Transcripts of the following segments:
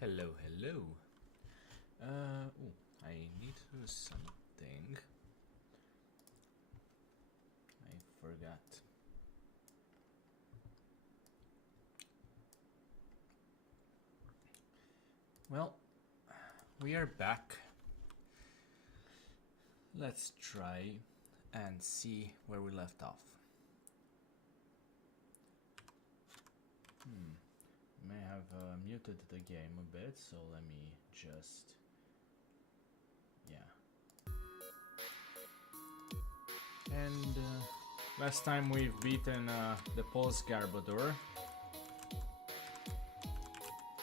Hello, hello. Oh, I need to do something. I forgot. Well, we are back. Let's try and see where we left off. May have muted the game a bit, so let me just... yeah. And last time we've beaten the Pulse Garbodor.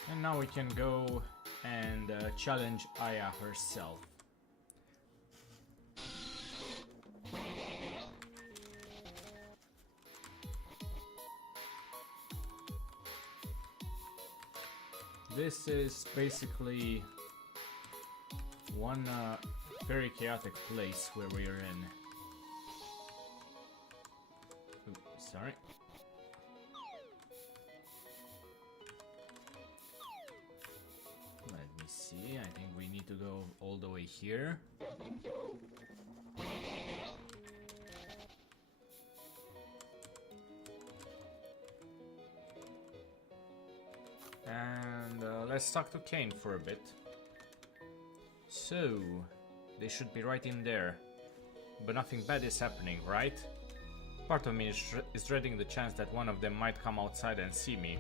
And now we can go and challenge Aya herself. This is basically one very chaotic place where we are in. Ooh, sorry. Let me see, I think we need to go all the way here. And let's talk to Kane for a bit. So, they should be right in there. But nothing bad is happening, right? Part of me is dreading the chance that one of them might come outside and see me.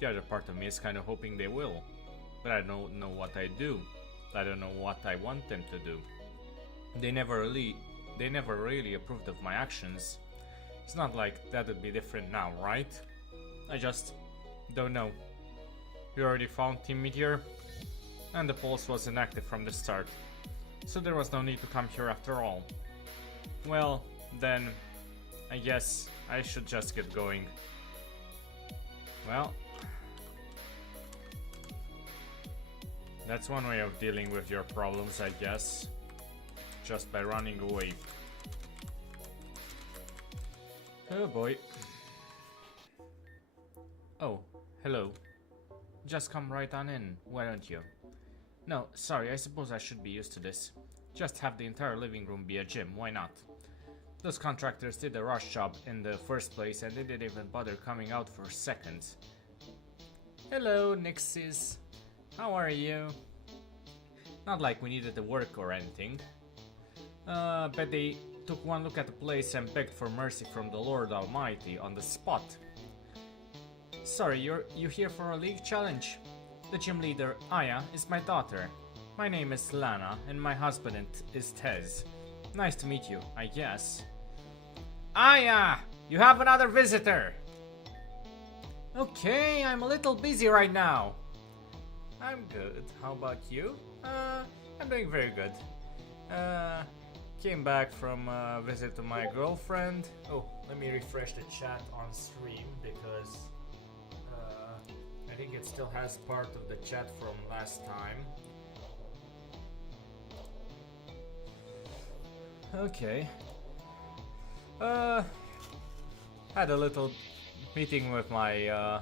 The other part of me is kind of hoping they will. But I don't know what I do. I don't know what I want them to do. They never really approved of my actions. It's not like that would be different now, right? I just don't know. We already found Team Meteor, and the pulse was inactive from the start, so there was no need to come here after all. Well, then, I guess I should just get going. Well, that's one way of dealing with your problems, I guess. Just by running away. Oh boy. Oh, hello. Just come right on in, why don't you? No, sorry, I suppose I should be used to this. Just have the entire living room be a gym, why not? Those contractors did a rush job in the first place and they didn't even bother coming out for seconds. Hello, Nixis. How are you? Not like we needed the work or anything. Bet they took one look at the place and begged for mercy from the Lord Almighty on the spot. Sorry, you here for a league challenge? The gym leader, Aya, is my daughter. My name is Lana, and my husband is Tez. Nice to meet you, I guess. Aya! You have another visitor! Okay, I'm a little busy right now. I'm good. How about you? I'm doing very good. Came back from a visit to my girlfriend. Oh, let me refresh the chat on stream because... I think it still has part of the chat from last time. Okay. Had a little meeting with my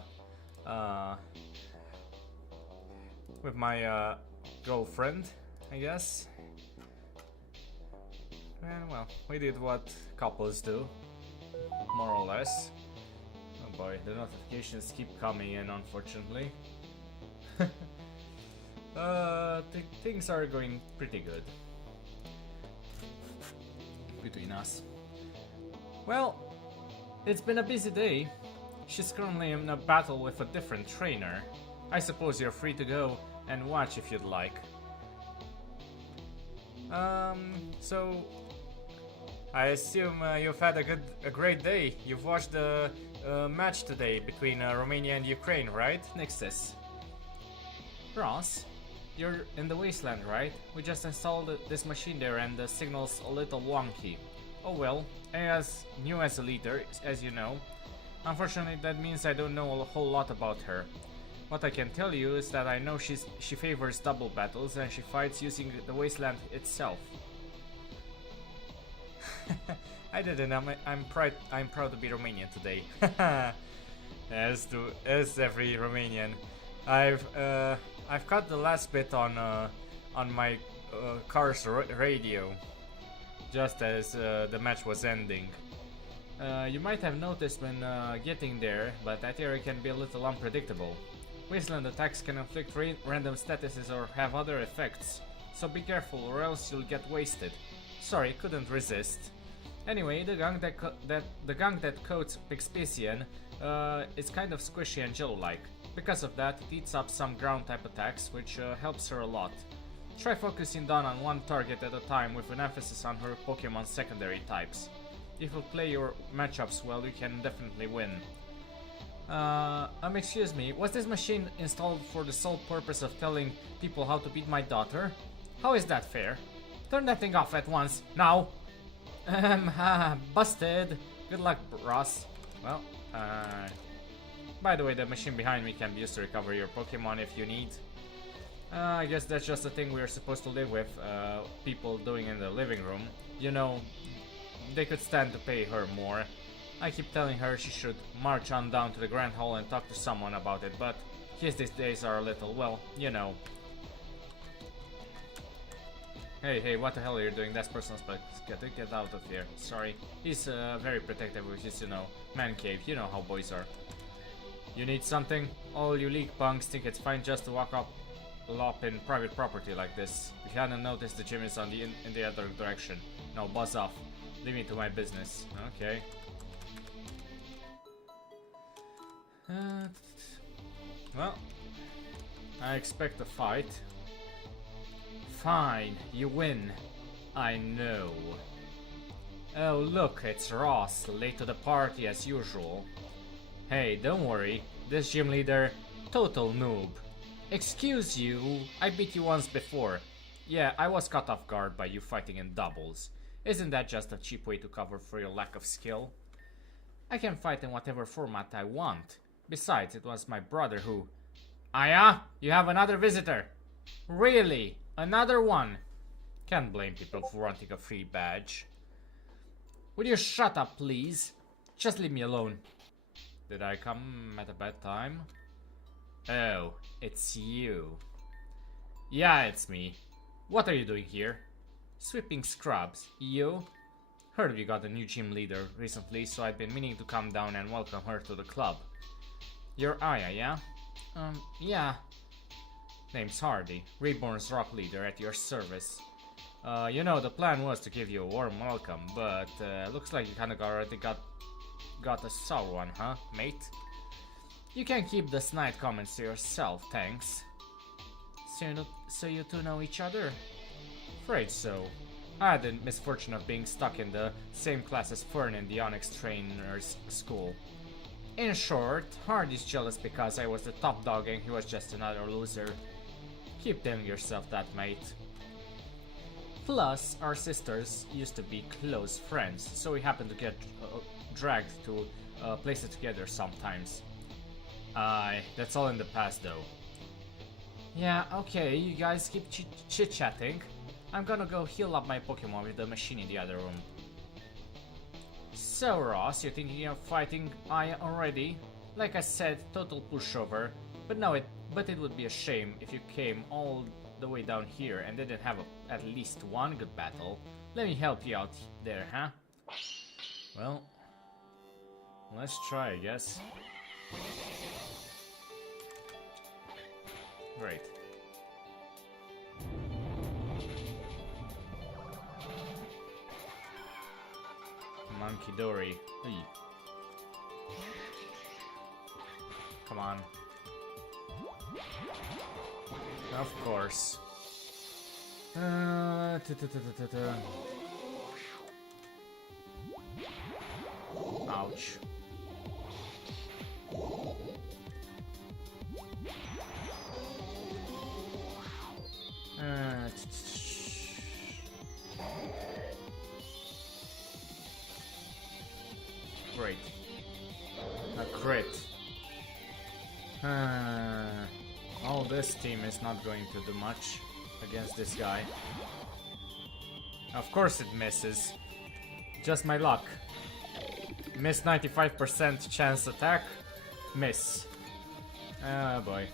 girlfriend, I guess. And well, we did what couples do, more or less. Oh boy, the notifications keep coming in, unfortunately. Things are going pretty good between us. Well, it's been a busy day. She's currently in a battle with a different trainer. I suppose you're free to go and watch if you'd like. So I assume you've had a great day. You've watched the match today between Romania and Ukraine, right? Nixis. Ross, you're in the wasteland, right? We just installed this machine there and the signal's a little wonky. Oh well, as new as a leader, as you know. Unfortunately, that means I don't know a whole lot about her. What I can tell you is that I know she favors double battles and she fights using the wasteland itself. I didn't. I'm proud to be Romanian today. as every Romanian. I've cut the last bit on my car's radio, just as the match was ending. You might have noticed when getting there, but that area can be a little unpredictable. Wasteland attacks can inflict random statuses or have other effects, so be careful or else you'll get wasted. Sorry, couldn't resist. Anyway, the gang that coats Pixpician is kind of squishy and jello-like. Because of that, it eats up some ground-type attacks, which helps her a lot. Try focusing down on one target at a time with an emphasis on her Pokemon secondary types. If you play your matchups well, you can definitely win. Excuse me, was this machine installed for the sole purpose of telling people how to beat my daughter? How is that fair? Turn that thing off at once, now! Busted! Good luck, Ross. Well, by the way, the machine behind me can be used to recover your Pokemon if you need. I guess that's just a thing we're supposed to live with, people doing in the living room. You know, they could stand to pay her more. I keep telling her she should march on down to the Grand Hall and talk to someone about it, but his these days are a little, well, you know. Hey, what the hell are you doing? That's personal space. Get out of here. Sorry. He's very protective with his, you know, man cave. You know how boys are. You need something? All you league punks think it's fine just to walk up in private property like this. If you hadn't noticed, the gym is on in the other direction. No, buzz off. Leave me to my business. Okay. Well, I expect a fight. Fine, you win. I know. Oh look, it's Ross, late to the party as usual. Hey, don't worry, this gym leader, total noob. Excuse you, I beat you once before. Yeah, I was caught off guard by you fighting in doubles. Isn't that just a cheap way to cover for your lack of skill? I can fight in whatever format I want. Besides, it was my brother who... Aya, you have another visitor. Really? Another one? Can't blame people for wanting a free badge. Will you shut up, please? Just leave me alone. Did I come at a bad time? Oh, it's you. Yeah, it's me. What are you doing here? Sweeping scrubs. You? Heard you got a new gym leader recently, so I've been meaning to come down and welcome her to the club. You're Aya, yeah? Yeah. Name's Hardy, Reborn's rock leader at your service. You know, the plan was to give you a warm welcome, but looks like you kinda already got a sour one, huh, mate? You can keep the snide comments to yourself, thanks. So you two know each other? Afraid so. I had the misfortune of being stuck in the same class as Fern in the Onyx Trainer's School. In short, Hardy's jealous because I was the top dog and he was just another loser. Keep telling yourself that, mate. Plus, our sisters used to be close friends, so we happened to get dragged to places together sometimes. That's all in the past though. Yeah, okay, you guys keep chit-chatting. I'm gonna go heal up my Pokemon with the machine in the other room. So Ross, you're thinking of fighting Aya already? Like I said, total pushover. But it would be a shame if you came all the way down here and didn't have at least one good battle. Let me help you out there, huh? Well, let's try, I guess. Great. Monkey Dory. Hey. Come on. Of course. Ouch. Great. A crit. Oh, this team is not going to do much against this guy. Of course it misses. Just my luck. Miss 95% chance attack. Miss. Oh boy.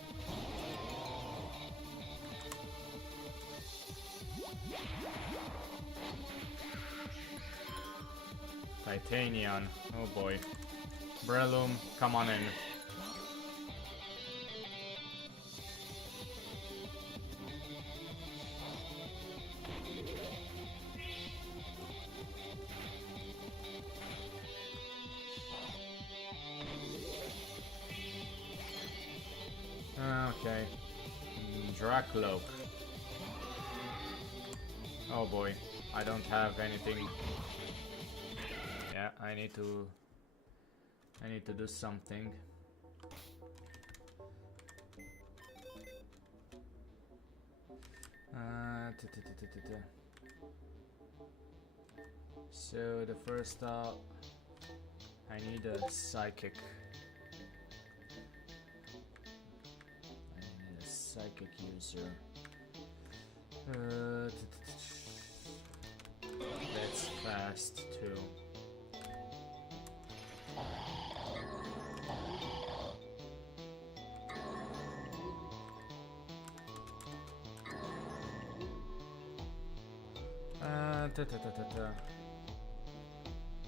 Titanian. Oh boy. Breloom, come on in. Okay. Dracloak. Oh boy. I don't have anything. Yeah, I need to do something. So the first up, I need a psychic. I need a psychic user. That's fast too.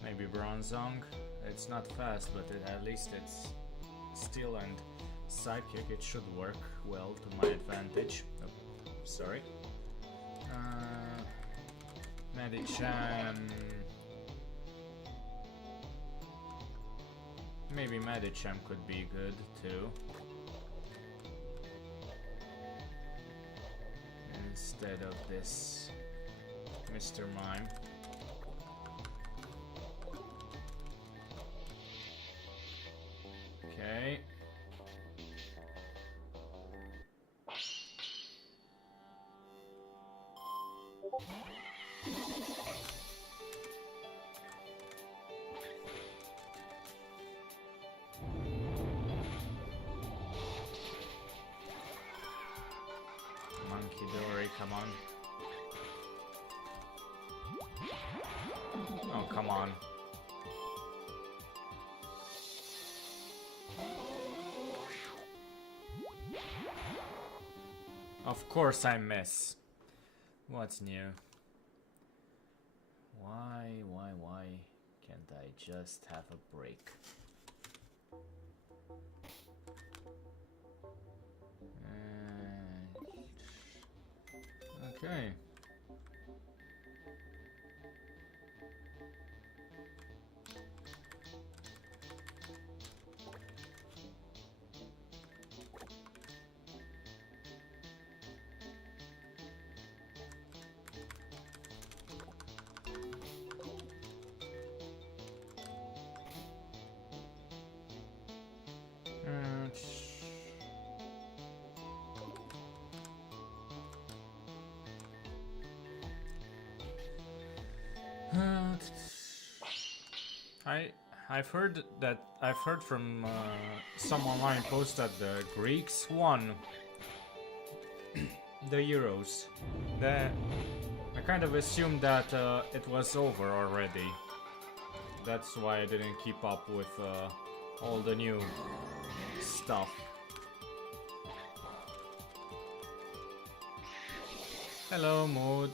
Maybe Bronzong. It's not fast, but at least it's steel and psychic. It should work well to my advantage. Oh, sorry. Medicham. Maybe Medicham could be good too. Instead of this Mr. Mime. Okay. Monkey Dory, come on. Oh, come on. Of course I miss. What's new? Why can't I just have a break? Okay. I've heard from some online post that the Greeks won the Euros. I kind of assumed that it was over already. That's why I didn't keep up with all the new stuff. Hello, Mood.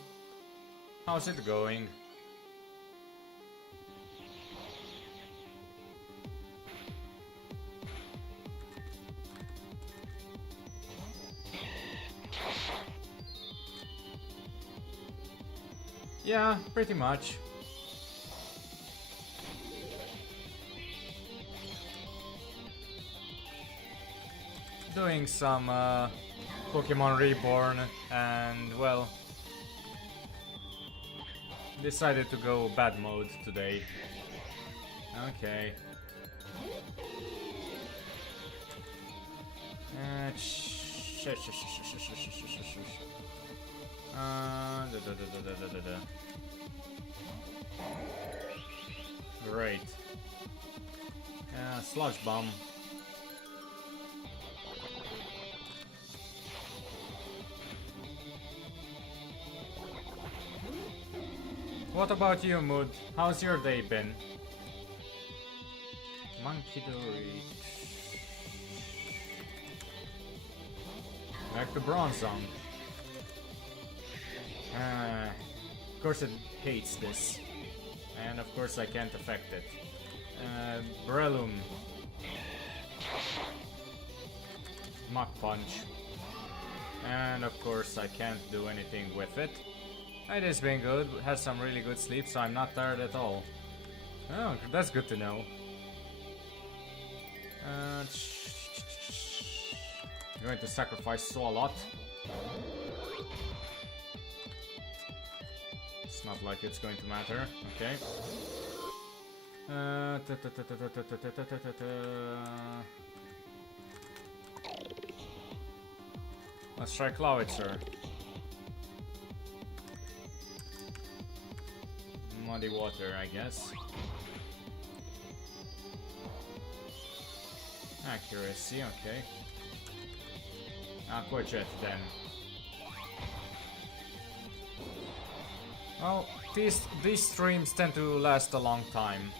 How's it going? Yeah, pretty much. Doing some Pokemon Reborn and, well, decided to go bad mode today. Okay. Great. Sludge Bomb. What about you, Mood? How's your day been? Monkey Dory. Back to Bronzong. Of course it hates this. And of course I can't affect it. Breloom. Mach Punch. And of course I can't do anything with it. It has been good, had some really good sleep, so I'm not tired at all. Oh, that's good to know. I'm going to sacrifice Swalot. It's not like it's going to matter, okay. Let's try Clowitzer. Muddy Water, I guess. Accuracy, okay. Aqua Jet then. Well, these streams tend to last a long time.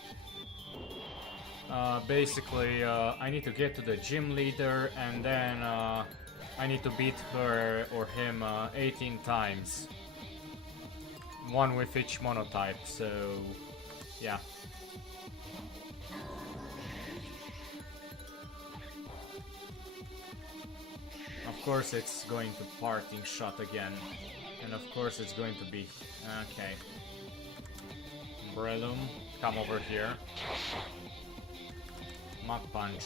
Basically, I need to get to the gym leader and then I need to beat her or him 18 times. One with each monotype, so yeah. Of course it's going to parting shot again. And of course it's going to be... Okay. Breloom, come over here. Mach Punch.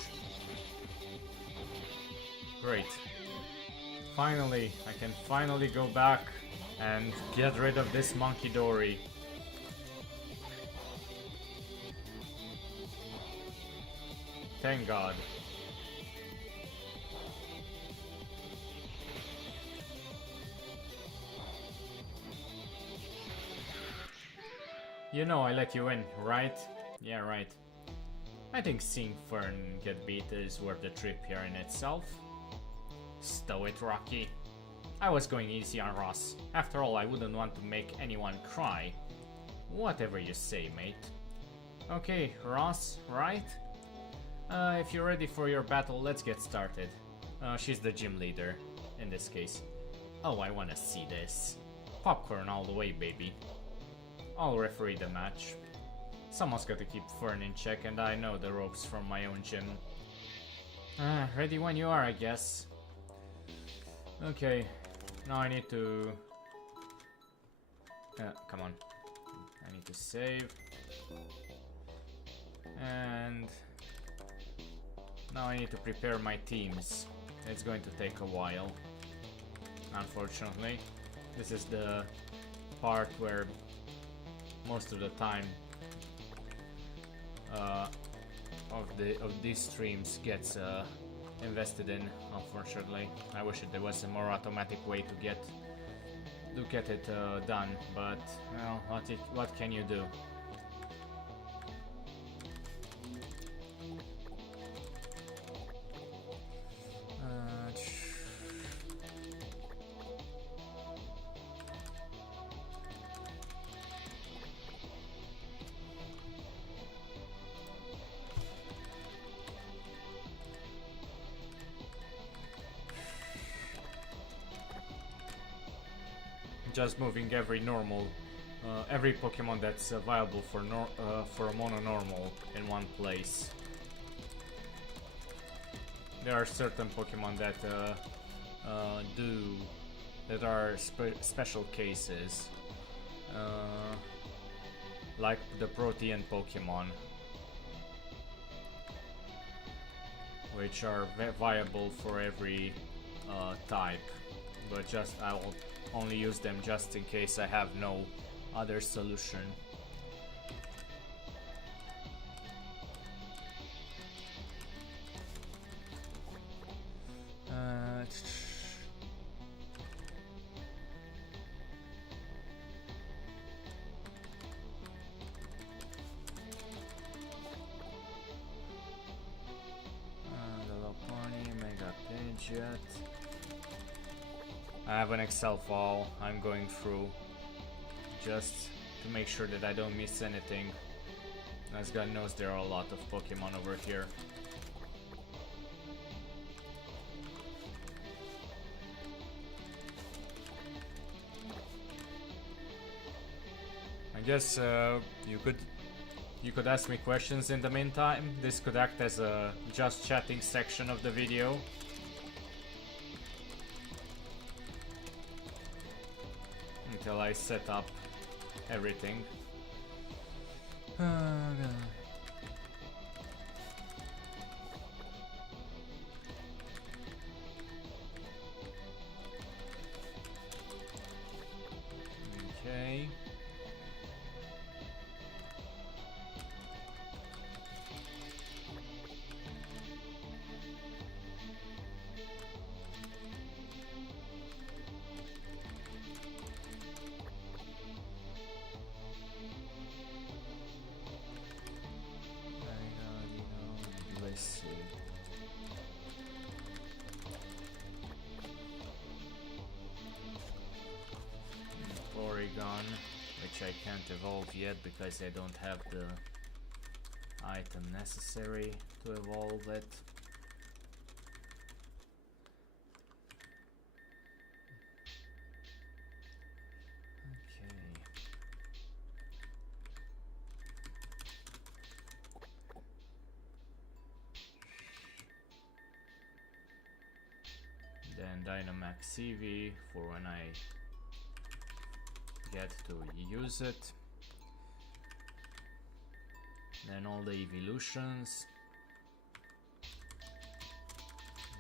Great. Finally, I can finally go back and get rid of this Monkey Dory. Thank God. You know I let you in, right? Yeah, right. I think seeing Fern get beat is worth the trip here in itself. Stow it, Rocky. I was going easy on Ross. After all, I wouldn't want to make anyone cry. Whatever you say, mate. Okay, Ross, right? If you're ready for your battle, let's get started. She's the gym leader, in this case. Oh, I wanna see this. Popcorn all the way, baby. I'll referee the match. Someone's got to keep Fern in check, and I know the ropes from my own gym. Ready when you are, I guess. Okay, now I need to... come on. I need to save. And... now I need to prepare my teams. It's going to take a while. Unfortunately. This is the part where most of the time of these streams gets invested in, unfortunately. I wish there was a more automatic way to get it done, but well, what can you do? Just moving every Pokemon that's viable for a mono normal in one place. There are certain Pokemon that are special cases, like the Protean Pokemon, which are viable for every type, but just I will only use them just in case I have no other solution. I have an Excel file I'm going through just to make sure that I don't miss anything, as God knows there are a lot of Pokemon over here. guess you could ask me questions in the meantime. This could act as a just chatting section of the video. Until I set up everything. Okay. Let's see. Porygon, which I can't evolve yet because I don't have the item necessary to evolve it. Then Dynamax CV for when I get to use it. Then all the evolutions.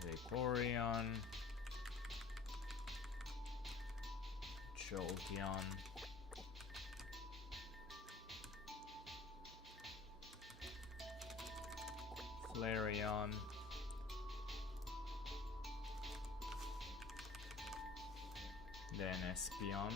Vaporeon, Jolteon, Flareon, then Espeon,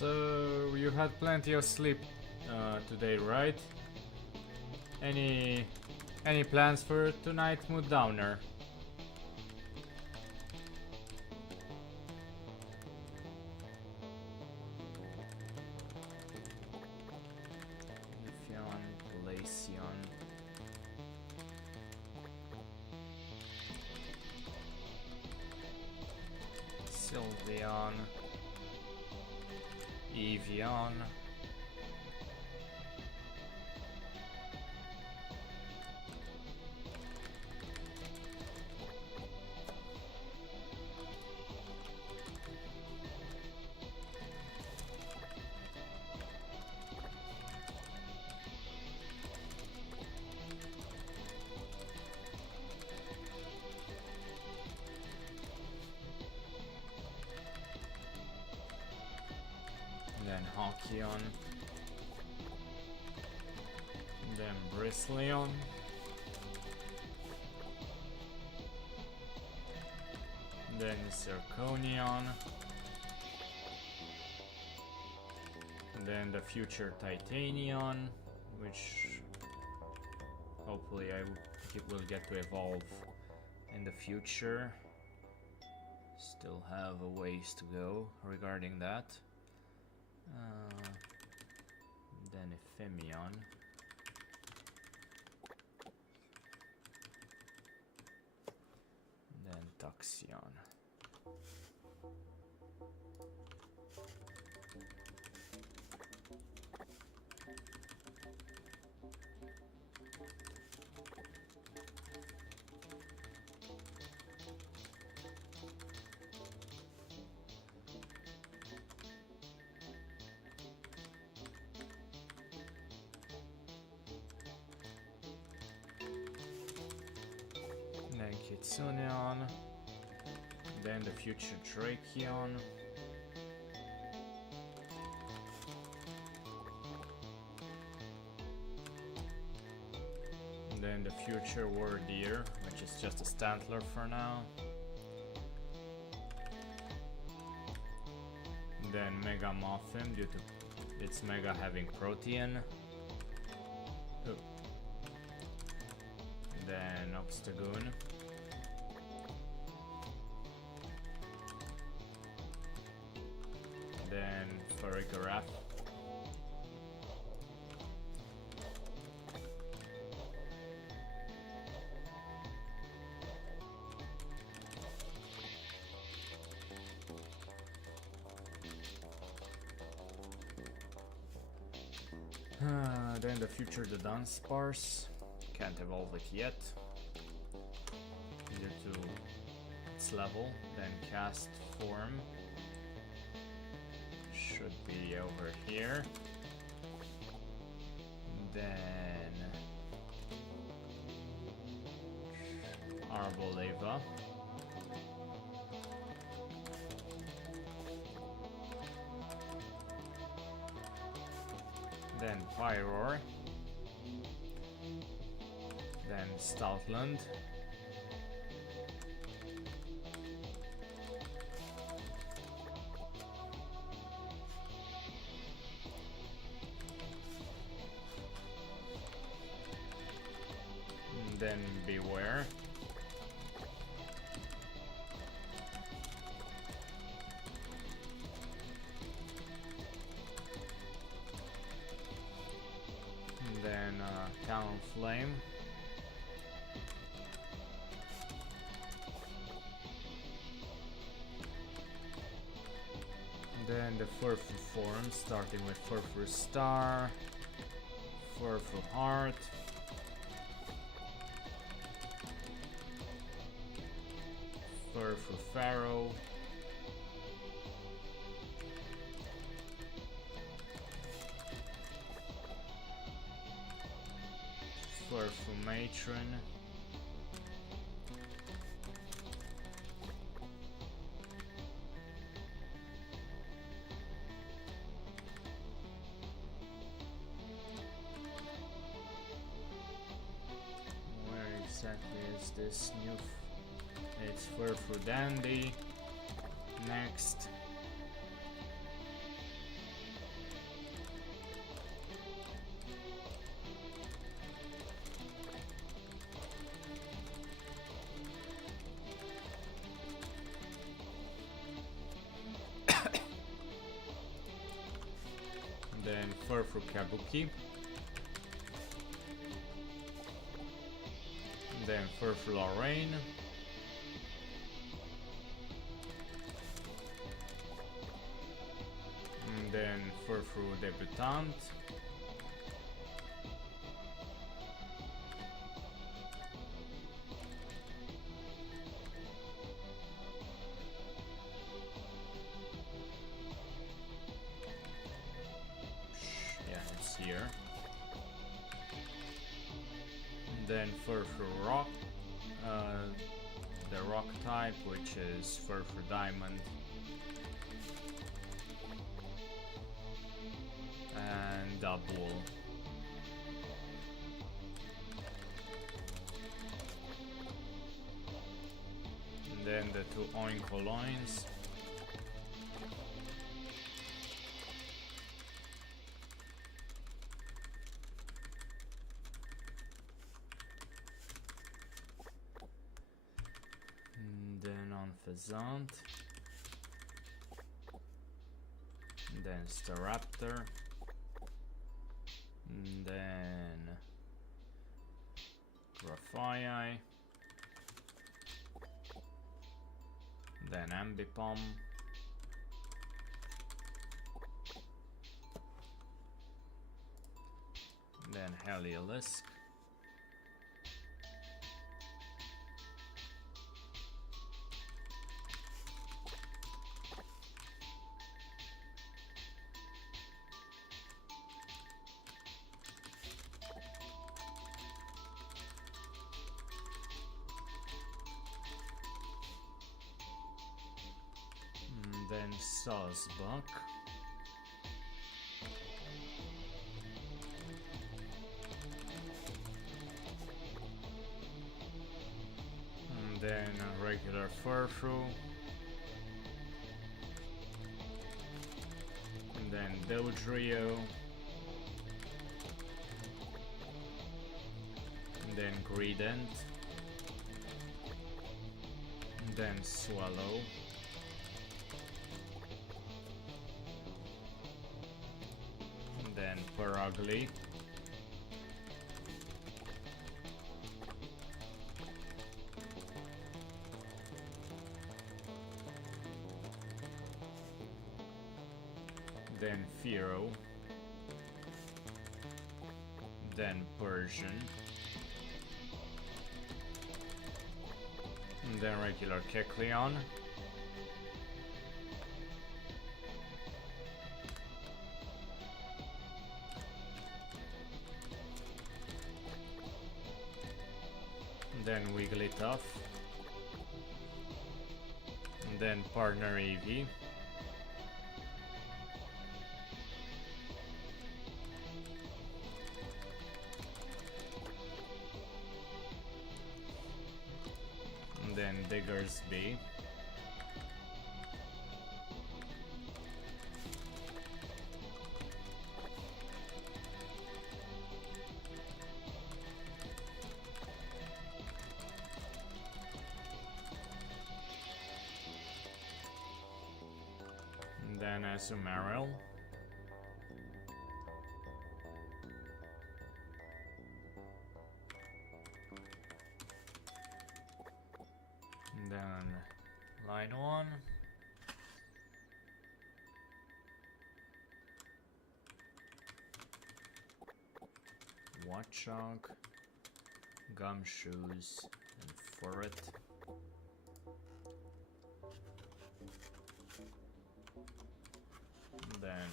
So you had plenty of sleep today, right? Any plans for tonight, Mood Downer? Leafeon, Glaceon, Sylveon, Evian, then Hawkieon, then Bristleon, then Zirconion, then the future Titanion, which hopefully I will get to evolve in the future. Still have a ways to go regarding that. Then Ephemion, then Tuxion. Then Kitsuneon, then the future Drakeon, then the future Wardeer, which is just a Stantler for now, then Mega Muffin due to its Mega having Protean, Oh. Then Obstagoon. Then Farigarath. Then the future the Dunsparce. Can't evolve it yet due to its level. Then cast form should be over here. Then Arboleva. Then Pyroar, then Stoutland, then Beware, then Talonflame, then the Furfu form, starting with Furfu Star, Furfu Heart, Furfu Pharaoh, Furfu Matron, where exactly is this new? It's Furfu Dandy. Next. Then Furfu Kabuki. Then Furfu Lorraine. And then Furfu Debutante. Yeah, it's here. And then Furfu Rock. The Rock type, which is Furfu Diamond. And Double. And then the two Oinkoloins. And then on Fazant. And then Staraptor. And then Grafaiai, then Ambipom, then Heliolisk, then Sawsbuck, and then a regular Furfu, and then Dodrio, then Greedent, then Swallow, then Perugly, then Fearow, then Persian, and then regular Kecleon, then Wigglytuff, and then Partner Eevee, and then Diggersby, and then Azumarill, and then Line 1, Watchog, Gumshoes, and Furret. Then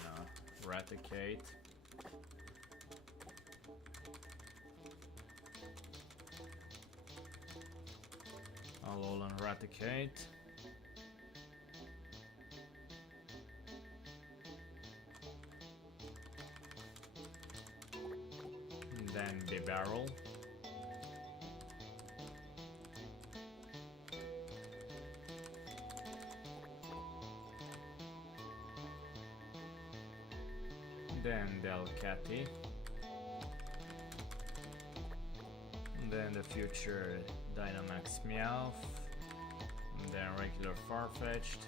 Raticate, Alolan Raticate, and then Bibarel, then Delcatty, and then the future Dynamax Meowth, and then regular Farfetch'd,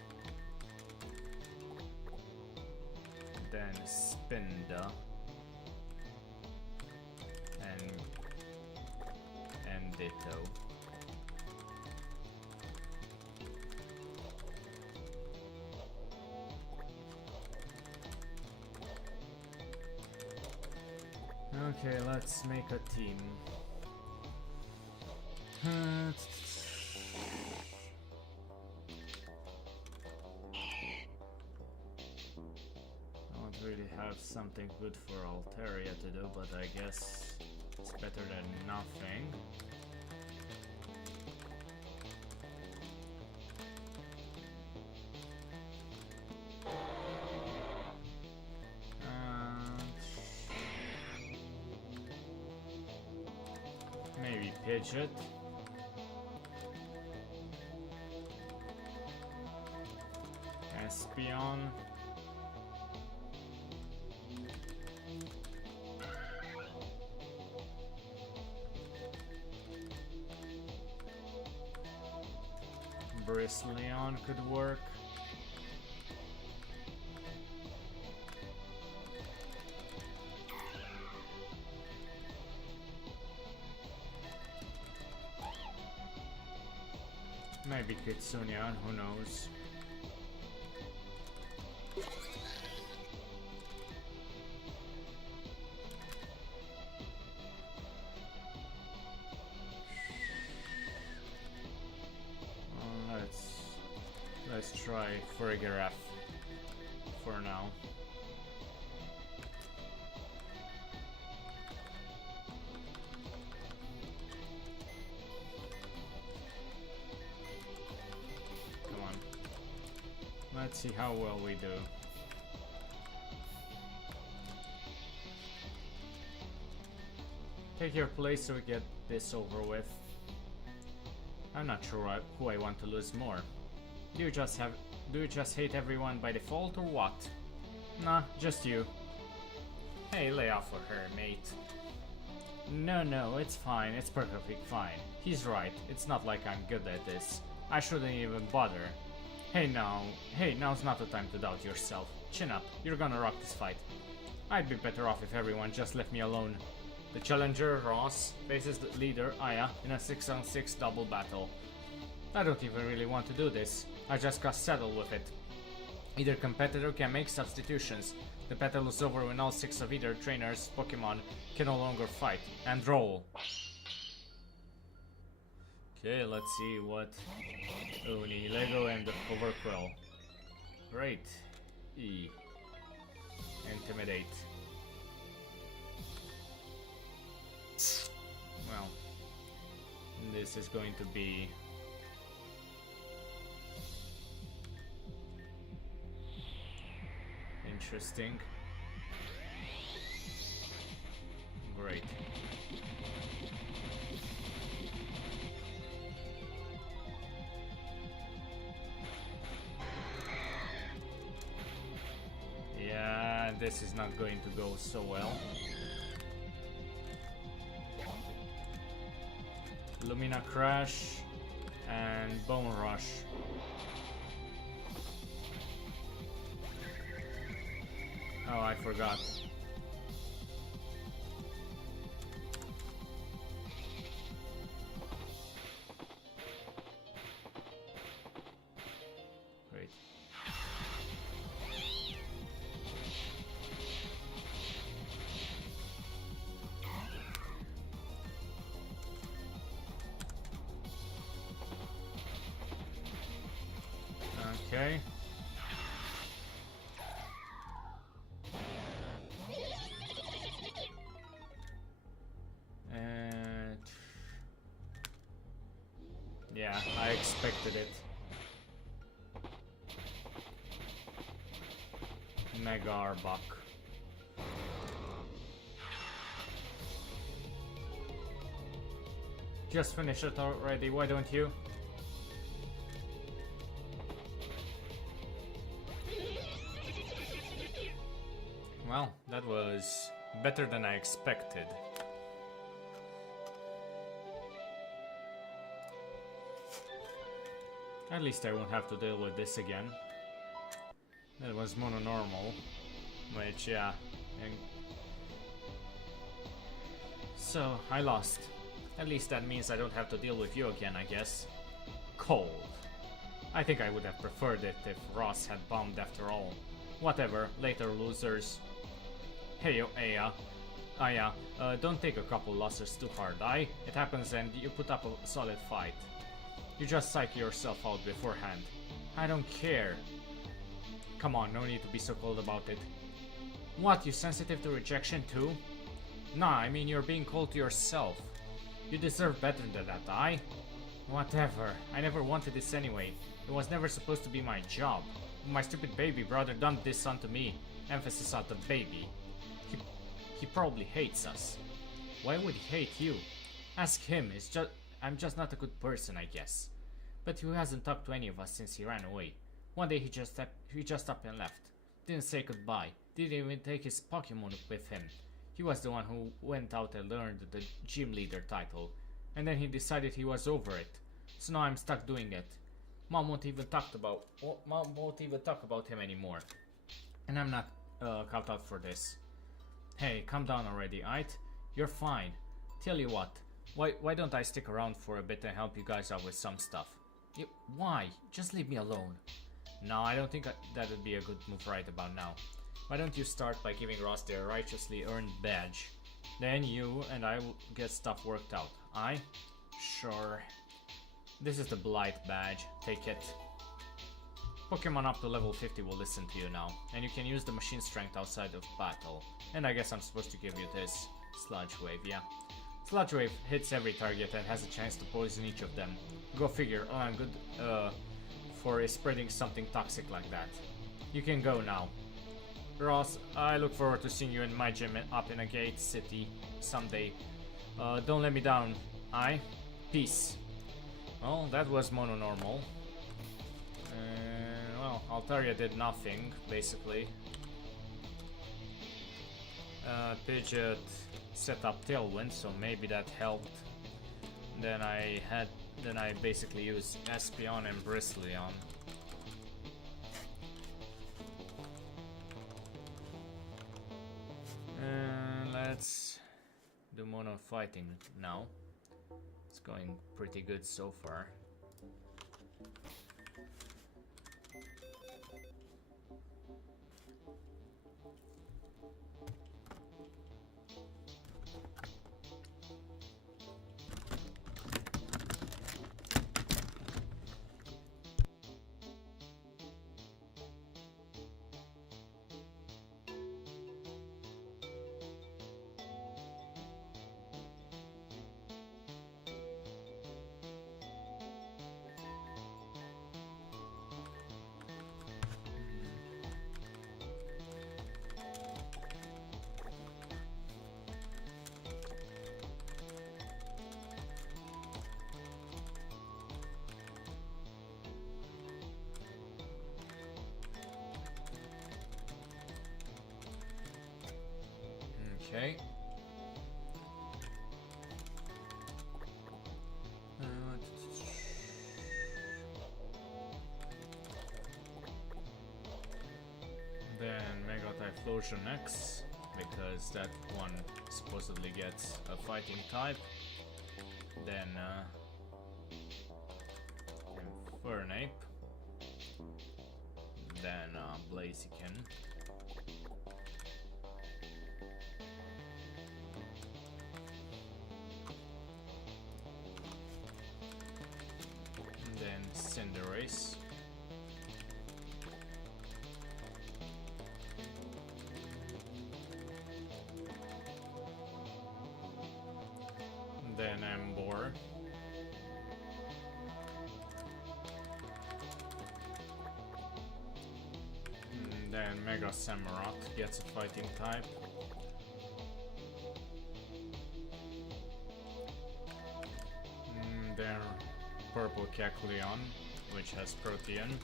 then Spinda, and Ditto. Okay, let's make a team. I don't really have something good for Altaria to do, but I guess it's better than nothing. Maybe Pidgeot. Espeon. Bristleon could work. Maybe Kitsunian, who knows? Let's try Farigiraf for now. Let's see how well we do. Take your place so we get this over with. I'm not sure who I want to lose more. Do you just hate everyone by default or what? Nah, just you. Hey, lay off of her, mate. No, it's fine. It's perfectly fine. He's right. It's not like I'm good at this. I shouldn't even bother. Hey, now's not the time to doubt yourself. Chin up. You're gonna rock this fight. I'd be better off if everyone just left me alone. The challenger, Ross, faces the leader, Aya, in a 6-on-6 double battle. I don't even really want to do this. I just got settled with it. Either competitor can make substitutions. The battle is over when all 6 of either trainer's Pokemon can no longer fight. And roll. Okay, let's see what Oni, Lego, and Overqwell. Great. E. Intimidate. Well, this is going to be interesting. Great. Yeah, this is not going to go so well. Lumina Crash and Bone Rush. Oh, I forgot. Great. Okay. And yeah, I expected it. Mega Arbok. Just finish it already, why don't you? Well, that was better than I expected. At least I won't have to deal with this again. That was mono-normal, which, yeah. And so, I lost. At least that means I don't have to deal with you again, I guess. Cold. I think I would have preferred it if Ross had bombed after all. Whatever, later losers. Hey, Aya, don't take a couple losses too hard, aye? It happens and you put up a solid fight. You just psych yourself out beforehand. I don't care. Come on, no need to be so cold about it. What, you sensitive to rejection too? Nah, I mean you're being cold to yourself. You deserve better than that, aye? Whatever, I never wanted this anyway. It was never supposed to be my job. My stupid baby brother dumped this onto me. Emphasis on the baby. He probably hates us. Why would he hate you? Ask him, I'm just not a good person, I guess. But he hasn't talked to any of us since he ran away. One day he just up and left. Didn't say goodbye. Didn't even take his Pokemon with him. He was the one who went out and learned the gym leader title. And then he decided he was over it. So now I'm stuck doing it. Mom won't even talk about him anymore. And I'm not cut out for this. Hey, calm down already, aight? You're fine. Tell you what, why don't I stick around for a bit and help you guys out with some stuff? Why? Just leave me alone. No, I don't think that would be a good move right about now. Why don't you start by giving Ross their righteously earned badge? Then you and I will get stuff worked out, aye? Sure. This is the Blight badge. Take it. Pokemon up to level 50 will listen to you now, and you can use the machine strength outside of battle. And I guess I'm supposed to give you this. Sludge Wave, yeah. Sludge Wave hits every target and has a chance to poison each of them. Go figure, I'm good for spreading something toxic like that. You can go now. Ross, I look forward to seeing you in my gym up in a Gate City someday. Don't let me down, aye? Peace. Well, that was mono-normal. Well, Altaria did nothing, basically. Pidgeot, set up Tailwind, so maybe that helped. Then I basically used Espeon and Bristleon. Let's do mono fighting now. It's going pretty good so far. Okay. Then Mega Typhlosion X, because that one supposedly gets a fighting type. Then Infernape. Then Blaziken. Then Cinderace. Then Emboar. Then Mega Samurott gets a fighting type. Then Purple Kecleon, which has Protean.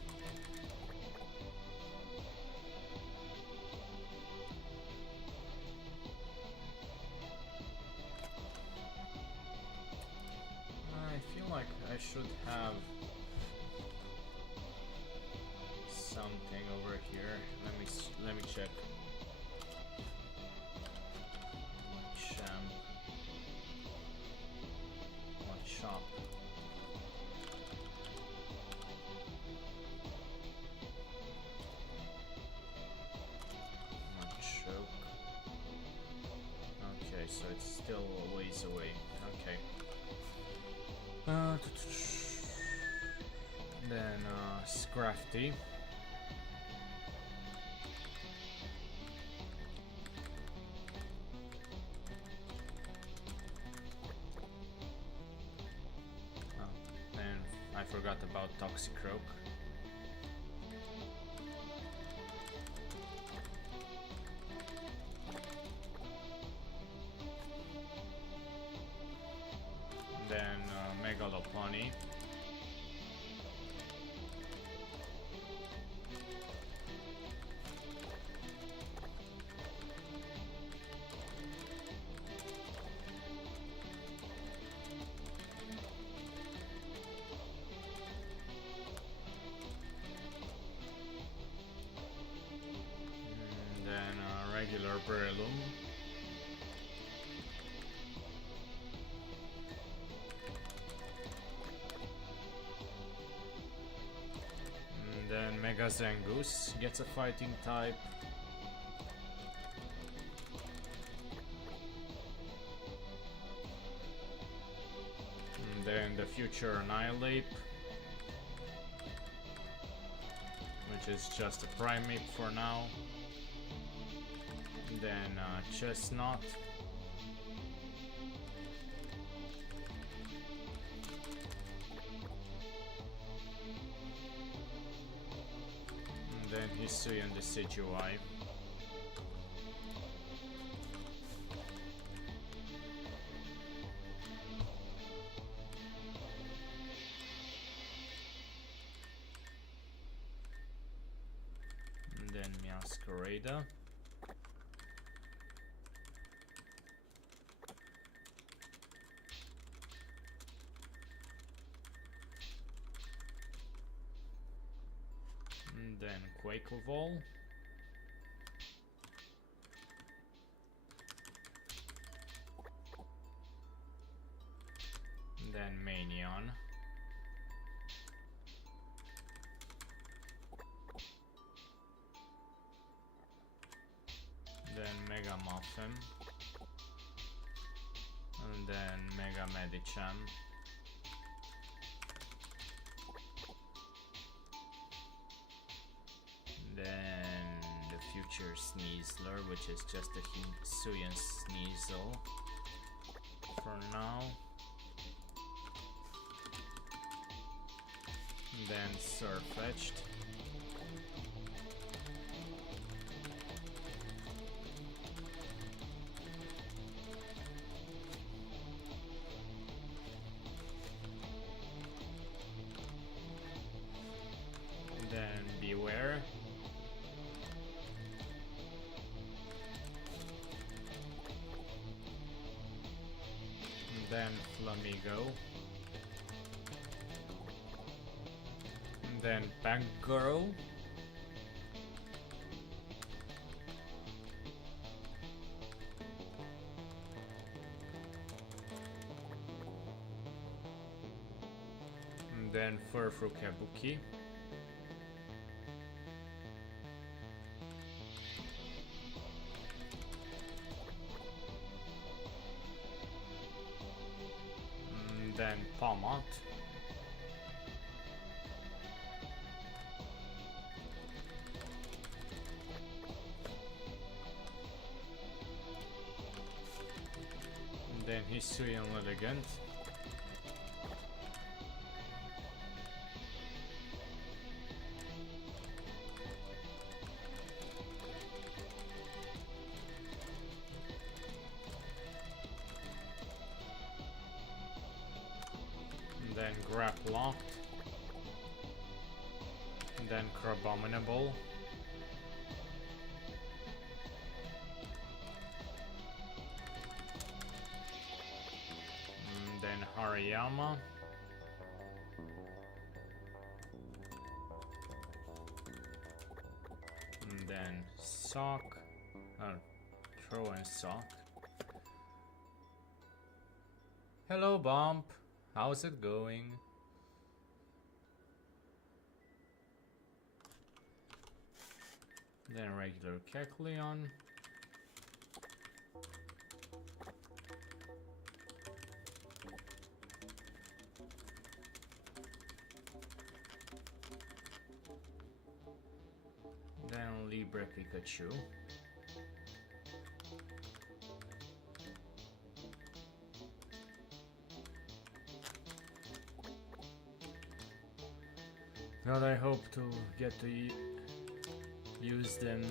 I feel like I should have something over here. Let me check. Champ. What shop? Not choke. Okay, so it's still a ways away. Okay. Then Scrafty. I forgot about Toxicroak. Then Megalopony. Regular Breloom. And then Mega Zangoose gets a fighting type. And then the future Annihilate, which is just a Primate for now. Then Chestnut. And then Hisuian Decidueye. And then Meowscarada. then Quakeoval. Then Manion. Then Mega Muffin. And then Mega Medicham. Then the Future Sneasler, which is just a Hisuian Sneasel for now. Then Surfetched. Then Beware. Then Flamigo. Then Bankgirl. And then Furfru Kabuki. And then Pomot. Then Hisuian Elegant. And then Graplocked. And then Crabominable. Then Hariyama. And then Sock. Throw and Sock. Hello, Bump. How's it going? Then regular Kecleon. Then Libre Pikachu. God, I hope to get to use them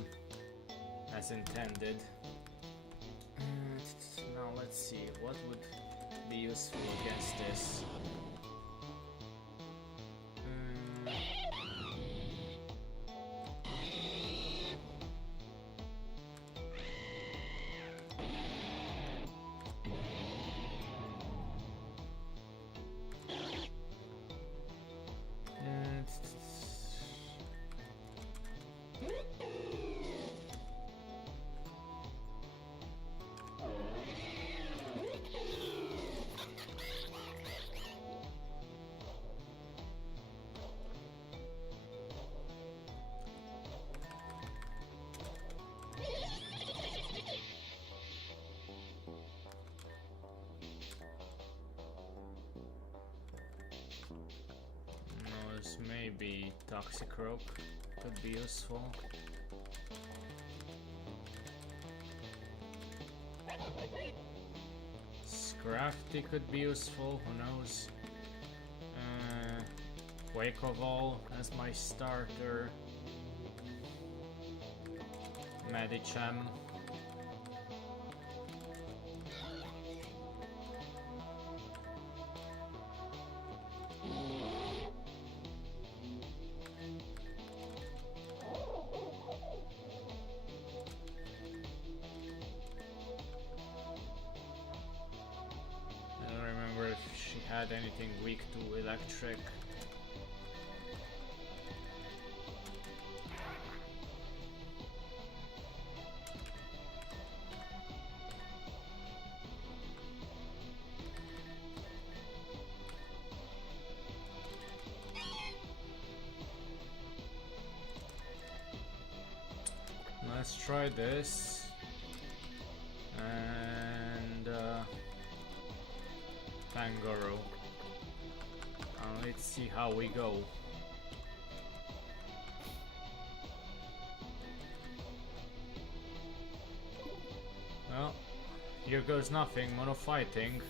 as intended. Now let's see, what would be useful against this? Maybe Toxicroak could be useful. Scrafty could be useful, who knows. Quakeoval as my starter. Medicham. Had anything weak to electric. try this. And Pangoro. Let's see how we go. Well, here goes nothing. Mono fighting.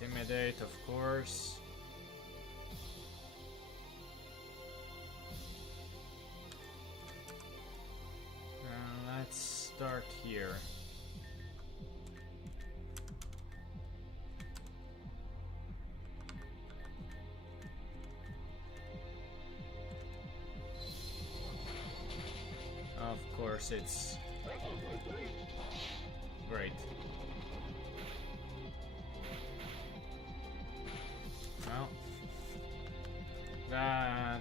Intimidate, of course. Let's start here. Of course, it's great. Well, that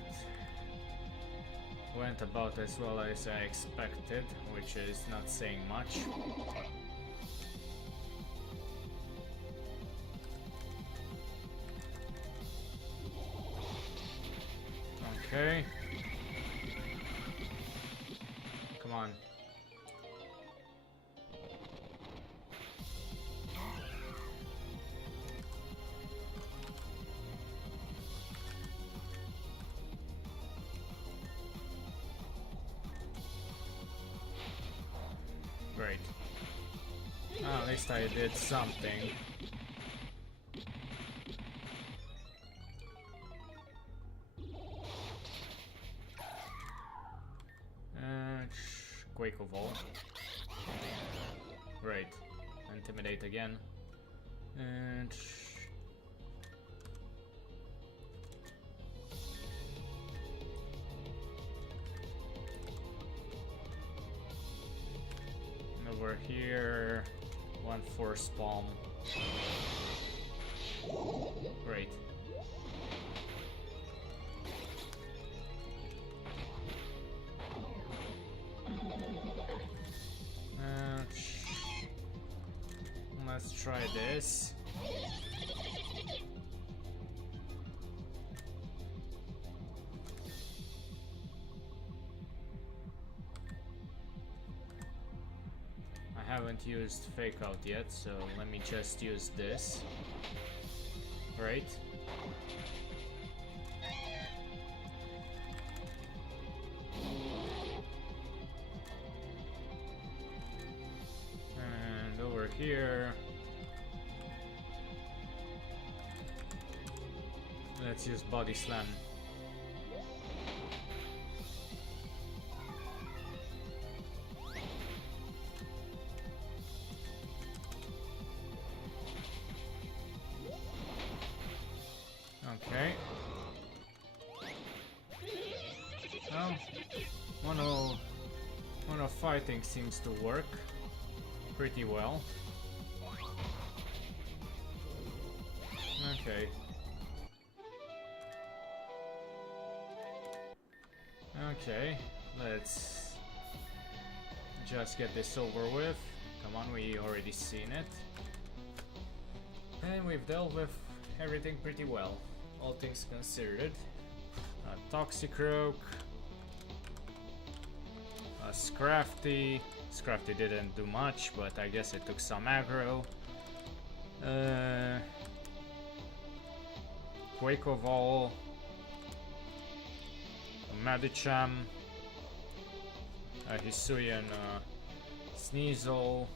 went about as well as I expected, which is not saying much. Okay. Come on. Great. Oh, at least I did something. Quake of all. Great. Intimidate again. And over here, 1 force palm. Great. Let's try this. I haven't used fake out yet, so let me just use this. Right. And over here, let's use body slam. Okay. Well, mono fighting seems to work pretty well. Okay. Okay, let's just get this over with. Come on, we already seen it. And we've dealt with everything pretty well, all things considered. Toxicroak, Scrafty. Scrafty didn't do much, but I guess it took some aggro. Quake of all. Medicham, Hisuian Sneasel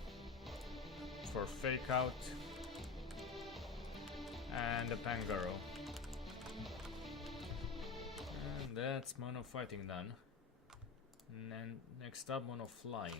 for fake out, and a Pangoro. And that's mono fighting done. And then next up, mono flying.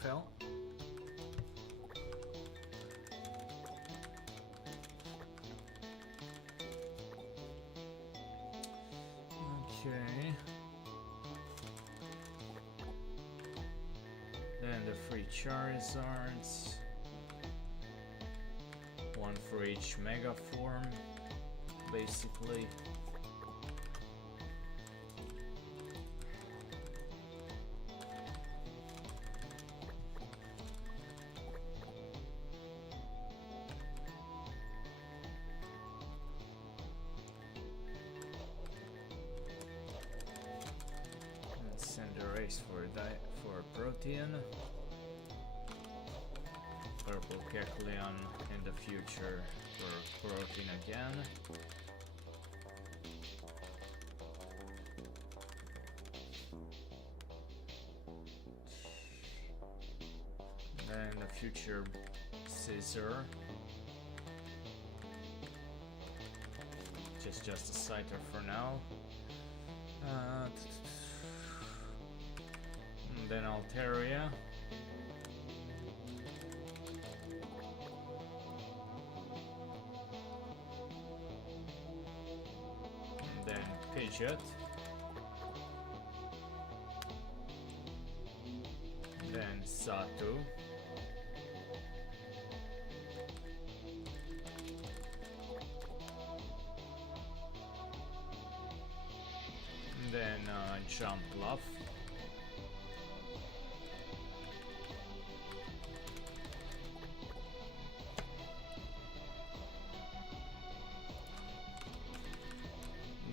Fell. And the free Charizards. One for each Mega form, basically. Let's send a race for Protean. Purple Kecleon in the future for Protein again. Then the future Scissor. Just a Scyther for now. And then Altaria. Then Pidgeot, then Satu, then Jumpluff,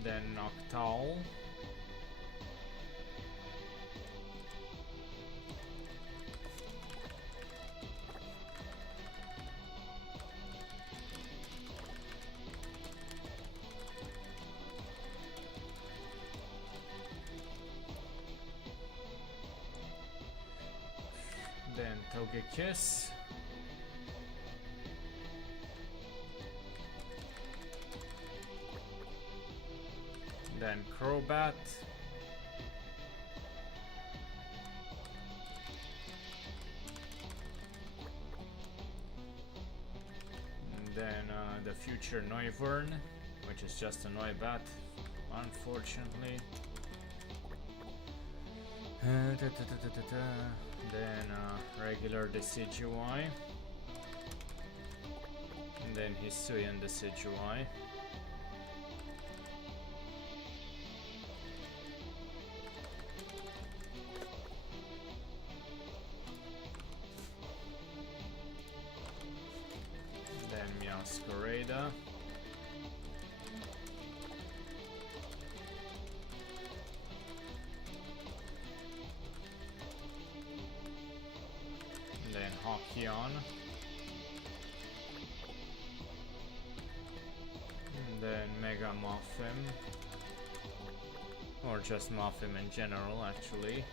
then Noctowl, then Togekiss, then Crobat, and then the future Noivern, which is just a Noibat, unfortunately. Then regular Decidueye, and then Hisuian Decidueye. Then Meowscarada. Then Hawkyon. And then Mega Muffin. Or just Muffin in general, actually.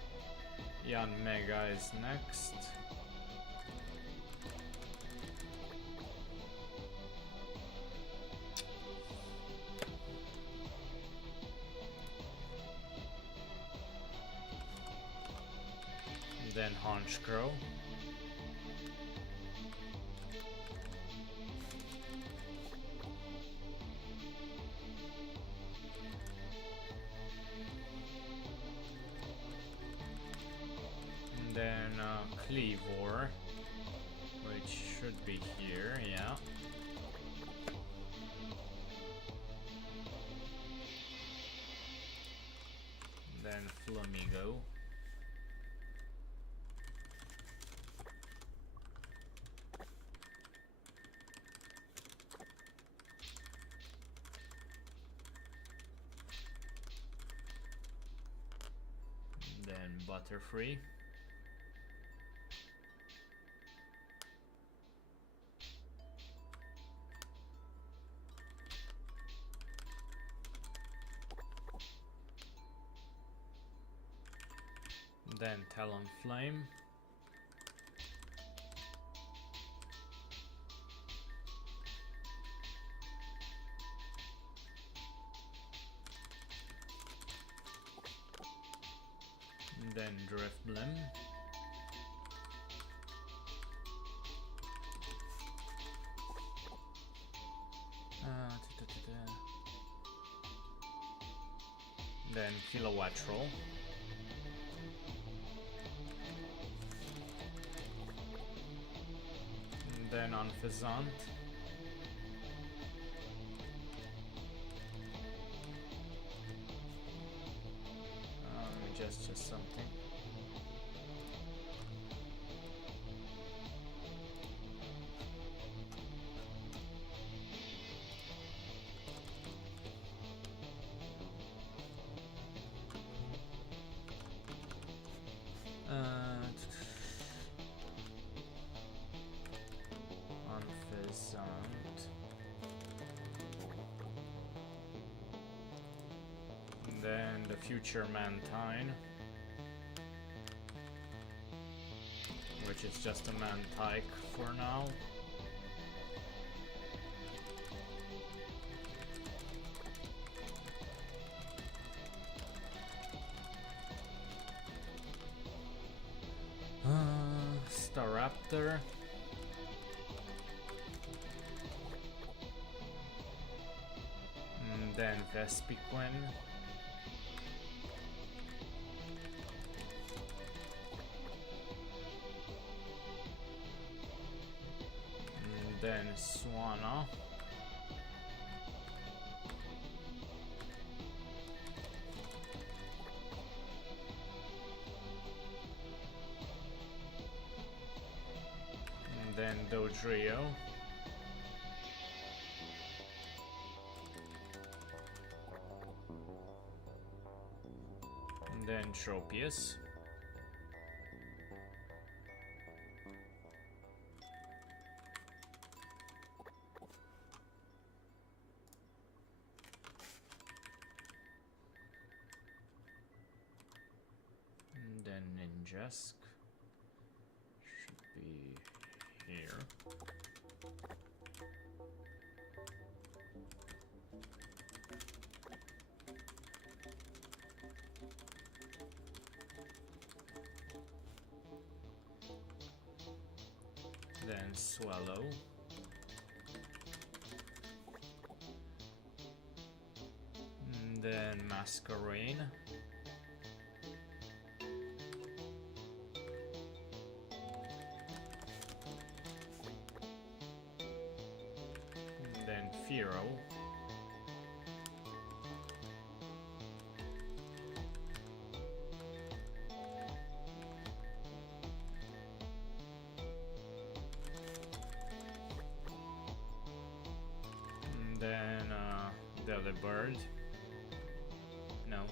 Yan Mega is next. Then Honchkrow. And then Cleavor, which should be here, yeah. Then Flamigo. Then Butterfree. Then Talonflame. Then Drifblim. Then Kilowattrel. then on Fezant. Let me just something. On Fezant. And then the future Mantine, which is just a Mantike for now. Staraptor. And then Vespiquen. And then Swana. Then Dodrio. And then Tropius. And then Ninjask. Should be here. Then Swallow. And then Masquerain. Then Firo. And then Delibird. No,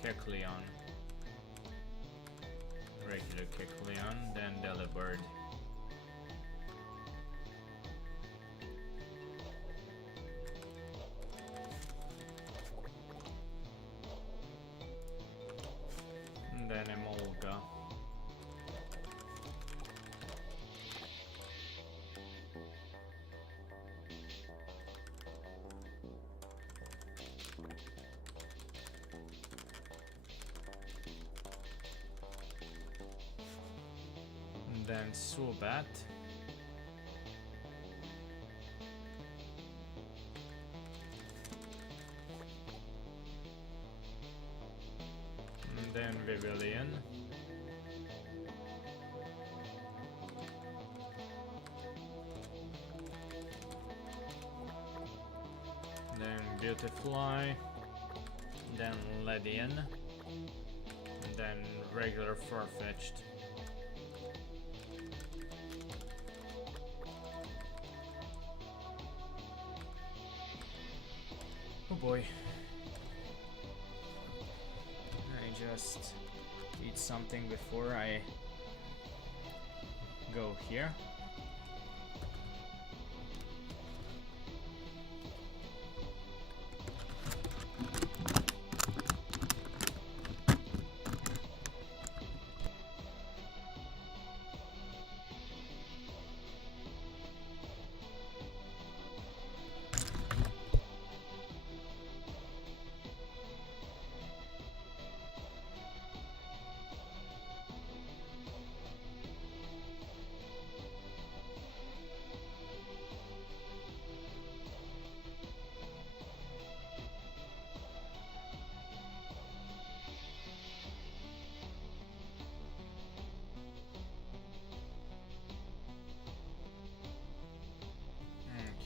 Kecleon. Regular Kecleon, then Delibird. And then Emolga. And then Subat. And then Vivillon. Then Beautifly. Then Ledian. And then regular Farfetch'd. Oh boy. I just eat something before I go here.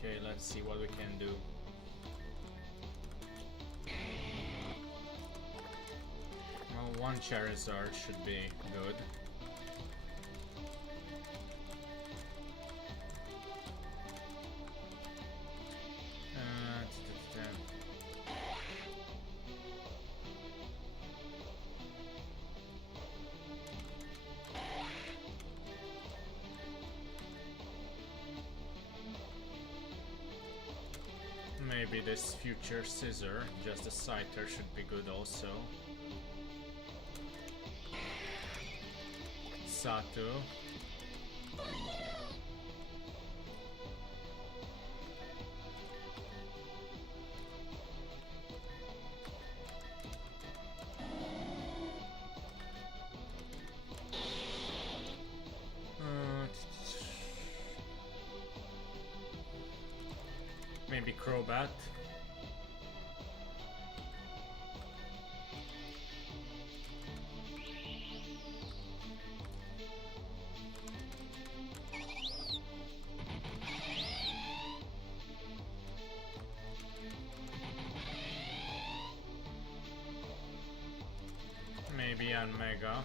Okay, let's see what we can do. Well, one Charizard should be good. Maybe this future Scissor, just a Scyther, should be good also. Satu. Maybe Crobat. Maybe Mega.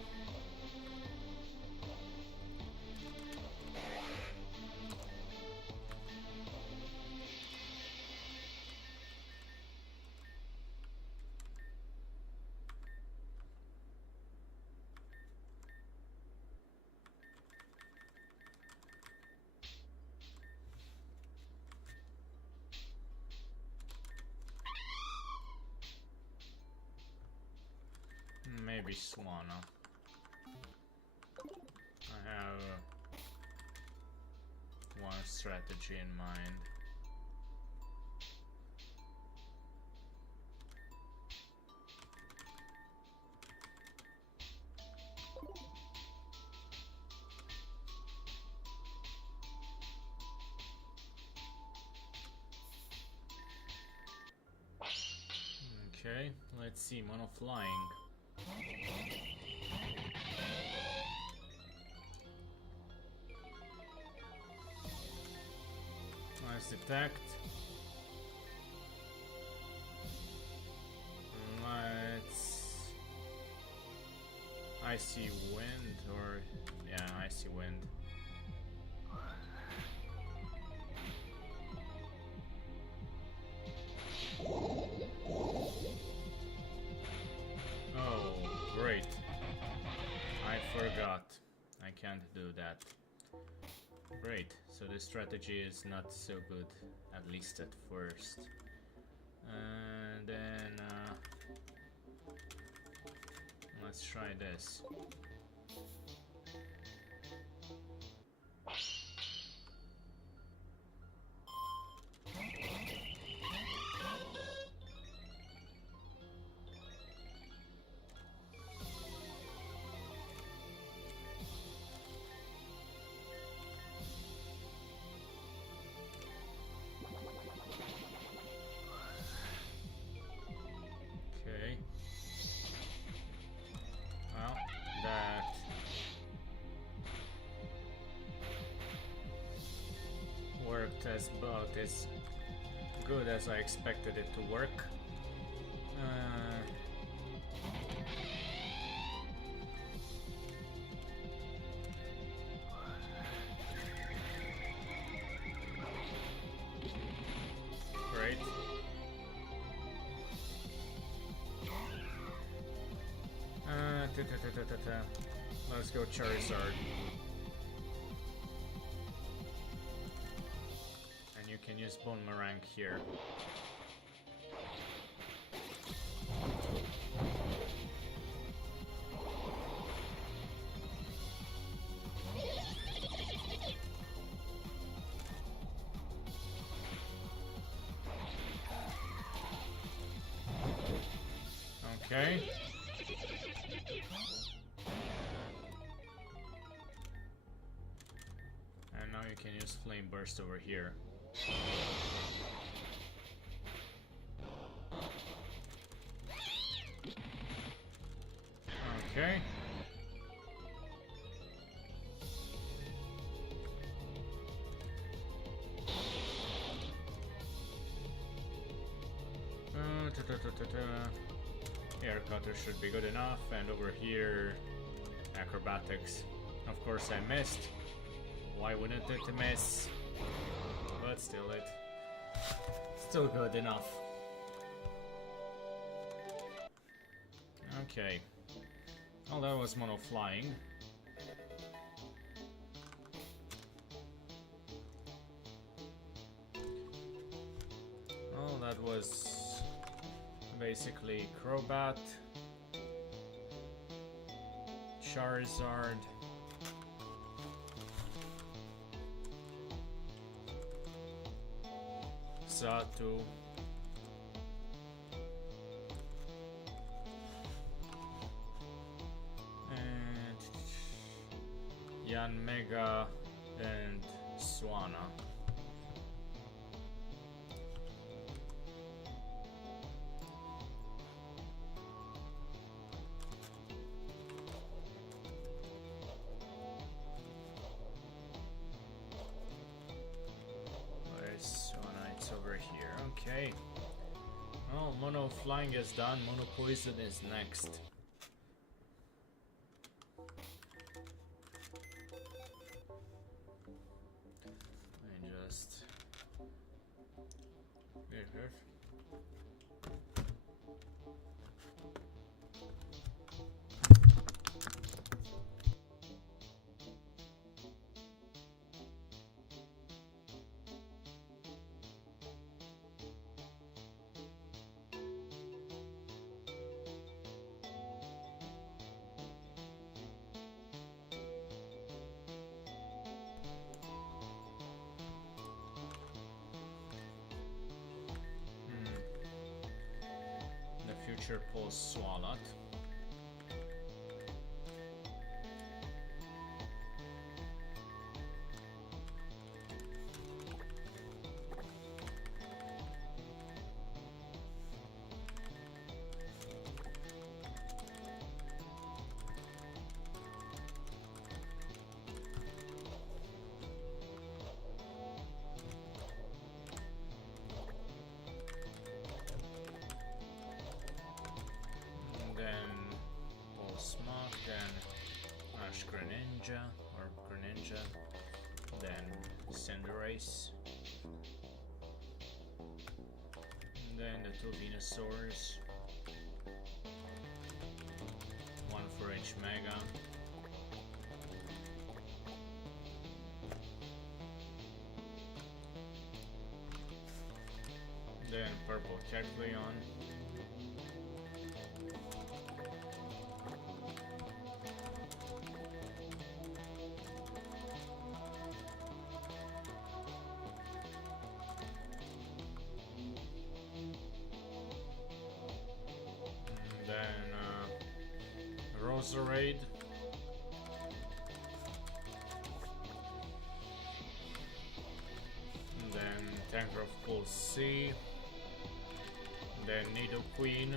Maybe Swanna. I have one strategy in mind. Okay, let's see, Mono Flying. Nice detect. Let's... Icy Wind, or... yeah, Icy Wind. Oh, great. I forgot. I can't do that. Great, so this strategy is not so good, at least at first. And then let's try this. As about as good as I expected it to work. Great. Let's go Charizard. You can use Boomerang here. Okay. And now you can use Flame Burst over here. Okay. cutter should be good enough, and over here, acrobatics. Of course I missed. Why wouldn't it miss? But still good enough. Okay. Oh, that was mono flying. Oh, that was basically Crobat, Charizard, Xatu, and Yanmega and Swanna. Okay. Oh, mono flying is done. Mono poison is next. I just here. Future pulls Swalot. Greninja, then Cinderace, then the two Venusaurs, one for each Mega, then purple Kecleon. Roserade, and then Tangrowth Pulse C, then Nidoqueen,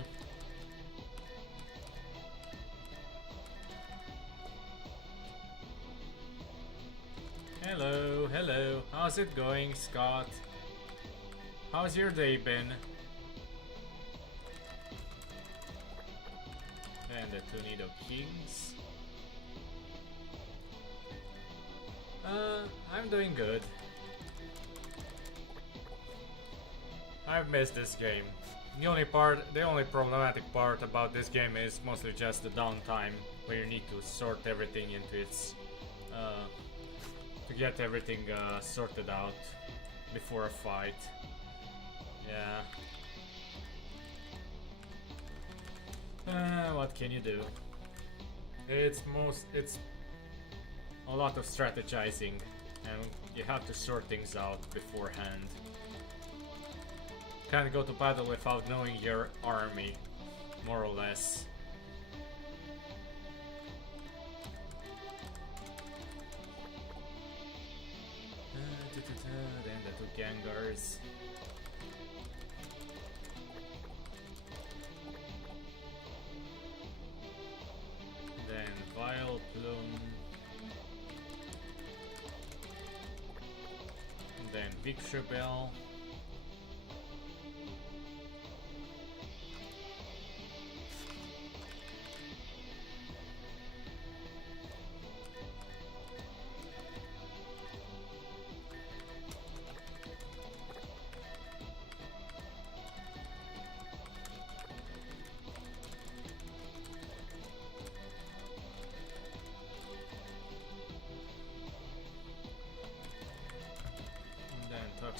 hello, how's it going, Scott? How's your day been? And the two Nidokings. I'm doing good. I've missed this game. The only problematic part about this game is mostly just the downtime, where you need to sort everything into its, to get everything sorted out before a fight. Yeah. What can you do? It's a lot of strategizing, and you have to sort things out beforehand. Can't go to battle without knowing your army, more or less. Then the two Gengars. Then Vileplume. Then Victreebel.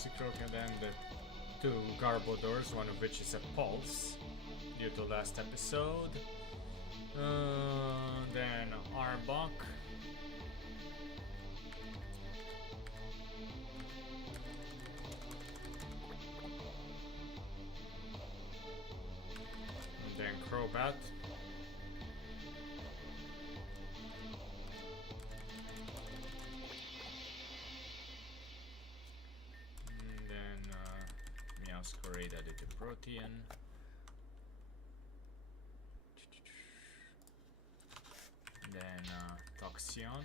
Toxicroak, and then the two Garbodors, one of which is a Pulse, due to last episode. Then Arbok. And then Crobat. And then Meowscarade added to Protean. Then Toxion.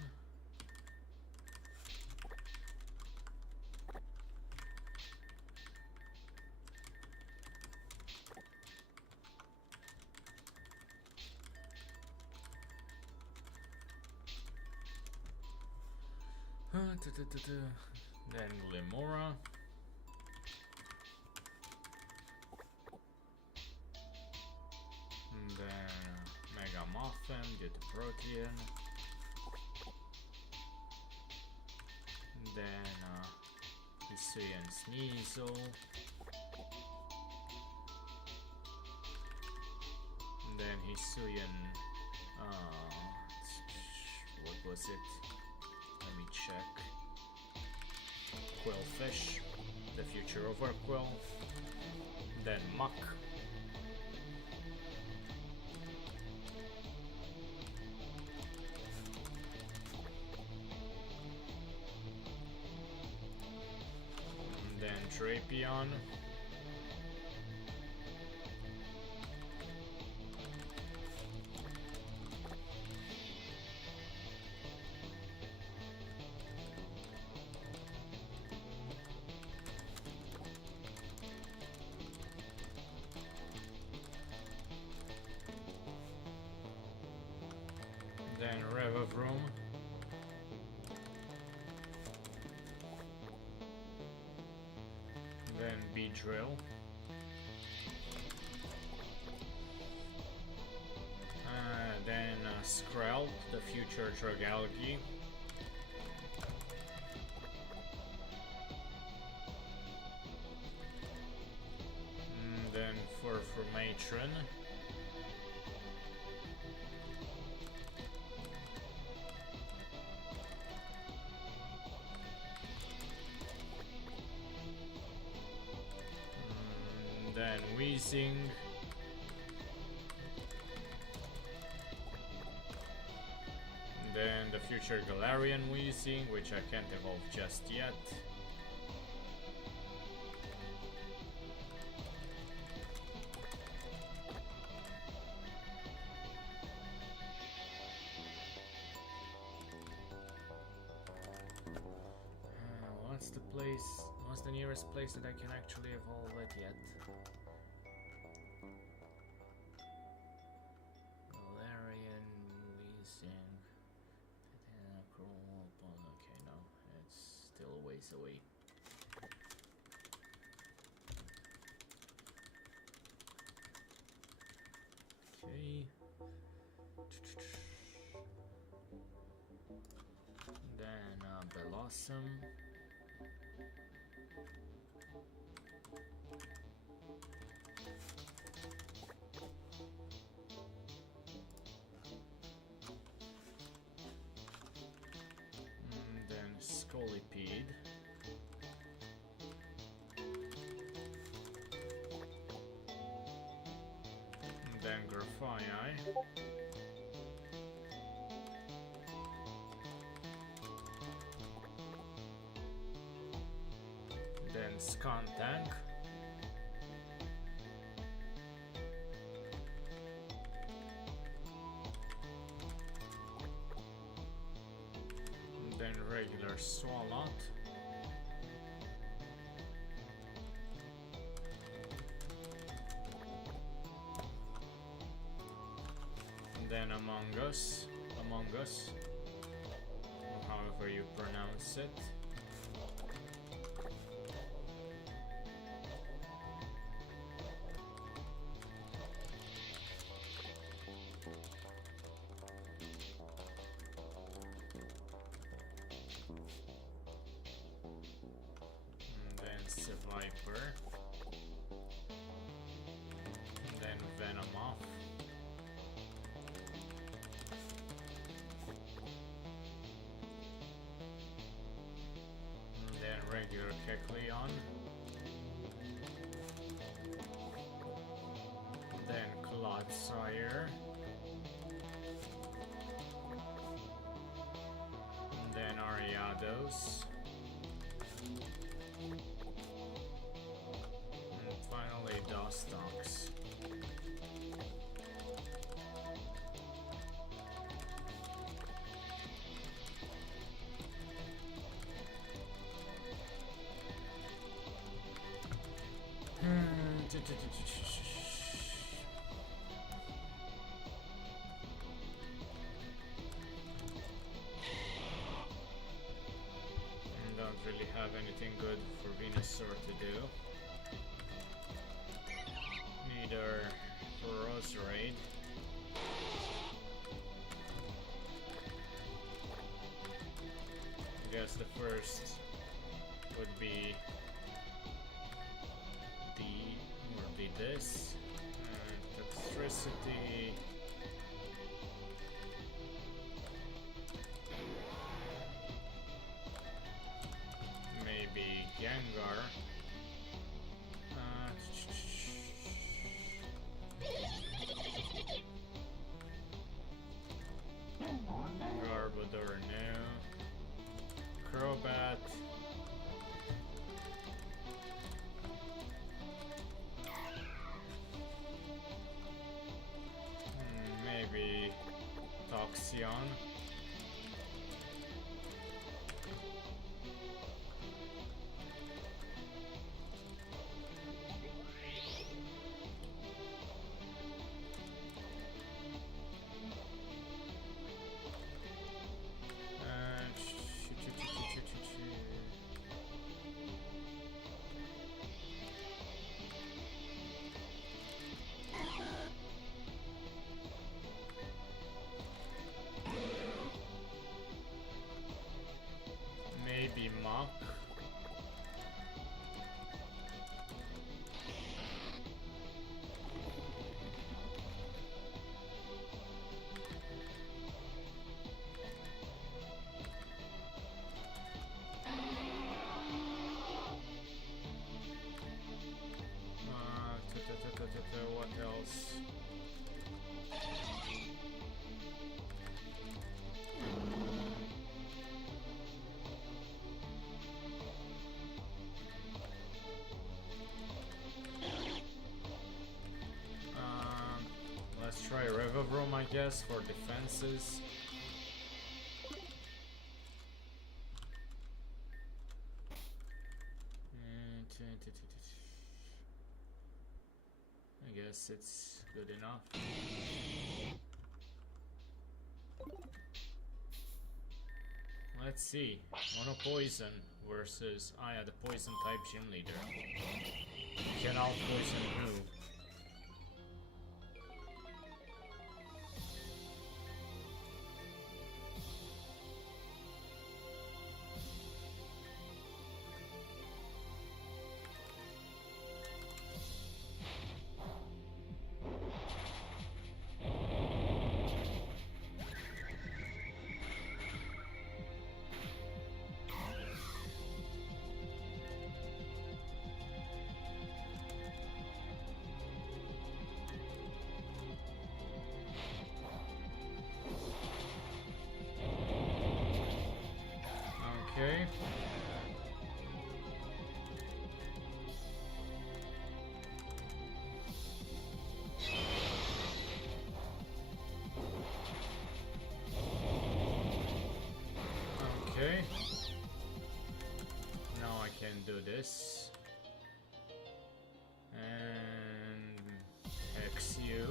Then Limora. And then Mega Muffin due to Protean. And then Hisuian Sneasel. And then Hisuian what was it? Let me check. Quillfish, the future Overquill. Then Muck. And then Drapion. Then Revavroom. Then Beedrill. Then Skrelp, the future Dragalge. And then Matron. Then Weezing. Then the future Galarian Weezing, which I can't evolve just yet. What's the nearest place that I can actually evolve it yet? Galarian, Weezing, okay, no, it's still a ways away. Okay. Then Bellossom. Scolipede. And then Grafaiai. Then Skuntank. Then regular Swalot. And then Among Us, or however you pronounce it. Reaper. And then Venomoth. And then regular Kecleon. Then Clodsire. And then Ariados. And finally Dustox. Don't really have anything good for Venusaur to do. Neither for Roserade. I guess the first would be this. Toxtricity. Maybe Gengar. Garbodor, no. Crobat. Maybe Toxion. Maybe Mach. What else? Let's try Revavroom, I guess, for defenses. I guess it's good enough. Let's see. Mono Poison versus the Poison type gym leader. Can out poison who? Okay. Okay. Now I can do this. And hex you.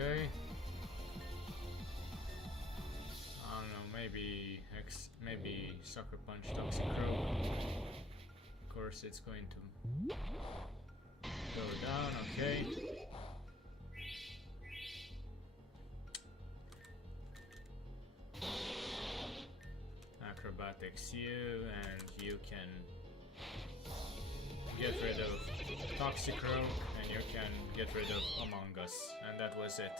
Okay. I don't know, maybe maybe Sucker Punch Toxicroak. Of course it's going to go down, okay. attacks you, and you can get rid of Toxicroak, and you can get rid of Among Us, and that was it.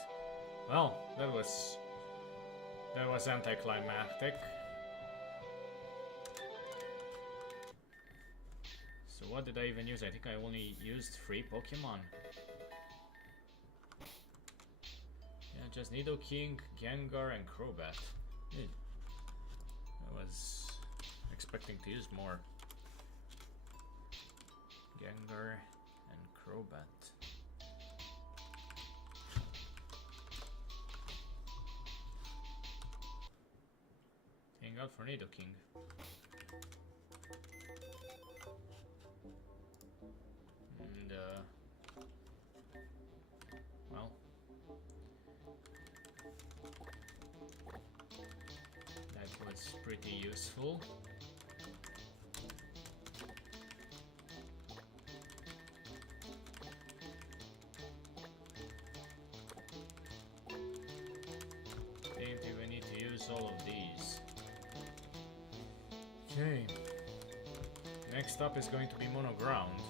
Well, that was anticlimactic. So what did I even use? I think I only used 3 Pokemon. Yeah, just Nidoking, Gengar, and Crobat. I was expecting to use more. Gengar and Crobat. Hang out for Nidoking. And well, that was pretty useful. Didn't even need to use all of these. Okay. Next up is going to be Mono Ground.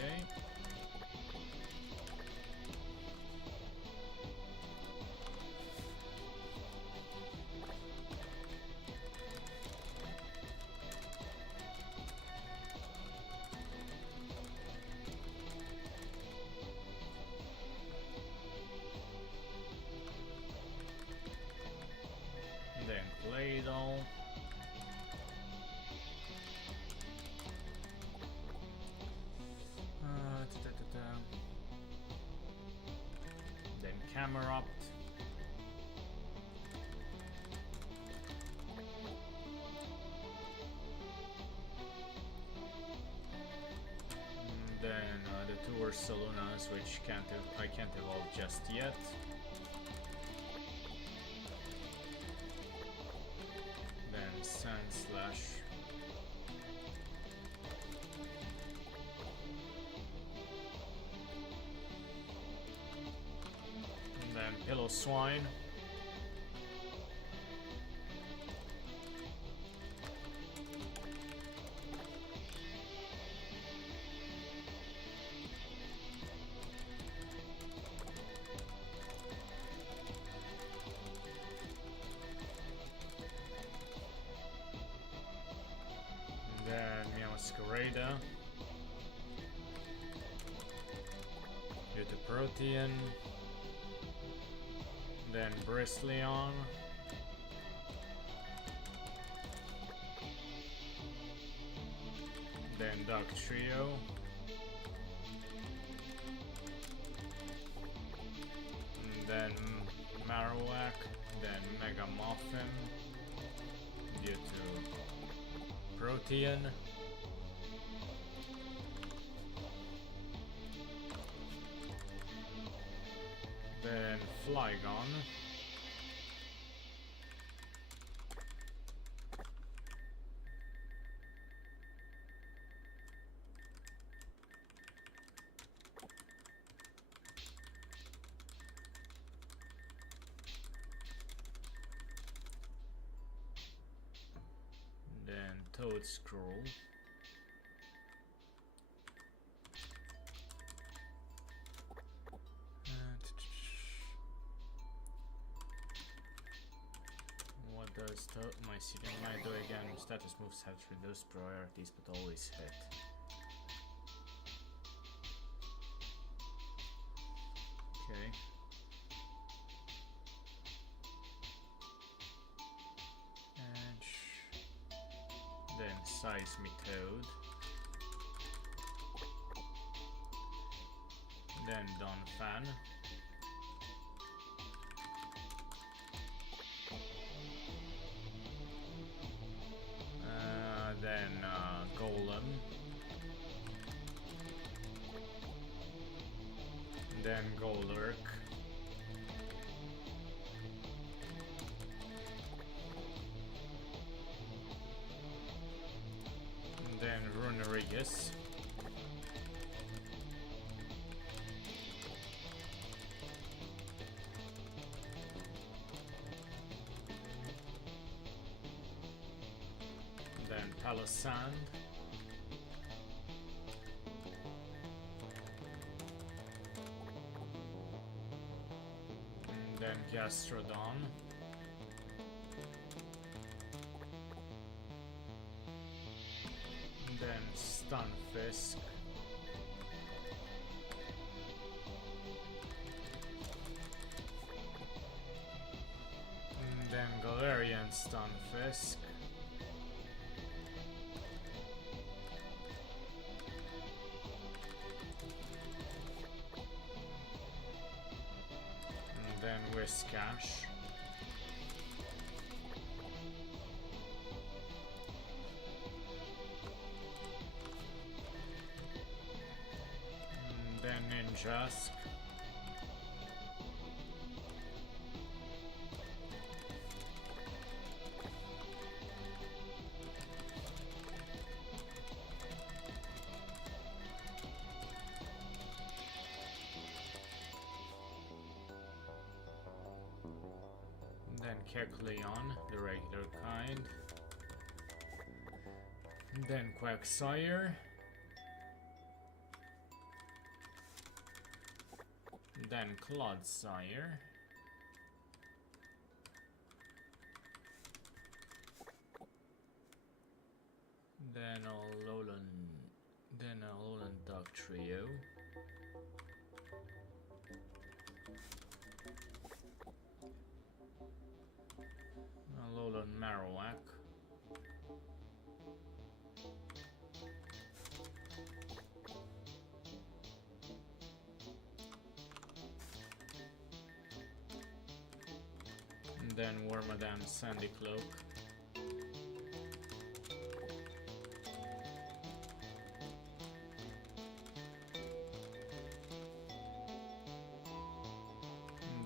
Okay. Then Claydol. Then Camerupt. Then the two Ursalunas, which I can't evolve just yet. Then Sandslash. And then Pillow-Swine. Then Meowscarada. Protean. Then Bristleon. Then Duck Trio. then Marowak, then Mega Muffin, due to Protean. Then Flygon. Then Toadscroll. What does my second might do again? Status moves have reduced priorities but always hit. Okay. Then Seismitoad. Then Donphan. Then Golem. Then Golurk. Then Runerigus. Then Palossand. Then Gastrodon. Then Stunfisk. Then Galarian Stunfisk. Then Whiscash. Then Ninjask. Then Kecleon, the regular kind. Then Quagsire. Then Clodsire. Then Alolan Dog Trio. Alolan Marowak. Then Wormadam Sandy Cloak.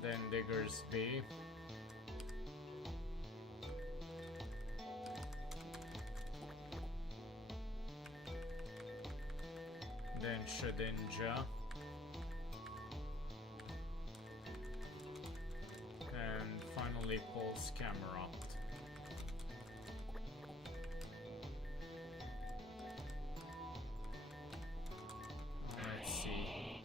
Then Diggersby. Then Shedinja. And finally Pulse Camerupt. Let's see.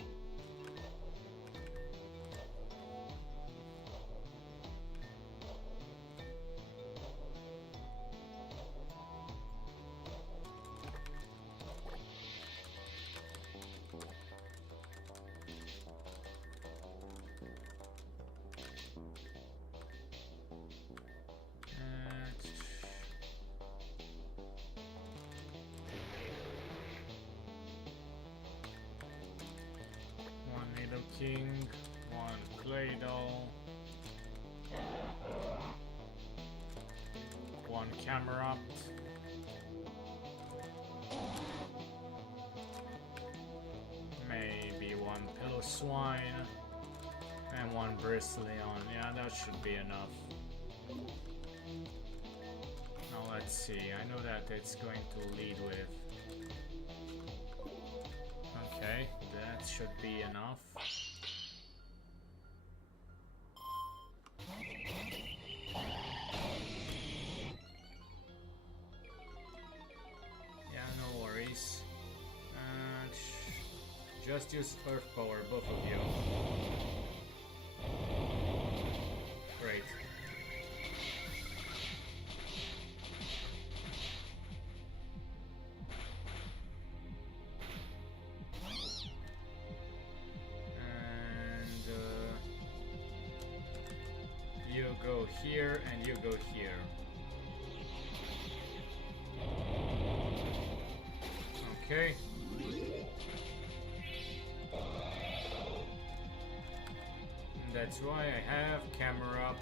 King, One clay doll. One camera. Maybe one pillow swine. And one bristleon. Yeah, that should be enough. Now let's see. I know that it's going to lead with... Okay, that should be enough. Yeah, no worries. Just use earth power, both of you. Great. You go here and you go here. Okay. And that's why I have camera up.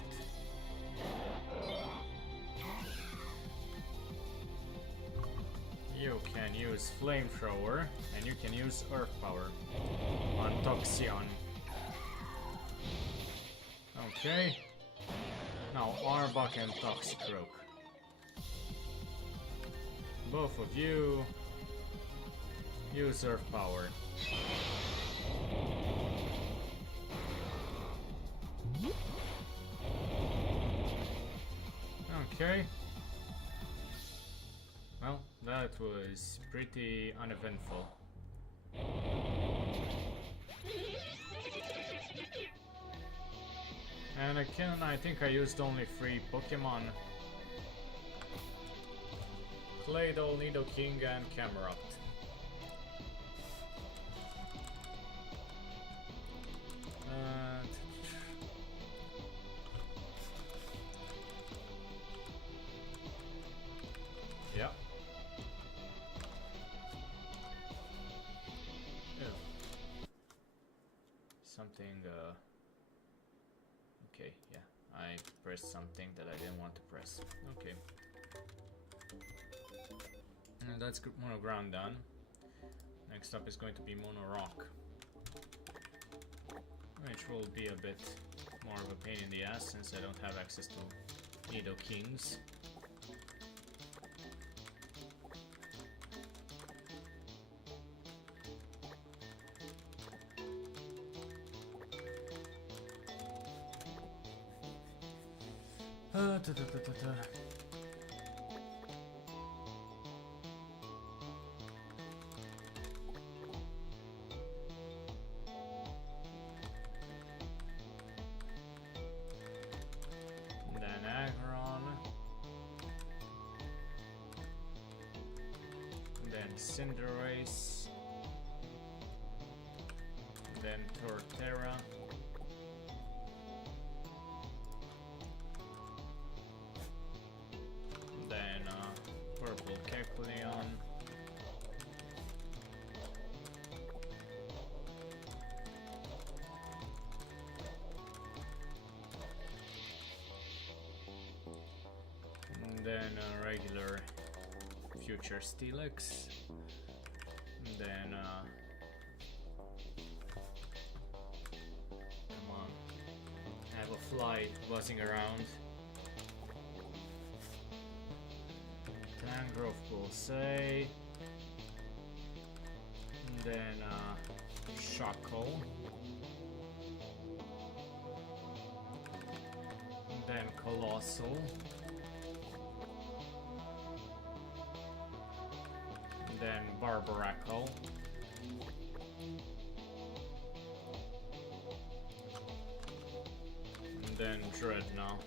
You can use flamethrower and you can use earth power on Toxion. Okay. Now Arbok and Toxicroak. Both of you use earth power. Okay. Well, that was pretty uneventful. And again, I think I used only 3 Pokemon. Claydol, Nidoking, and Camerupt. Yeah. Something, okay, yeah. I pressed something that I didn't want to press. Okay. And that's Mono Ground done. Next up is going to be Mono Rock, which will be a bit more of a pain in the ass since I don't have access to Nidokings. Then Aggron. Then Cinderace. Then Torterra. Then Purple Kecleon. And then regular Future Steelix. And then come on, have a fly buzzing around. Tangrowth Bullseye. And then Shackle. And then Colossal. And then Barbaracle. And then Dreadnought.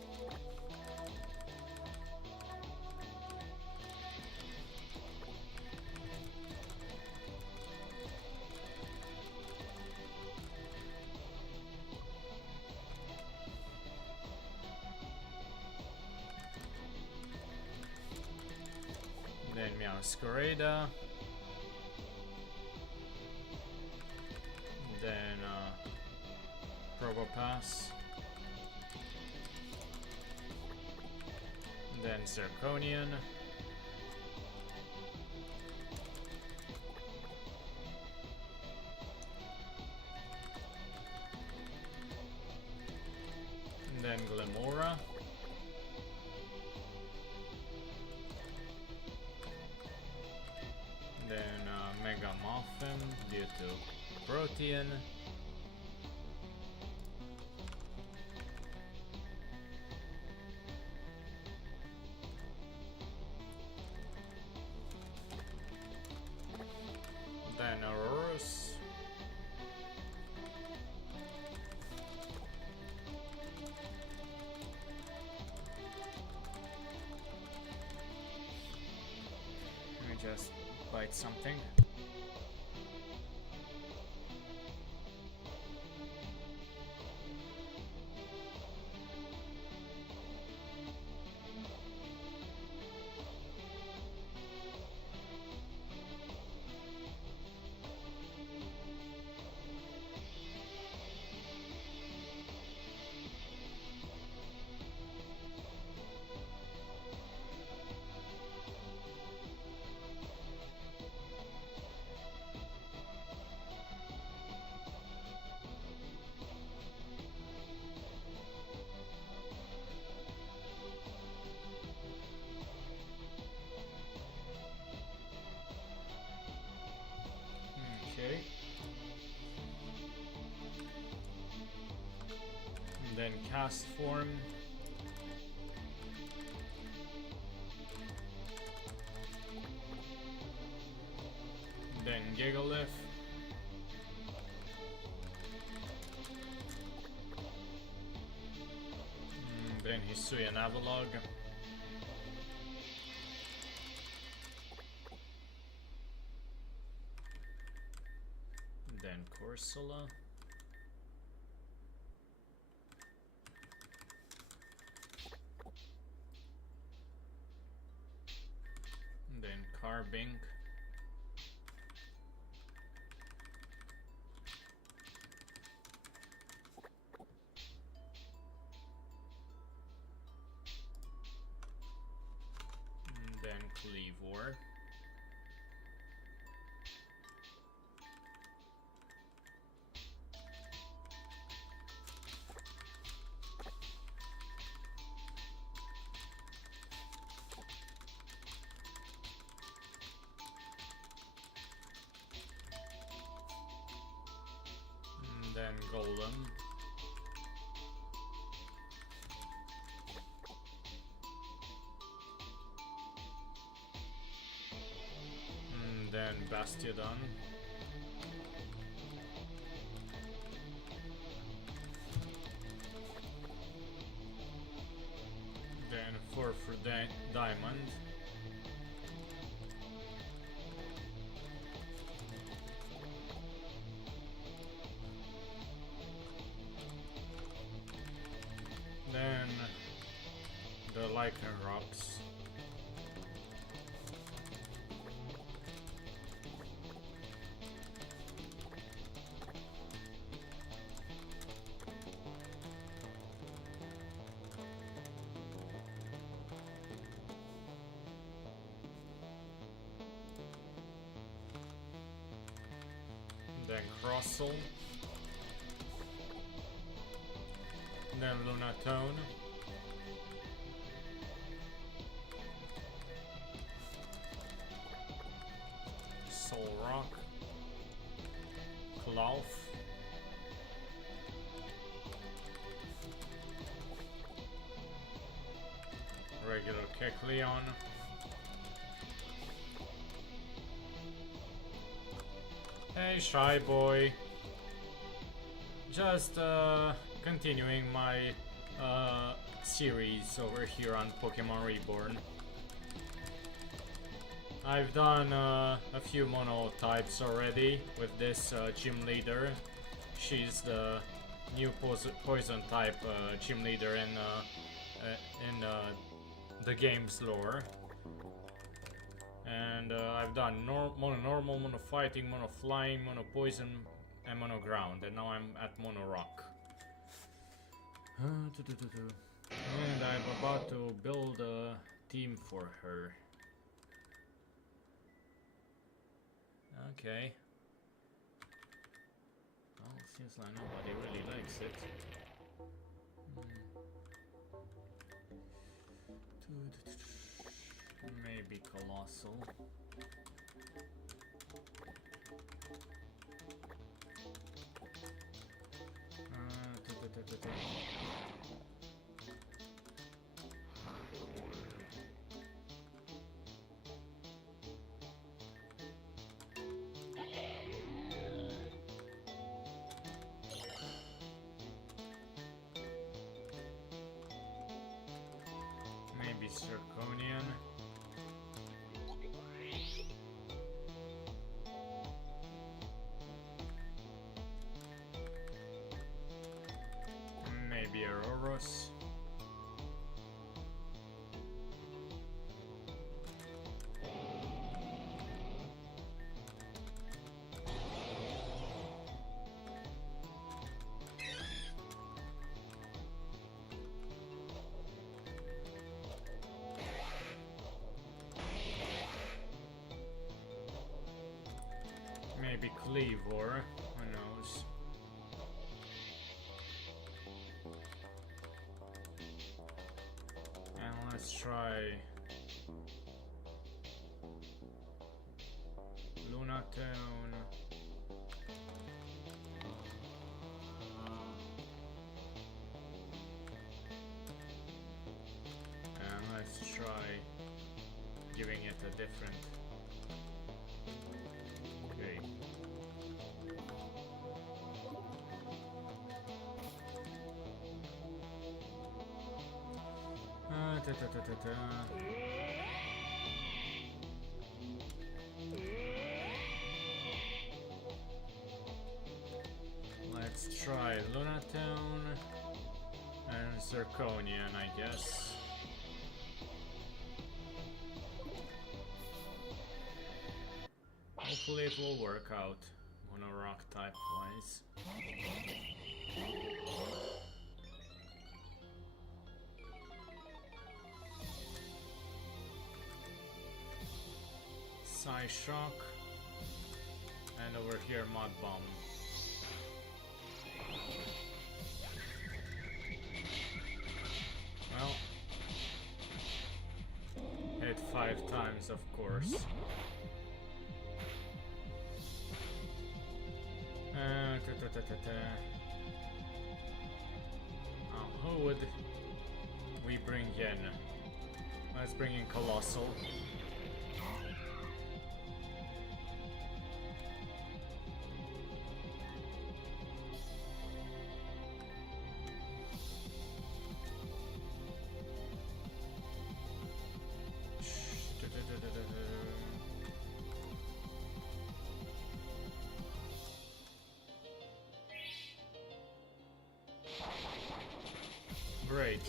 Then Meowscarada. Then Probopass. Then Zirconian. And then Glimora. Then Mega Muffin due to Protean. Then Aurorus. Let me just bite something. Okay. And then Cast Form. Then Gigalith. Then Hisuian Avalog. Then Corsola. Then Carbink. Then Cleavor. Then Golem. Then Bastiodon. Then for Diamond. Then the Lichen Rocks. Then Crostle. Then Lunatone. Solrock. Klawf. Regular Kecleon. Hey, Shy Boy. Just continuing my series over here on Pokemon Reborn. I've done a few mono types already with this gym leader. She's the new poison type gym leader in the game's lore. And I've done mono normal, mono fighting, mono flying, mono poison, and mono ground. And now I'm at mono rock. And I'm about to build a team for her. Okay. Well, seems like nobody really likes it. Maybe Colossal. Maybe Zirconian. Maybe Auroros. Maybe Cleavor, who knows? And let's try Lunatone. And let's try giving it a different. Okay. Let's try Lunatone and Zirconian, I guess. Hopefully it will work out on a rock type wise. Psyshock, and over here Mud Bomb. Well, hit 5 times, of course. Who would we bring in? Let's bring in Colossal. Great.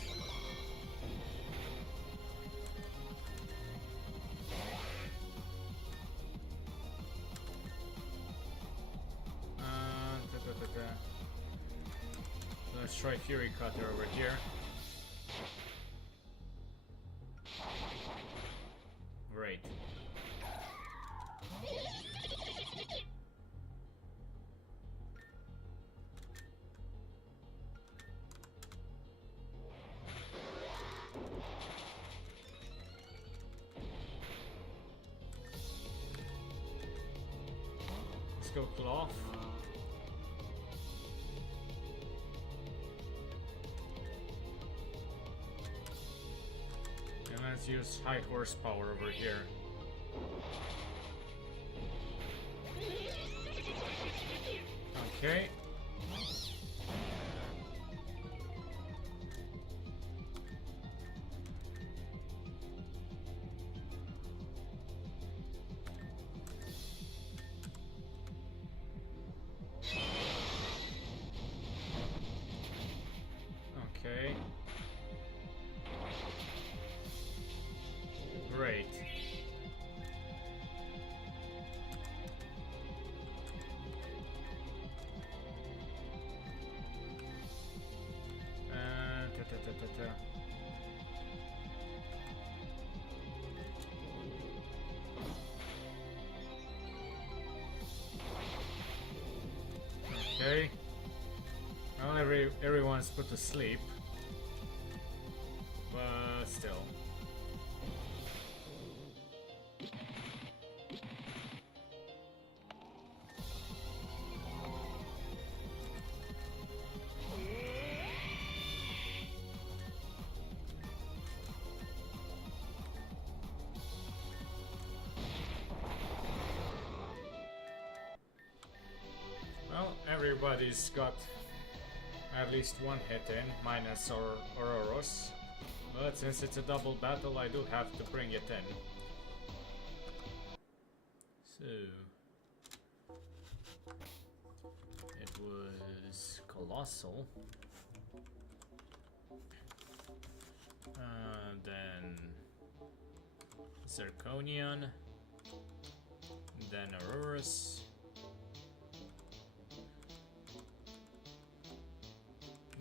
Let's try Fury Cutter over here. Great. Let's go Cloth. And let's use high horsepower over here. Okay. Okay. Great. everyone's put to sleep. But still. Well, everybody's got at least one hit in, minus Ouroros. But since it's a double battle, I do have to bring it in. So... it was Colossal. Then... Zirconian. Then Ouroros.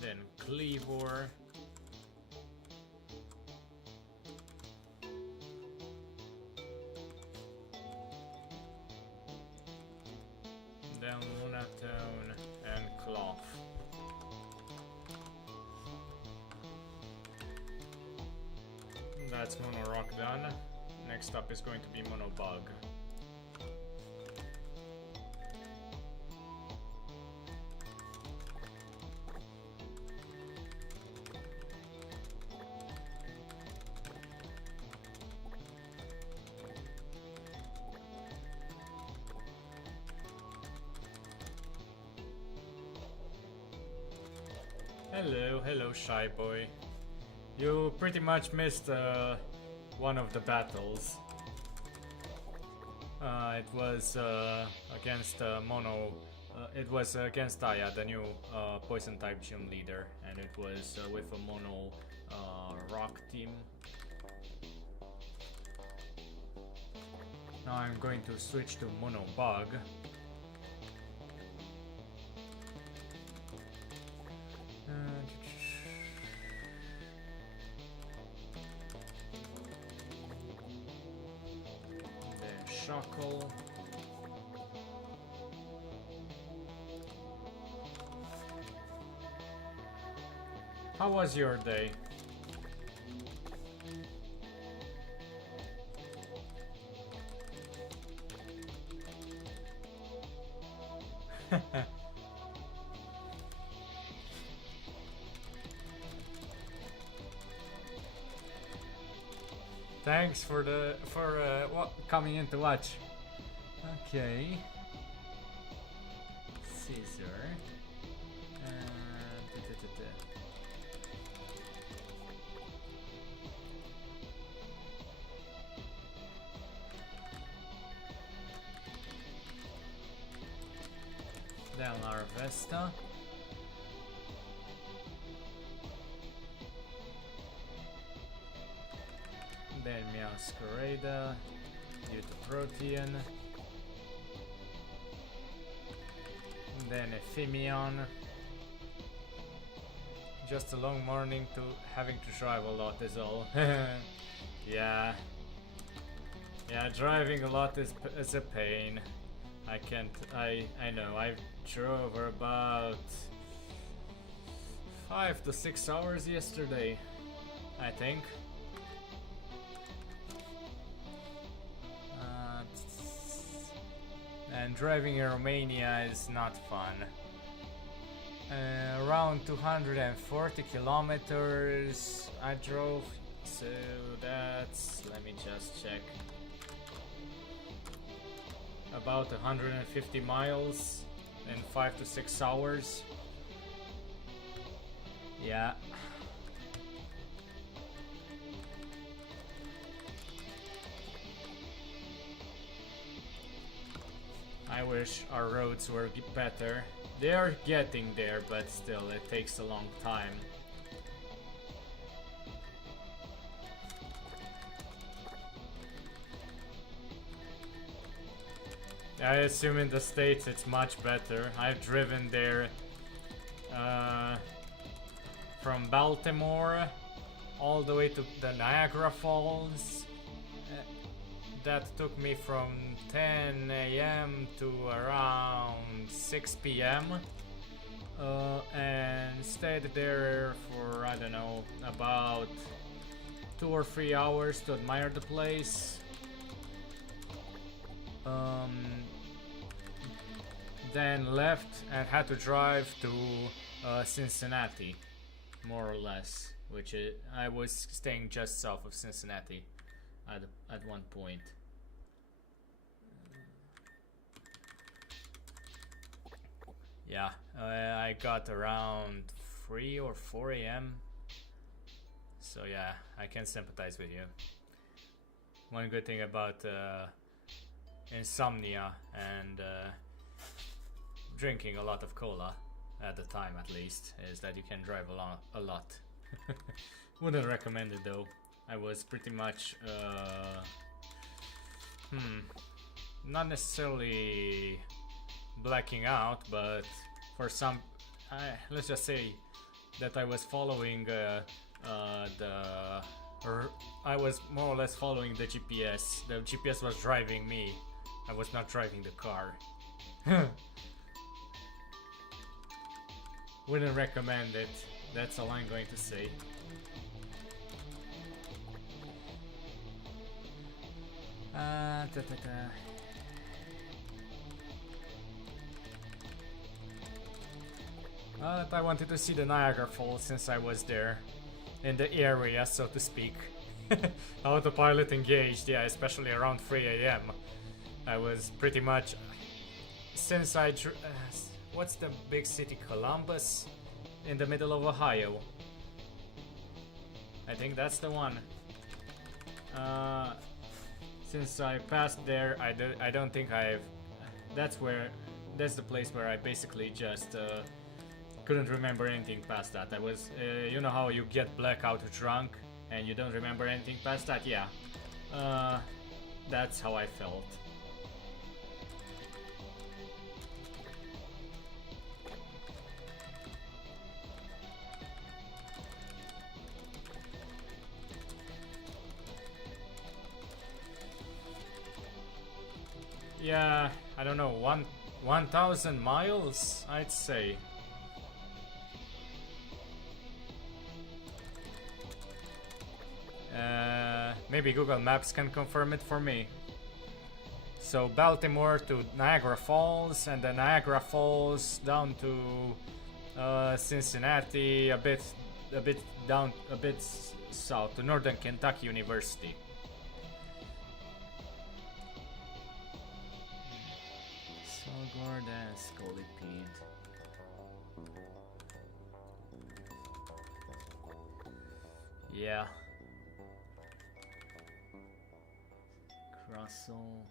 Then Cleavor. Then Lunatone and Cloth. That's Mono Rock done. Next up is going to be Mono Bug. Hello, Shy Boy. You pretty much missed one of the battles. It was against Mono. It was against Aya, the new Poison type gym leader, and it was with a Mono Rock team. Now I'm going to switch to Mono Bug. Shockle. How was your day? Thanks for coming in to watch. Okay. Caesar. Then Larvesta. Then Meowscarada, Euthyprotean, then Ephemion. Just a long morning to having to drive a lot is all. Yeah, driving a lot is a pain. I know, I drove about 5 to 6 hours yesterday, I think. And driving in Romania is not fun. Around 240 kilometers I drove, so that's, let me just check, about 150 miles in 5 to 6 hours. Yeah. I wish our roads were better. They are getting there, but still, it takes a long time. I assume in the States it's much better. I've driven there from Baltimore all the way to the Niagara Falls. That took me from 10 a.m. to around 6 p.m. And stayed there for, I don't know, about 2 or 3 hours to admire the place. Then left and had to drive to Cincinnati, more or less, which I was staying just south of Cincinnati at one point. Yeah, I got around 3 or 4 a.m. So yeah, I can sympathize with you. One good thing about insomnia and drinking a lot of cola, at the time at least, is that you can drive a lot. Wouldn't recommend it though. I was pretty much not necessarily blacking out, but for some, let's just say that I was following I was more or less following the GPS. The GPS was driving me. I was not driving the car. Wouldn't recommend it. That's all I'm going to say. I wanted to see the Niagara Falls since I was there. In the area, so to speak. Autopilot engaged, yeah, especially around 3 a.m. I was pretty much... Since what's the big city? Columbus? In the middle of Ohio. I think that's the one. Since I passed there, I don't think I've... That's the place where I basically just couldn't remember anything past that. I was, you know how you get blackout drunk and you don't remember anything past that? Yeah. That's how I felt. Yeah, I don't know, 1,000 miles, I'd say. Maybe Google Maps can confirm it for me. So Baltimore to Niagara Falls, and then Niagara Falls down to Cincinnati, a bit down, a bit south to Northern Kentucky University. Solgard and Scolipede. Yeah. Russell.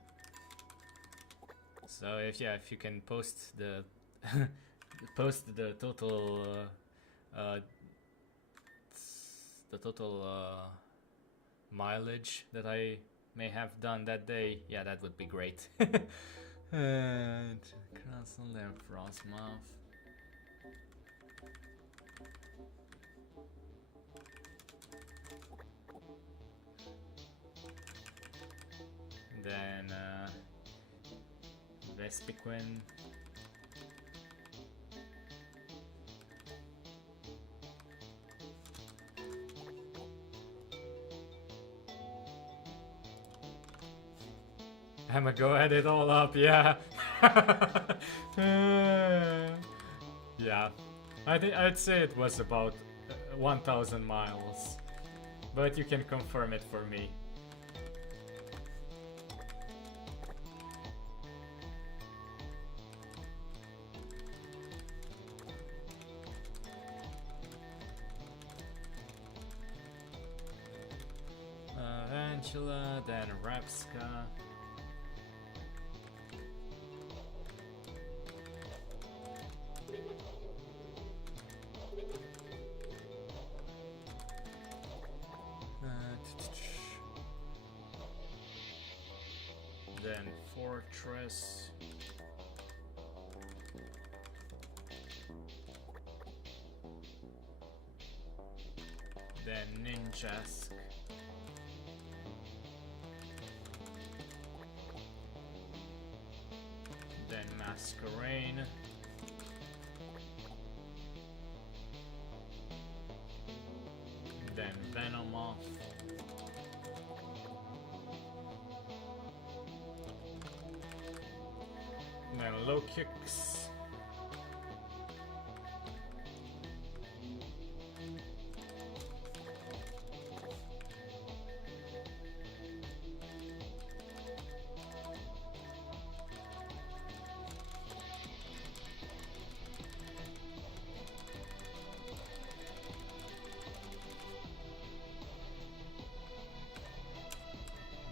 So if you can post the total mileage that I may have done that day, yeah, that would be great. And Russell and Frostmouth. Then Vespiquen. I'ma go add it all up, yeah. Yeah, I'd say it was about 1,000 miles, but you can confirm it for me. Angela, then Rapska. Then Fortress. Then Ninjask. Then Masquerain. then Venomoth. Then low kicks.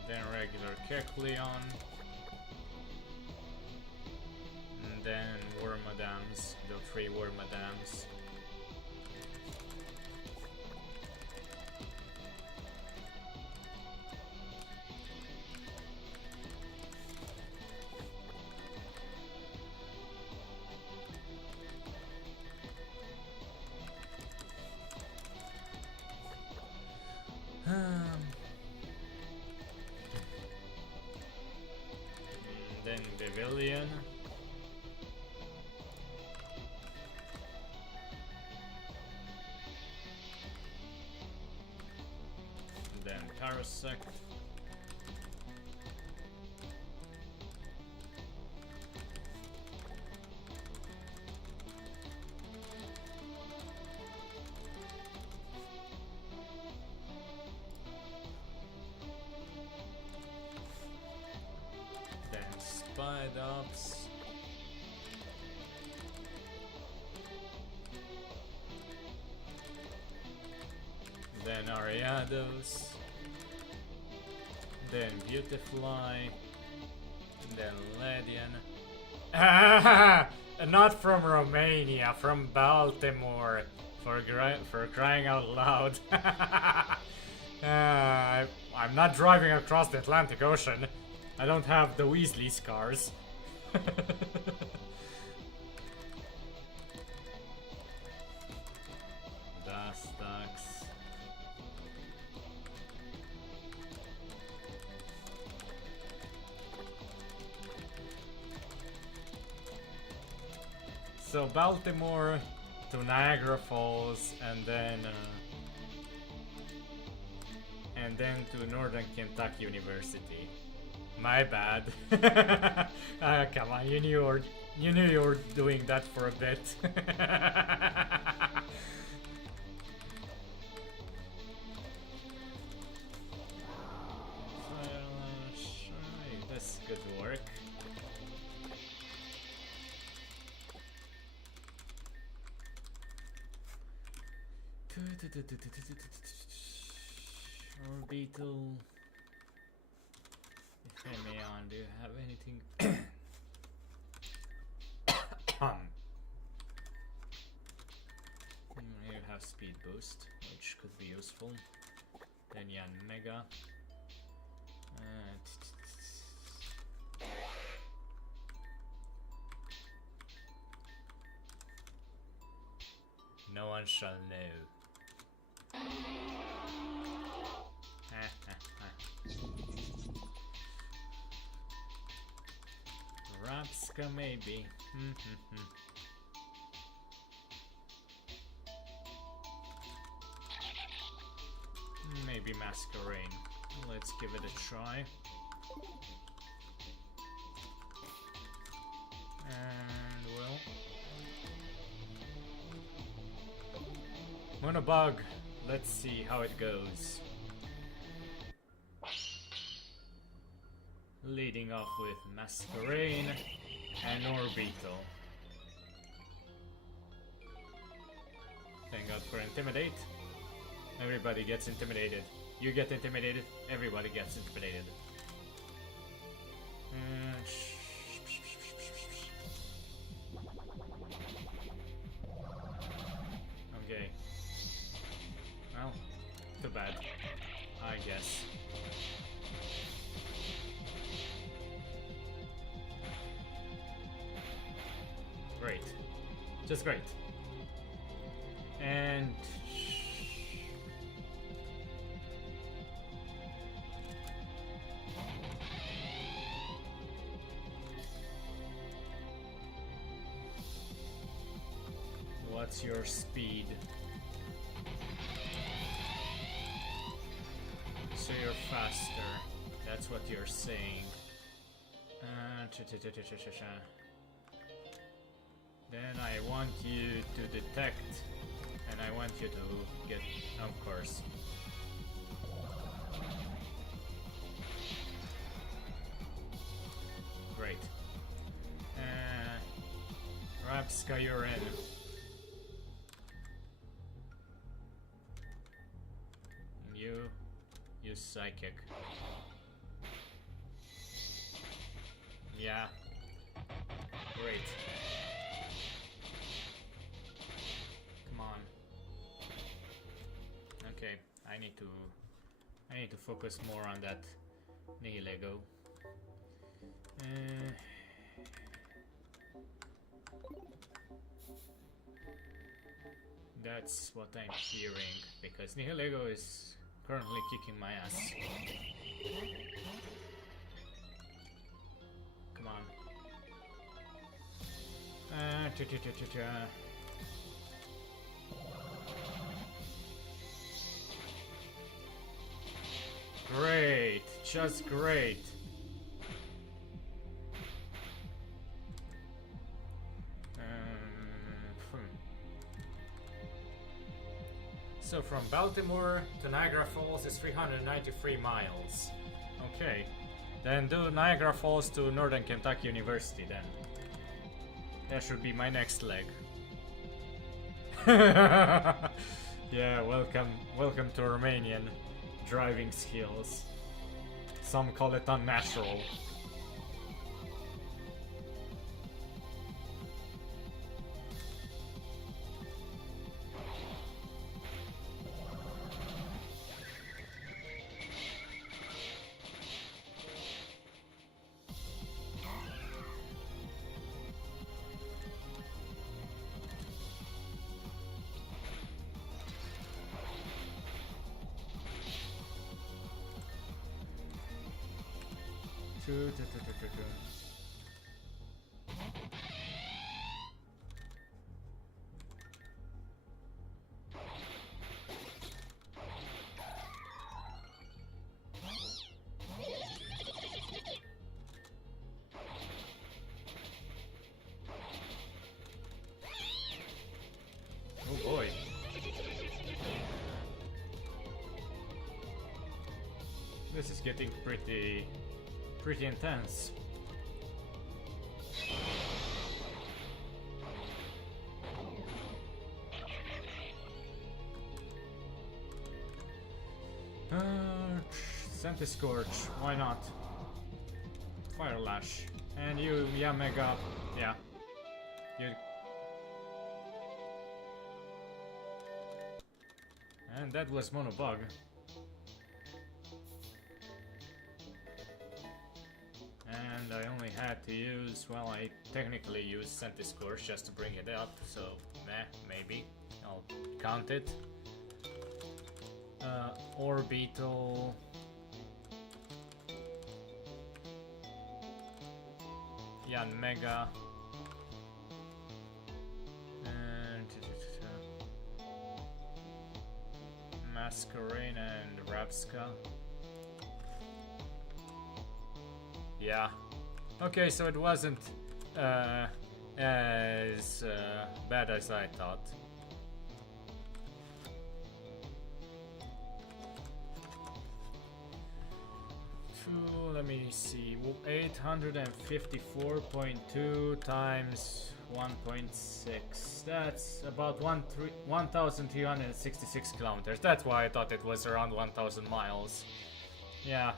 Then regular Kecleon. And then Wormadams, the 3 Wormadams. Then Pavilion. Then Parasect. Then Spidops. Then Ariados. Then Beautifly. Then Ledian. Not from Romania, from Baltimore. For crying out loud. I'm not driving across the Atlantic Ocean. I don't have the Weasley scars. Dustox. So Baltimore to Niagara Falls, and then to Northern Kentucky University. My bad. Come on, you knew you were doing that for a bit. This could work. Orbital. Hemion, do you have anything? You have speed boost, which could be useful. Then Yan Mega. No one shall know. Rapska maybe. Maybe Masquerain. Let's give it a try. And well, Monobug. Let's see how it goes. Leading off with Masquerain and Orbital. Thank God for Intimidate. Everybody gets intimidated. You get intimidated, everybody gets intimidated. Okay. Well, too bad, I guess. Great. Just great. And what's your speed? faster. That's what you're saying. Then I want you to detect, and I want you to get, of course. Great. Rapska, you're in. You use Psychic. Yeah. Great. Come on. Okay, I need to focus more on that Nihilego. That's what I'm hearing, because Nihilego is currently kicking my ass. Come on. Great, just great. So from Baltimore to Niagara Falls is 393 miles. Okay, then do Niagara Falls to Northern Kentucky University then. That should be my next leg. Yeah, welcome to Romanian driving skills. Some call it unnatural. Oh boy. This is getting pretty intense. Scorch, why not? Fire Lash. And you, yeah, Mega, yeah. You. And that was Monobug. And I only had to use, well, I technically used Scorch just to bring it up, so maybe. I'll count it. Orbital. Mega. And Masquerain and Rapska. Yeah. Okay, so it wasn't as bad as I thought. Let me see, 854.2 times 1.6. That's about 1,366 kilometers. That's why I thought it was around 1,000 miles. Yeah.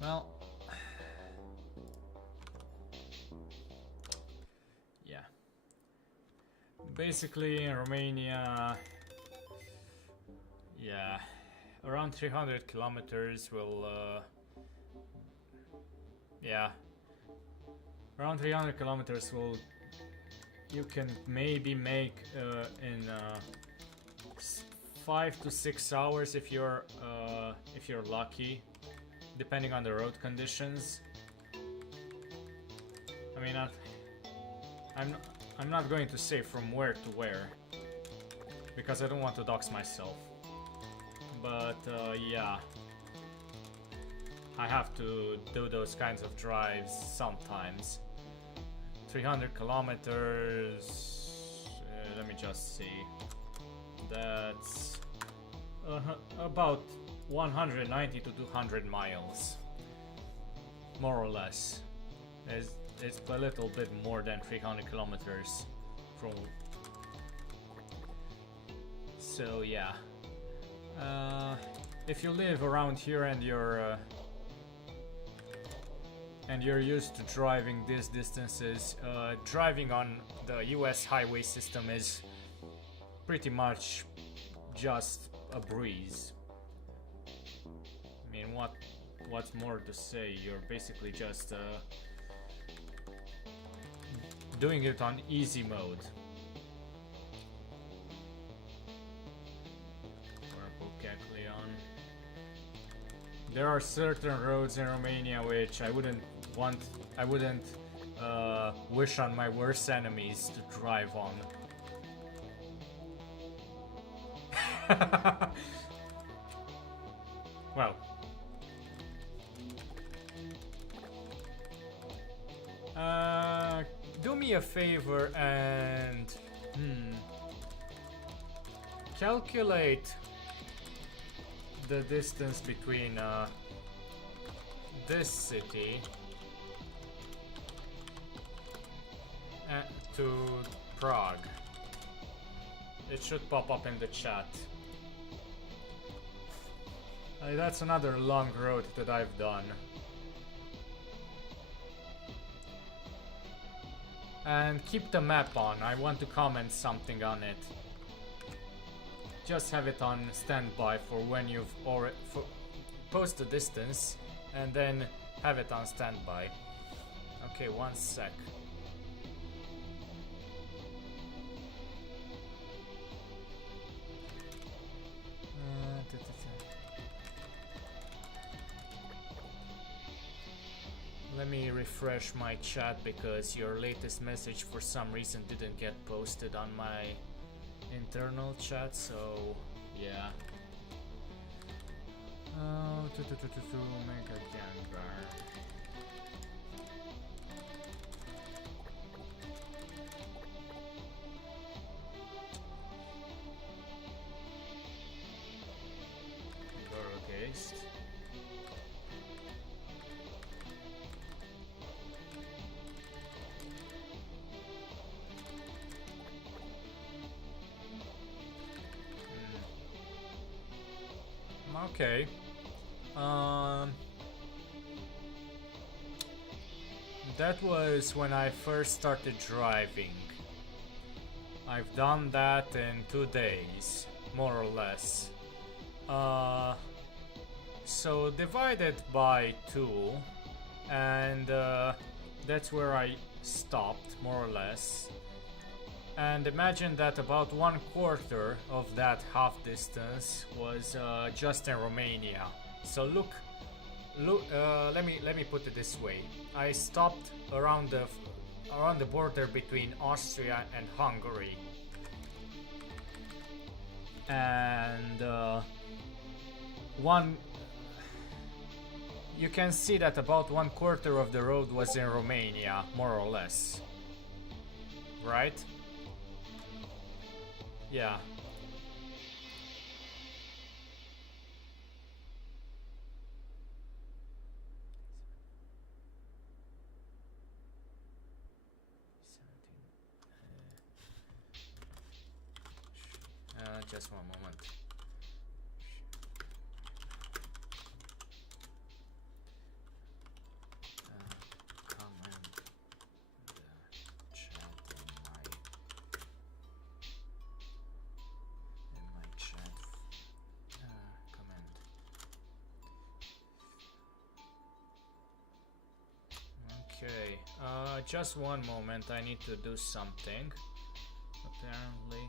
Well. Yeah. Basically, in Romania. Yeah. Around 300 kilometers will, yeah, around 300 kilometers will, you can maybe make in 5 to 6 hours if you're lucky, depending on the road conditions. I mean, I'm not going to say from where to where, because I don't want to dox myself. but yeah, I have to do those kinds of drives sometimes. 300 kilometers, let me just see, that's about 190 to 200 miles, more or less. It's a little bit more than 300 kilometers from. So yeah, if you live around here and you're used to driving these distances, driving on the US highway system is pretty much just a breeze. I mean, what's more to say? You're basically just doing it on easy mode. There are certain roads in Romania which I wouldn't wish on my worst enemies to drive on. Well, do me a favor and calculate the distance between this city to Prague. It should pop up in the chat. That's another long road that I've done. And keep the map on. I want to comment something on it. Just have it on standby for when you've already post the distance, and then have it on standby. Okay, one sec. Let me refresh my chat because your latest message for some reason didn't get posted on my internal chat, so yeah. Mega Gangar. Gorgeist. Okay. That was when I first started driving. I've done that in 2 days, more or less. So divided by 2, and that's where I stopped, more or less. And imagine that about 1/4 of that half distance was just in Romania. So look, let me put it this way. I stopped around the border between Austria and Hungary, and you can see that about 1/4 of the road was in Romania, more or less, right? Yeah. Just one moment. Comment the chat in my chat. Comment. Okay. Just one moment. I need to do something. Apparently.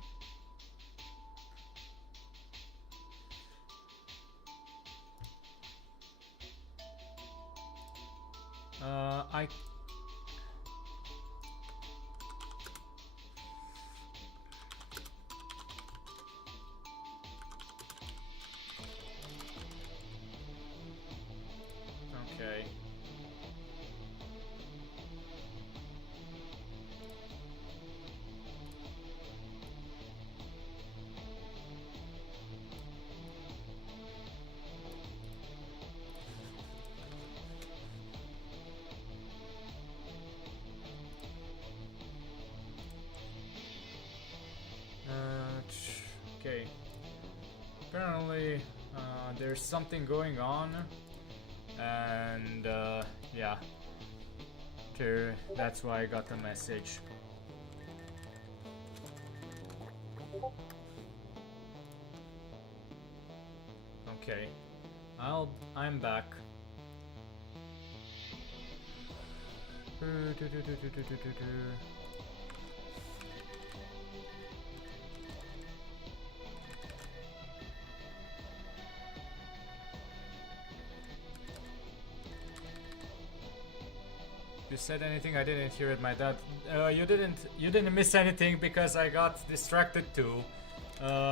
I apparently there's something going on, and yeah, that's why I got the message. Okay, I'm back. You said anything? I didn't hear it, my dad. You didn't miss anything because I got distracted too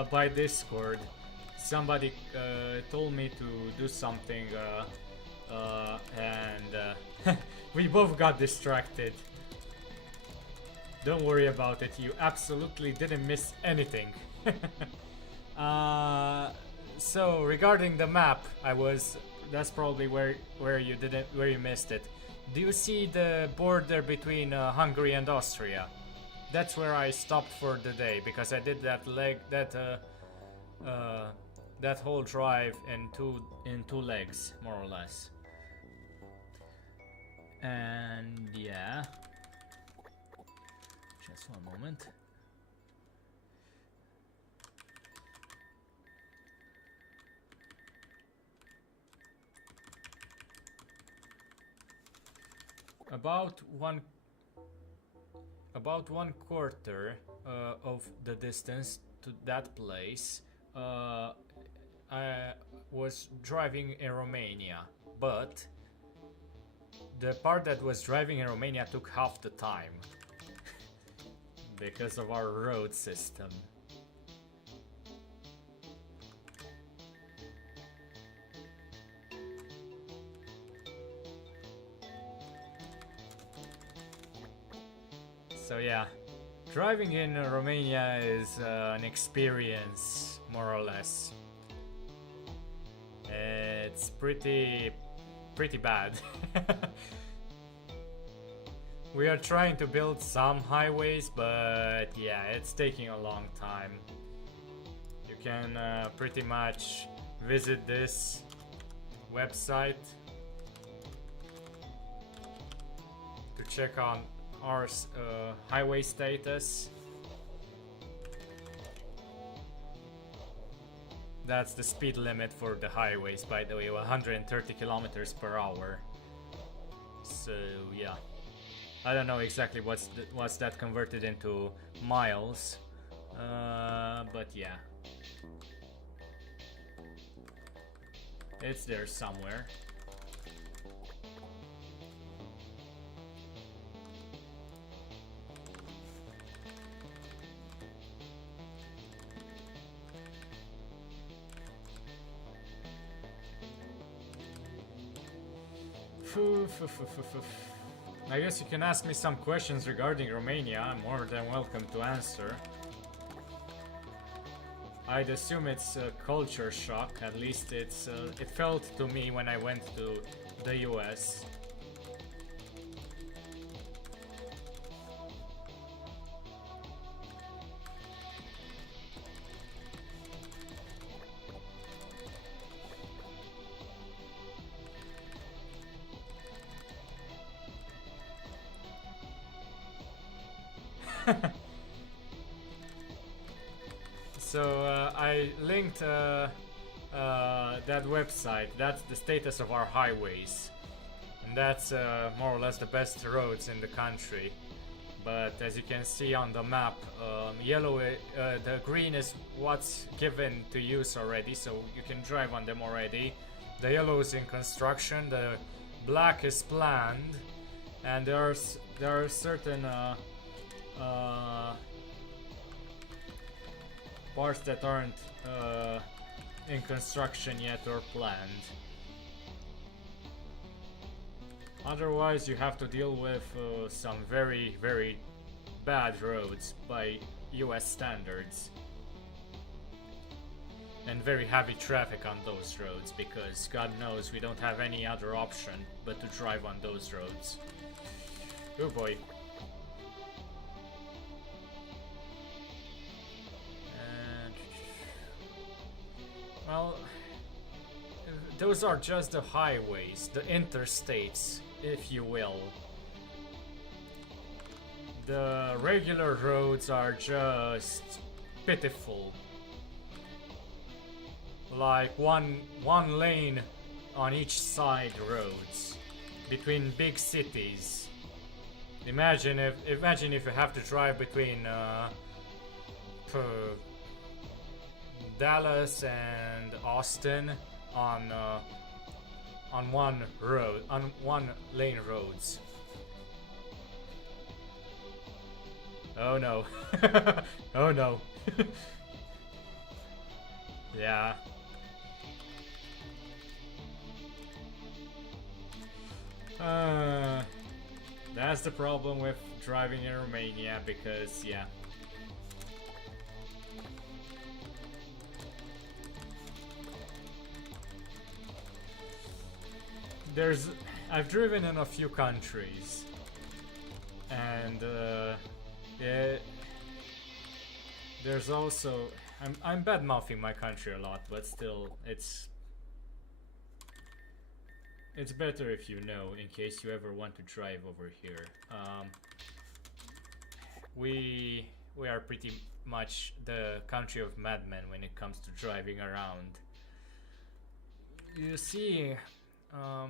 by Discord. Somebody told me to do something and we both got distracted. Don't worry about it, you absolutely didn't miss anything. So regarding the map, that's probably where you missed it. Do you see the border between Hungary and Austria? That's where I stopped for the day because I did that that whole drive in two legs, more or less. And yeah, just one moment. About one quarter of the distance to that place I was driving in Romania, but the part that was driving in Romania took half the time because of our road system. So yeah, driving in Romania is an experience, more or less. It's pretty bad. We are trying to build some highways, but yeah, it's taking a long time. You can pretty much visit this website to check on our highway status. That's the speed limit for the highways, by the way, 130 kilometers per hour. So yeah, I don't know exactly what's that converted into miles, but yeah, it's there somewhere. I guess you can ask me some questions regarding Romania. I'm more than welcome to answer. I'd assume it's a culture shock. At least it felt to me when I went to the US. So I linked that website. That's the status of our highways, and that's more or less the best roads in the country. But as you can see on the map, yellow, the green is what's given to use already, so you can drive on them already. The yellow is in construction. The black is planned, and there are certain parts that aren't in construction yet or planned. Otherwise, you have to deal with some very, very bad roads by US standards. And very heavy traffic on those roads, because God knows we don't have any other option but to drive on those roads. Oh boy. Well, those are just the highways, the interstates, if you will. The regular roads are just pitiful. Like one lane on each side roads between big cities. Imagine if you have to drive between Dallas and Austin on one road, on one lane roads. Oh no. Oh no. Yeah. That's the problem with driving in Romania, because yeah. I've driven in a few countries, and yeah, there's also I'm bad mouthing my country a lot, but still it's better if you know, in case you ever want to drive over here. We are pretty much the country of madmen when it comes to driving around. You see, how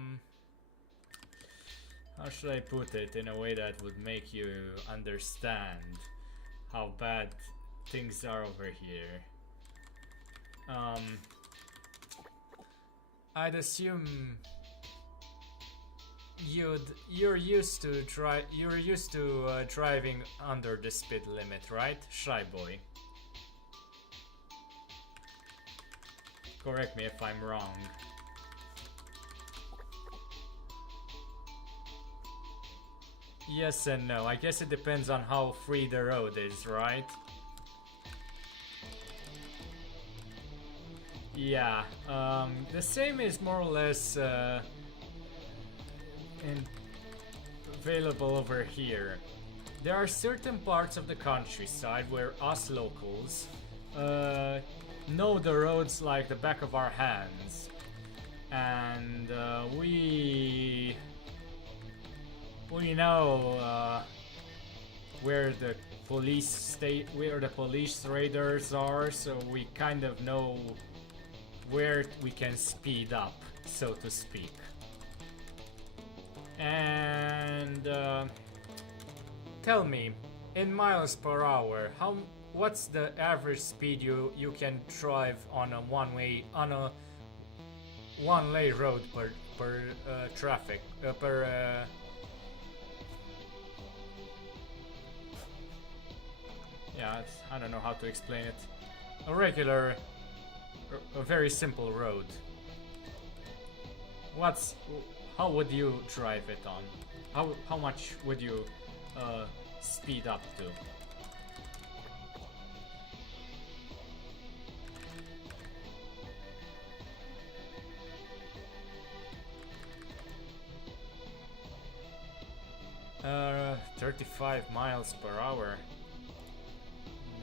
should I put it in a way that would make you understand how bad things are over here? I'd assume you're used to driving under the speed limit, right, Shy Boy? Correct me if I'm wrong. Yes and no. I guess it depends on how free the road is, right? Yeah. The same is more or less available over here. There are certain parts of the countryside where us locals know the roads like the back of our hands, and we know where the police radars are, so we kind of know where we can speed up, so to speak. And tell me, in miles per hour, what's the average speed you can drive on a one-lane road per traffic yeah, I don't know how to explain it. A very simple road. How would you drive it on? How much would you speed up to? Uh, 35 miles per hour.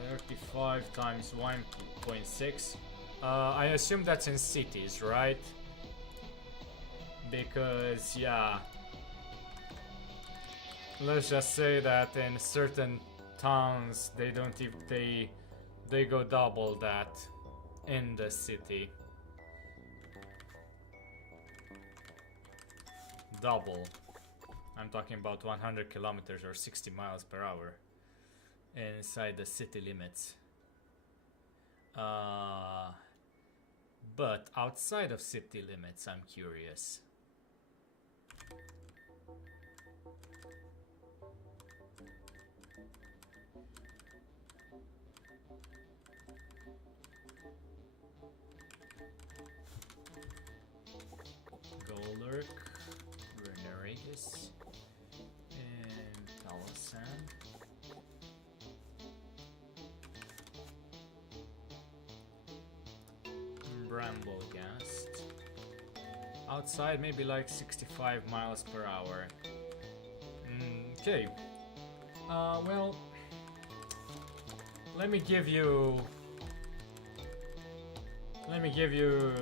35 times 1.6. I assume that's in cities, right? Because, yeah, let's just say that in certain towns they don't even they go double that in the city. Double. I'm talking about 100 kilometers or 60 miles per hour inside the city limits. But outside of city limits, I'm curious. Golurk, Reneragus, and Palossand. Bramblegast. Outside maybe like 65 miles per hour. Okay. Well, let me give you me give you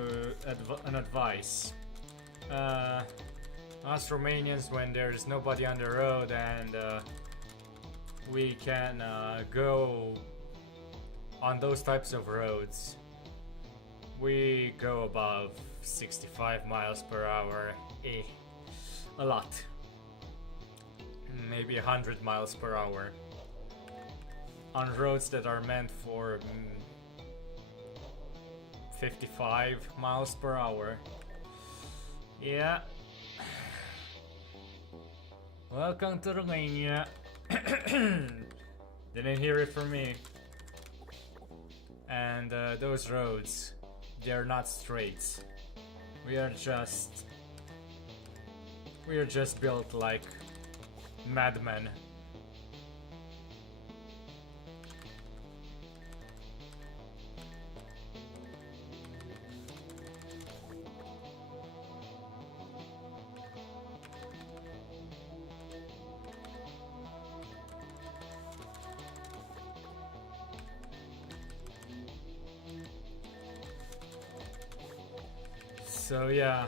an advice. Us Romanians, when there's nobody on the road and we can go on those types of roads, we go above 65 miles per hour. A lot. Maybe 100 miles per hour. On roads that are meant for 55 miles per hour. Yeah. Welcome to Romania. Didn't hear it from me. And those roads, they're not straight. We are just built like madmen. So yeah,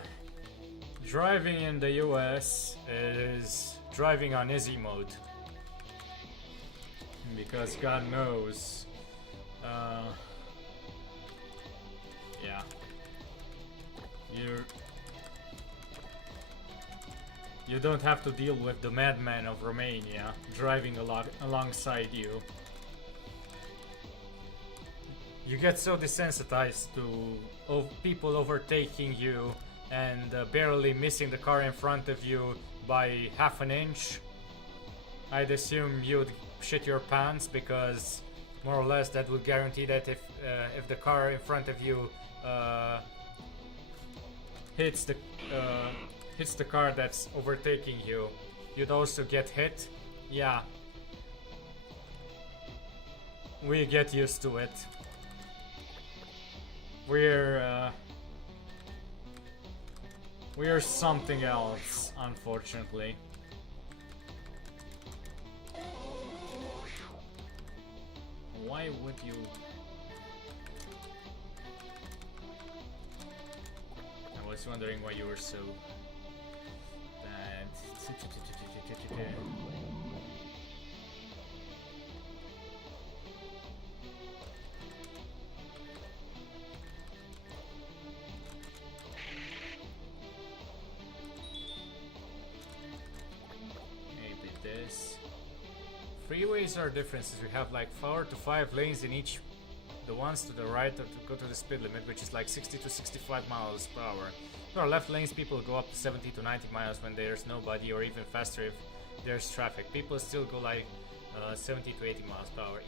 driving in the US is driving on easy mode, because God knows, yeah, you don't have to deal with the madman of Romania driving alongside you. You get so desensitized to people overtaking you and barely missing the car in front of you by half an inch. I'd assume you'd shit your pants, because more or less that would guarantee that if the car in front of you hits the car that's overtaking you, you'd also get hit. Yeah, we get used to it. We're something else, unfortunately. Why would you? I was wondering why you were so bad. Freeways are different, since we have like 4 to 5 lanes in each. The ones to the right are to go to the speed limit, which is like 60 to 65 miles per hour. For our left lanes, people go up to 70 to 90 miles when there's nobody, or even faster if there's traffic. People still go like 70 to 80 miles per hour.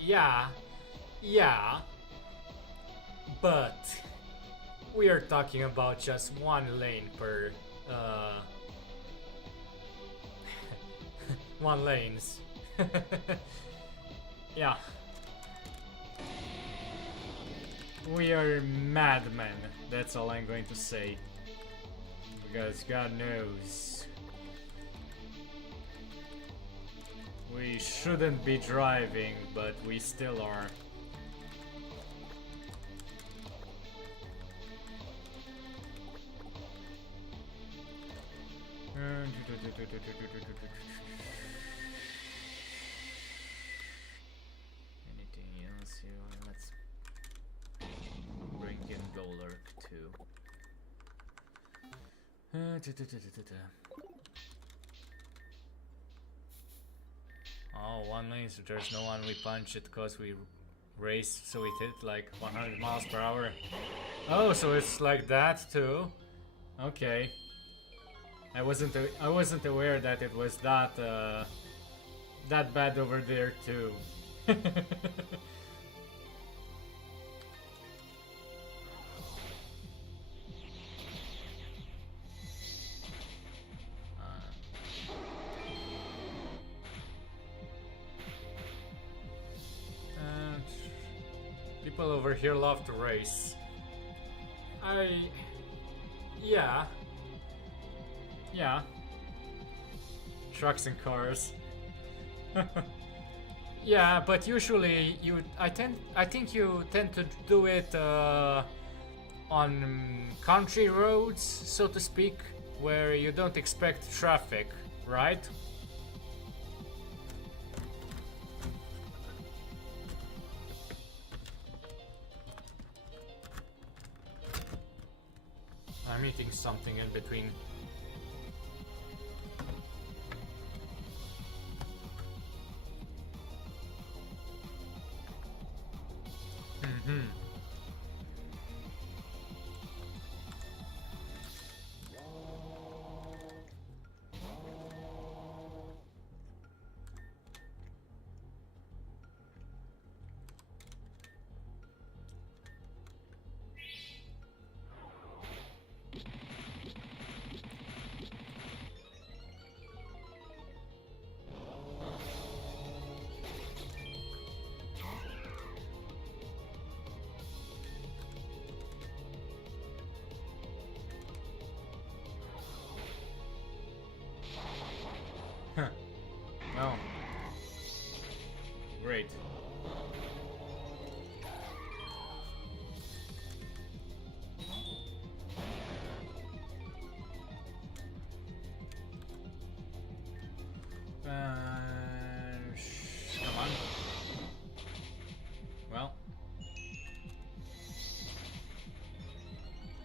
Yeah, but we are talking about just one lane per one lanes. Yeah. We are madmen, that's all I'm going to say. Because God knows we shouldn't be driving, but we still are. Anything else here? Let's bring in Dollar too. Oh, one lane, so there's no one. We punch it because we race, so it hit like 100 miles per hour. Oh, so it's like that too. Okay. I wasn't aware that it was that that bad over there too. People over here love to race. Yeah. Trucks and cars. Yeah, but usually I think you tend to do it on country roads, so to speak, where you don't expect traffic, right? I'm eating something in between. No. Great. Come on. Well.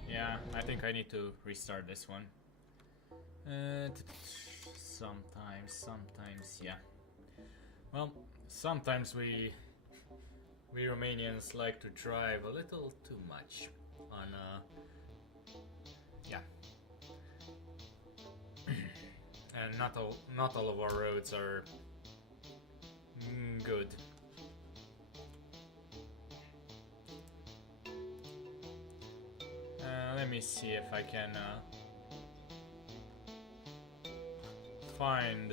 Yeah, I think I need to restart this one. Sometimes, yeah. Well, sometimes we Romanians like to drive a little too much on yeah. And not all of our roads are good. Let me see if I can find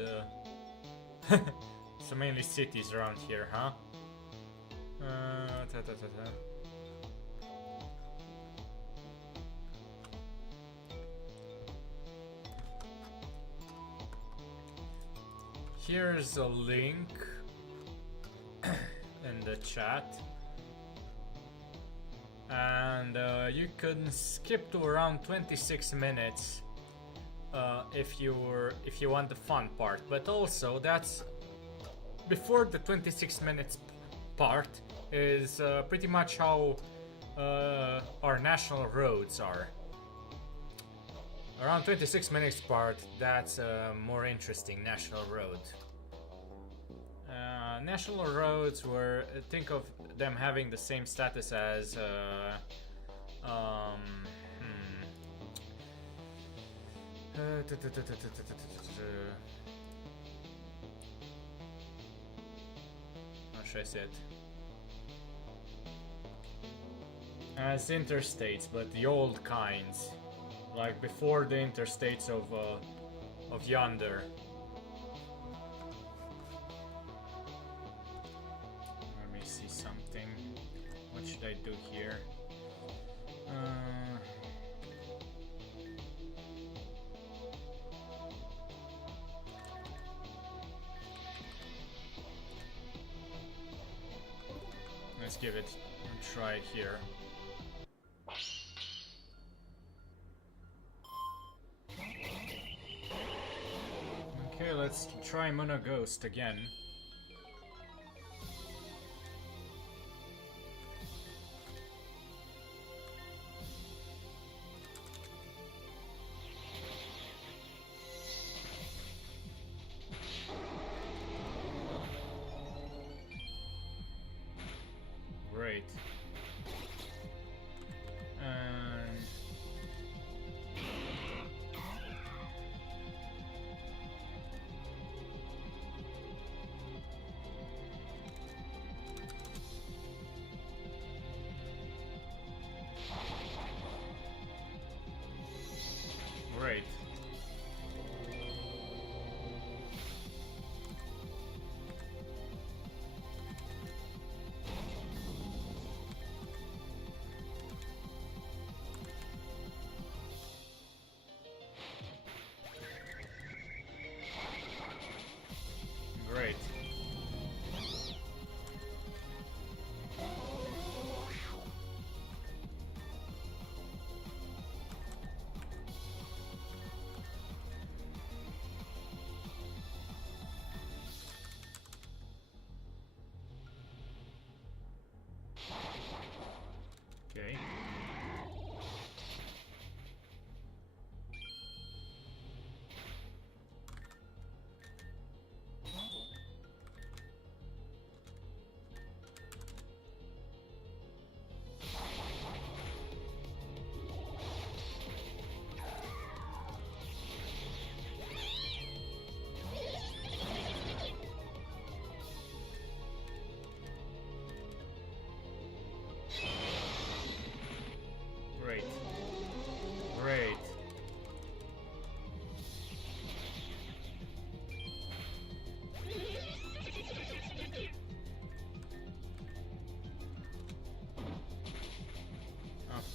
so mainly cities around here, huh? Here's a link in the chat, and you can skip to around 26 minutes if you want the fun part, but also that's before the 26 minutes part is pretty much how our national roads are. Around 26 minutes part, that's a more interesting national road. National roads were, think of them having the same status as how should I say it? As interstates, but the old kinds, like before the interstates of yonder. Let me see something. What should I do here? Let's give it a try here. Okay, let's try Mono Ghost again. Great. And great.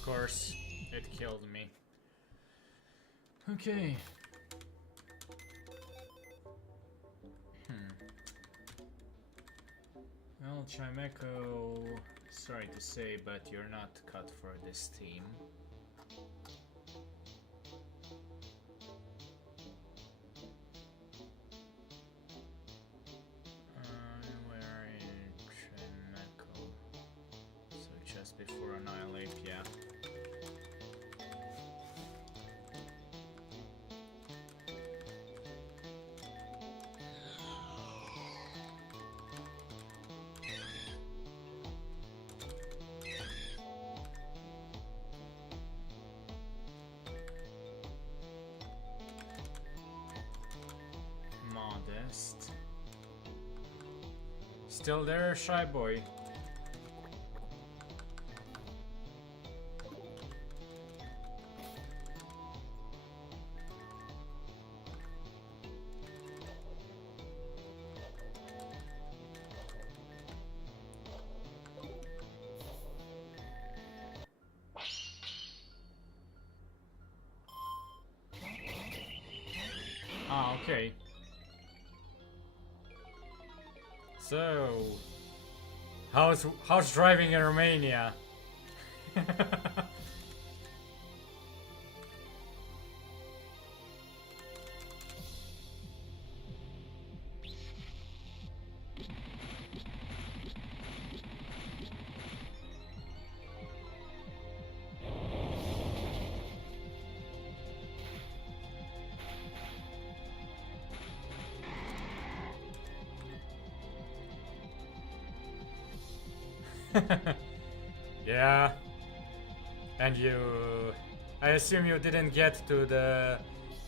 course, it killed me. Okay. Well, Chimeco, sorry to say, but you're not cut for this team. Where is Chimeco? So just before Annihilate, yeah. Modest. Still there, Shy Boy? Ah, okay. So, how's driving in Romania? Yeah. And I assume you didn't get to the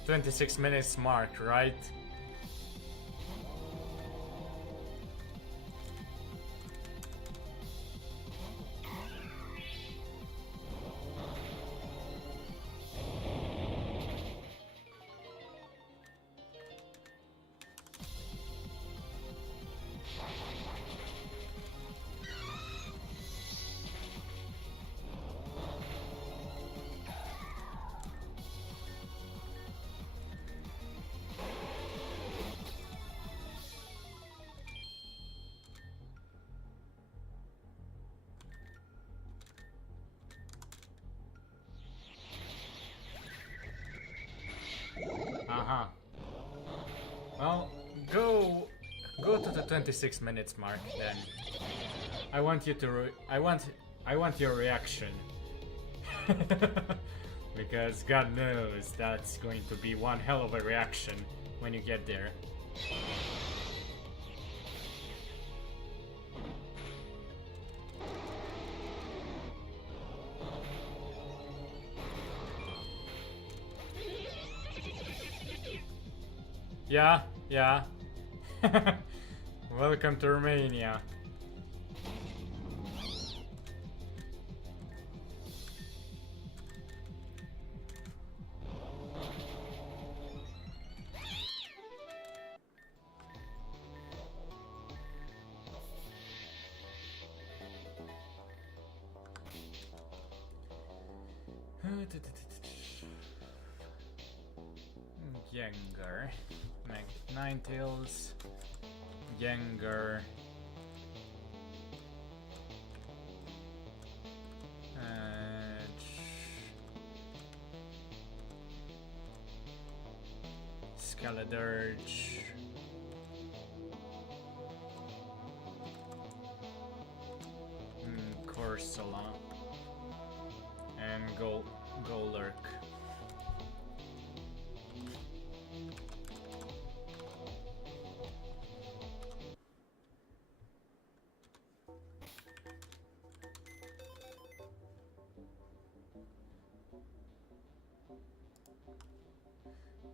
26 minutes mark, right? Uh-huh. Well, go to the 26 minutes mark then. I want you to I want your reaction. Because God knows that's going to be one hell of a reaction when you get there. Yeah, yeah. Welcome to Romania. Gengar. Ninetales. Gengar. Skeledirge. Corsola. And Golurk.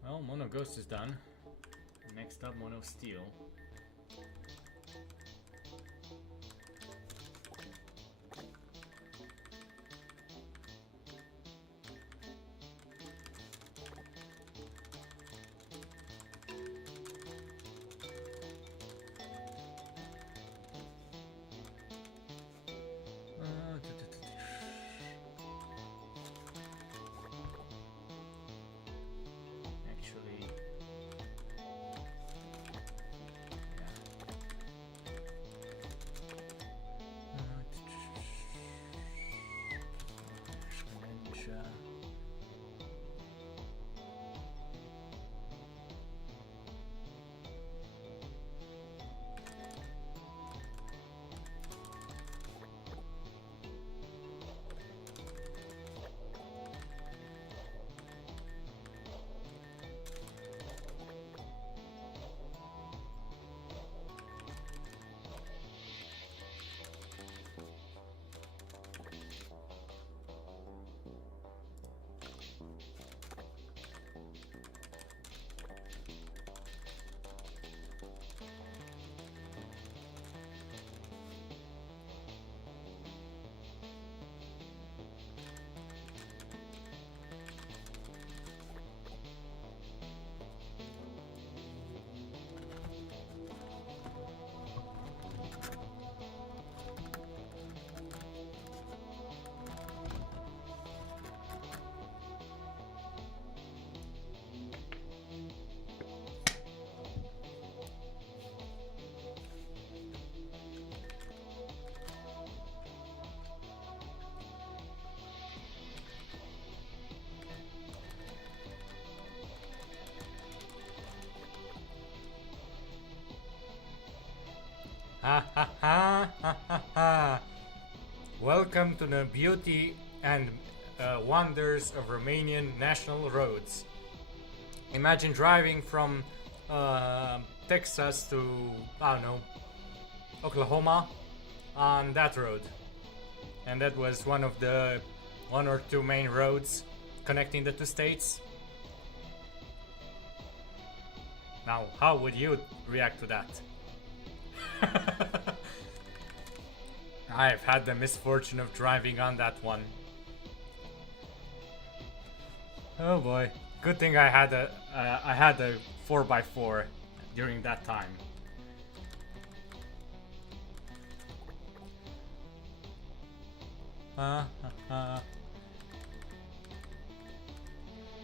Well, Mono Ghost is done. Next up, Mono Steel. Ha ha ha ha ha ha. Welcome to the beauty and wonders of Romanian national roads. Imagine driving from Texas to, I don't know, Oklahoma on that road. And that was one of the one or two main roads connecting the two states. Now, how would you react to that? I've had the misfortune of driving on that one. Oh boy. Good thing I had a 4x4 during that time.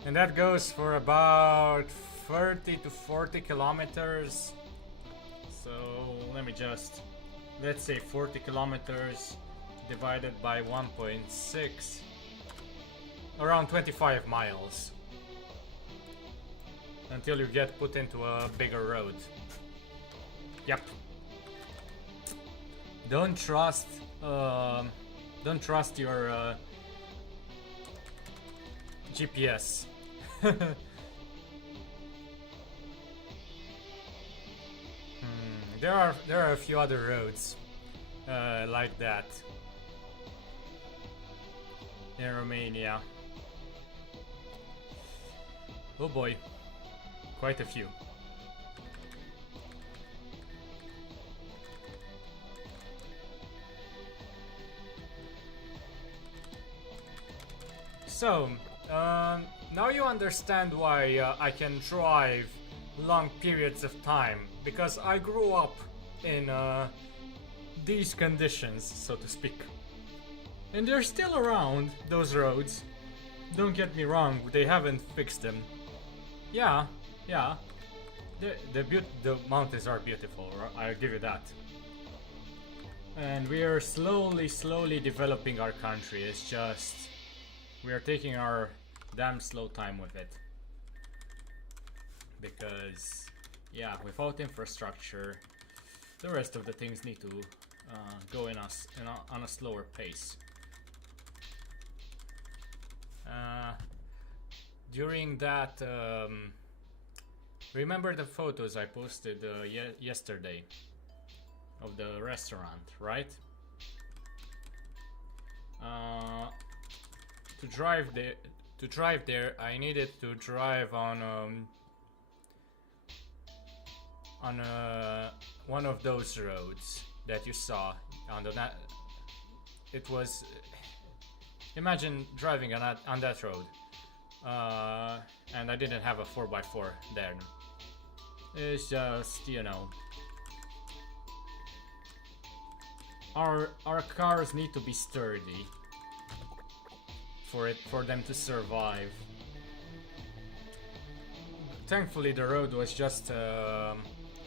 And that goes for about 30 to 40 kilometers. So let's say 40 kilometers divided by 1.6, around 25 miles. Until you get put into a bigger road. Yep. Don't trust your GPS. There are a few other roads like that in Romania. Oh boy. Quite a few. So, now you understand why I can drive long periods of time, because I grew up in these conditions, so to speak. And they're still around, those roads. Don't get me wrong, they haven't fixed them. Yeah. The mountains are beautiful, I'll give you that. And we are slowly developing our country. It's just we are taking our damn slow time with it. Because yeah, without infrastructure, the rest of the things need to go on a slower pace. During that, remember the photos I posted yesterday of the restaurant, right? To drive there, I needed to drive on one of those roads that you saw on the it was, imagine driving on that road, and I didn't have a 4x4 there. It's just, you know, our cars need to be sturdy for them to survive. Thankfully the road was just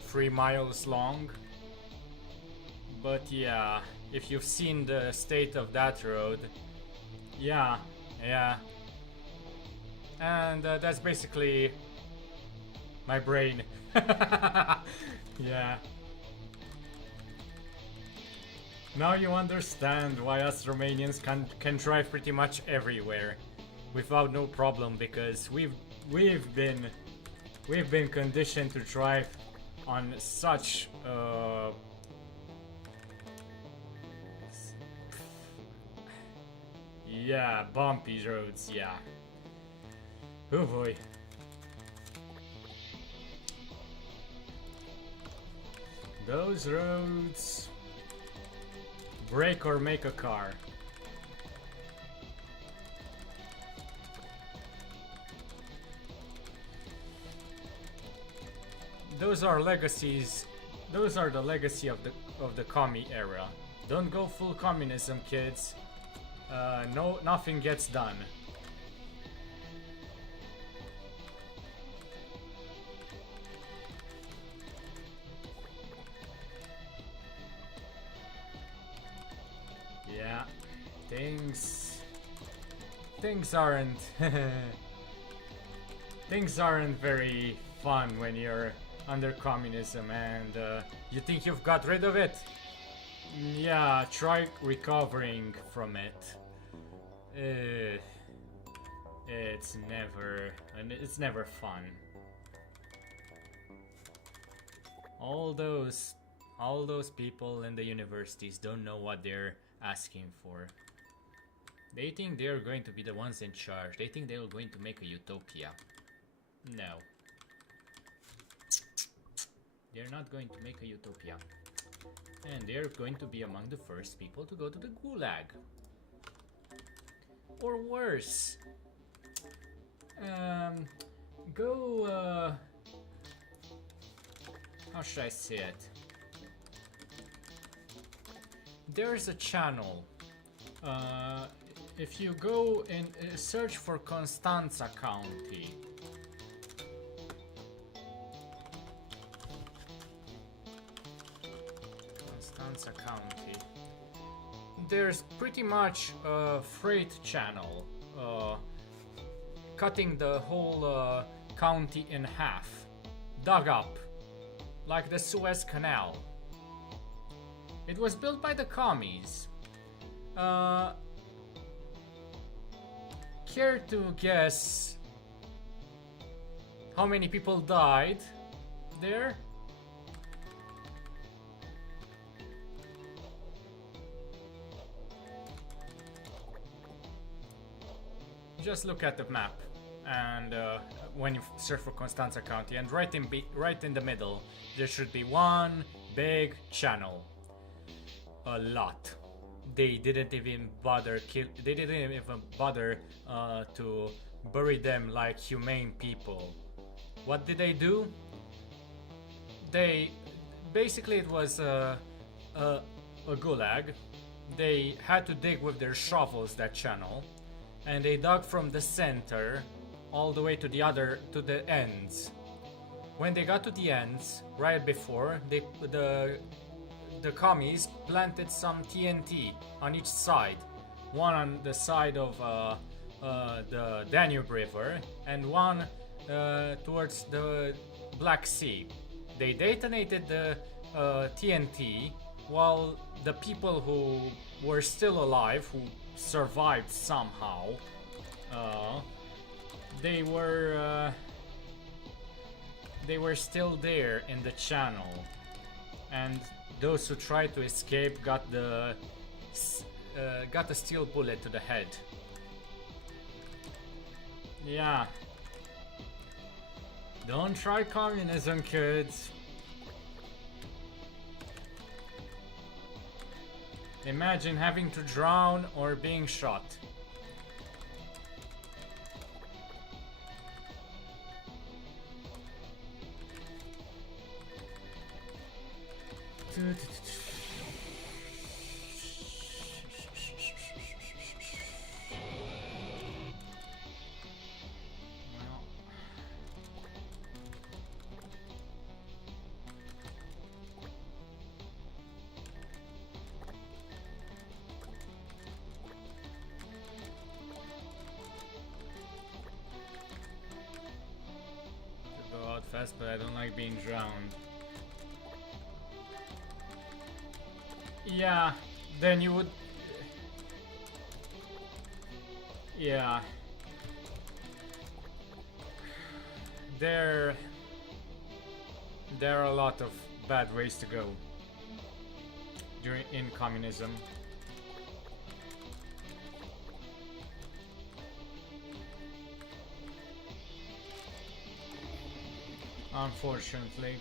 3 miles long, but yeah, if you've seen the state of that road, yeah, and that's basically my brain. Yeah. Now you understand why us Romanians can drive pretty much everywhere without no problem, because we've been conditioned to drive on such yeah, bumpy roads, yeah. Oh boy. Those roads break or make a car. Those are legacies. Those are the legacy of the commie era. Don't go full communism, kids. No, nothing gets done. Yeah, things aren't things aren't very fun when you're under communism, and you think you've got rid of it? Yeah, try recovering from it. It's never fun. All those people in the universities don't know what they're asking for. They think they're going to be the ones in charge. They think they're going to make a utopia. No. They're not going to make a utopia. And they're going to be among the first people to go to the gulag. Or worse. How should I say it? There's a channel. If you go and search for Constanza County. Constanza County. There's pretty much a freight channel cutting the whole county in half. Dug up. Like the Suez Canal. It was built by the commies. Care to guess how many people died there? Just look at the map, and when you search for Constanza County, and right in the middle, there should be one big channel. A lot. They didn't even bother to bury them like humane people. What did they do? Basically it was a gulag. They had to dig with their shovels that channel, and they dug from the center all the way to the ends. When they got to the ends, right before, the commies planted some TNT on each side. One on the side of the Danube River, and one towards the Black Sea. They detonated the TNT, while the people who were still alive, who survived somehow, they were still there in the channel, and those who tried to escape got a steel bullet to the head. Yeah. Don't try communism, kids. Imagine having to drown or being shot. Go out fast, but I don't like being drowned. Yeah, then you would... Yeah. There are a lot of bad ways to go in communism. Unfortunately.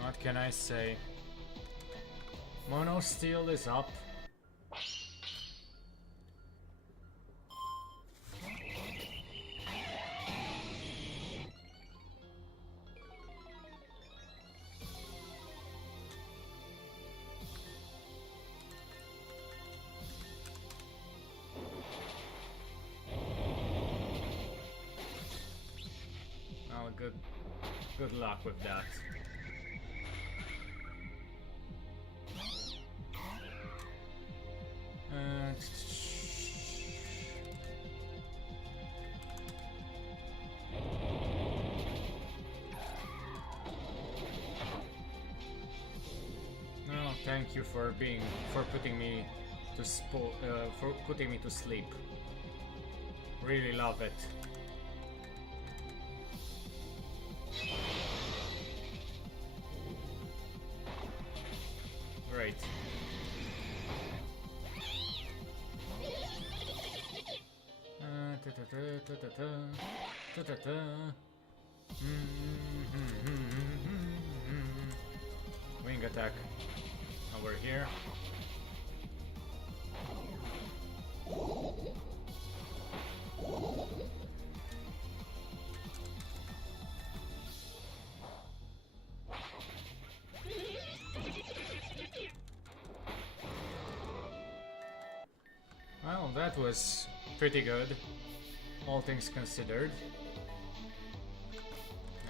What can I say? Mono Steel is up. good luck with that. No, thank you for putting me to sleep. Really love it. Great. Wing attack over here. Well, that was pretty good, all things considered.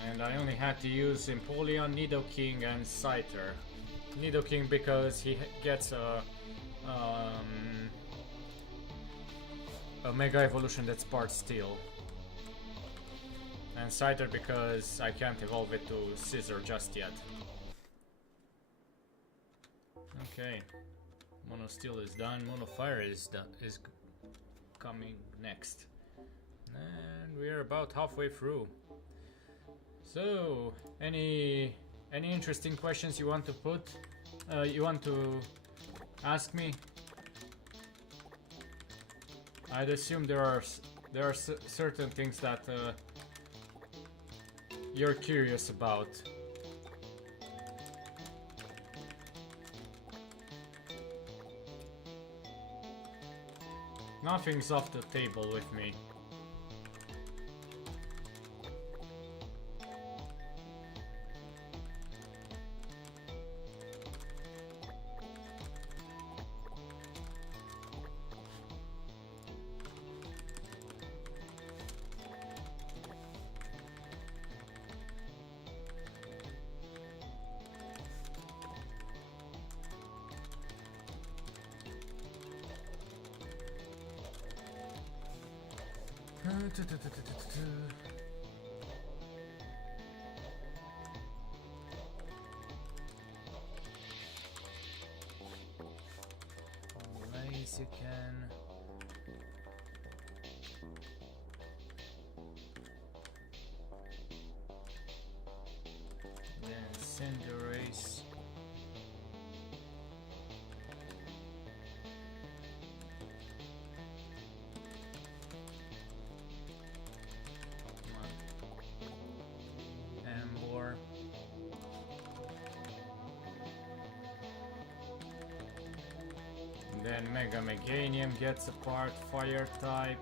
And I only had to use Empoleon, Nidoking, and Scyther. Nidoking because he gets a Mega Evolution that's part Steel. And Scyther because I can't evolve it to Scissor just yet. Okay. Mono Steel is done, Mono Fire is coming next. And we're about halfway through. So, any interesting questions you want to put? You want to ask me? I'd assume there are certain things that you're curious about. Nothing's off the table with me. Ways you can. Then Cinderace. Ambor. Then Mega Meganium gets a part Fire type.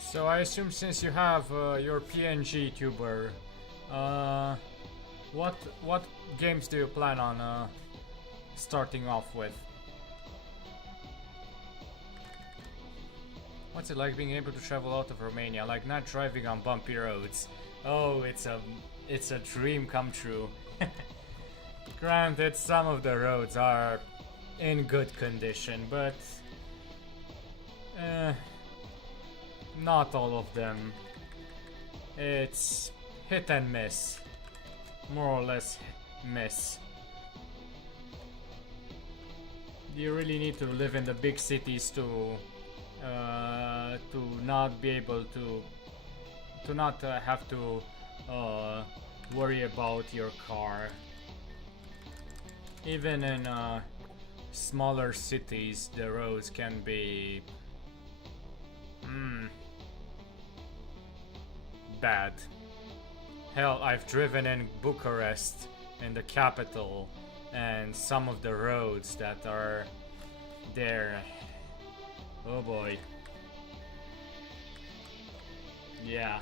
So I assume since you have your PNG tuber, what games do you plan on starting off with? What's it like being able to travel out of Romania, like not driving on bumpy roads? Oh, it's a dream come true. Granted, some of the roads are in good condition, but not all of them. It's hit and miss, more or less miss. You really need to live in the big cities to not be able to not have to worry about your car. Even in smaller cities, the roads can be bad. Hell, I've driven in Bucharest, in the capital, and some of the roads that are there. Oh boy. Yeah.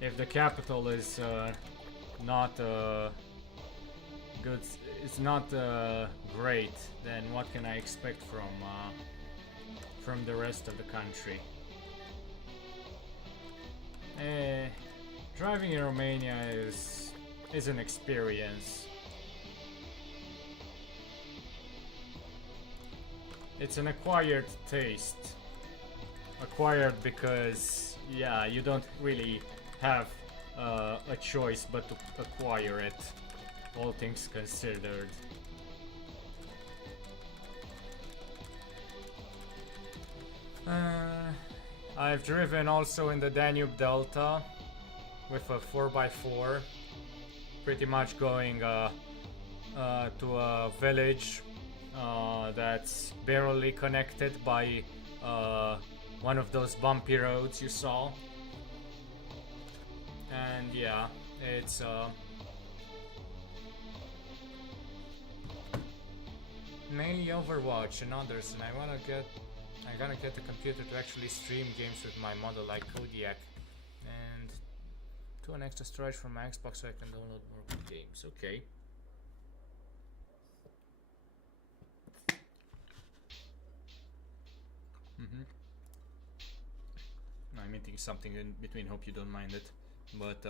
If the capital is not good, it's not great, then what can I expect from the rest of the country? Driving in Romania is an experience. It's an acquired taste. Acquired because, yeah, you don't really have a choice but to acquire it, all things considered. I've driven also in the Danube Delta with a 4x4, pretty much going to a village that's barely connected by one of those bumpy roads you saw. And yeah, it's mainly Overwatch and others, and I'm gonna get the computer to actually stream games with my model like Kodiak, and to an extra storage from my Xbox so I can download more games. Okay. I'm eating something in between, hope you don't mind it, but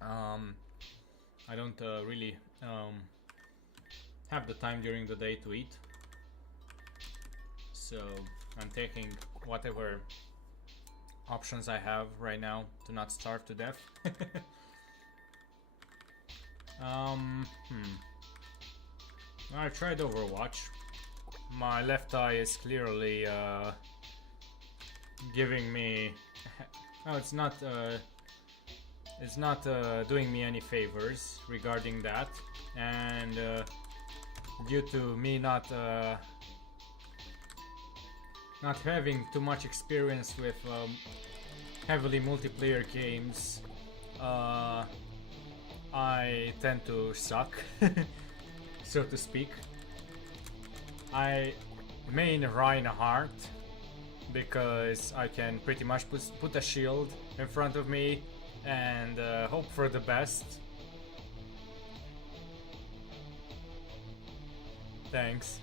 I don't really have the time during the day to eat, so I'm taking whatever options I have right now to not starve to death. I tried Overwatch. My left eye is clearly giving me no, it's not doing me any favors regarding that, and due to me not having too much experience with heavily multiplayer games, I tend to suck, so to speak. I main Reinhardt because I can pretty much put a shield in front of me and hope for the best. Thanks.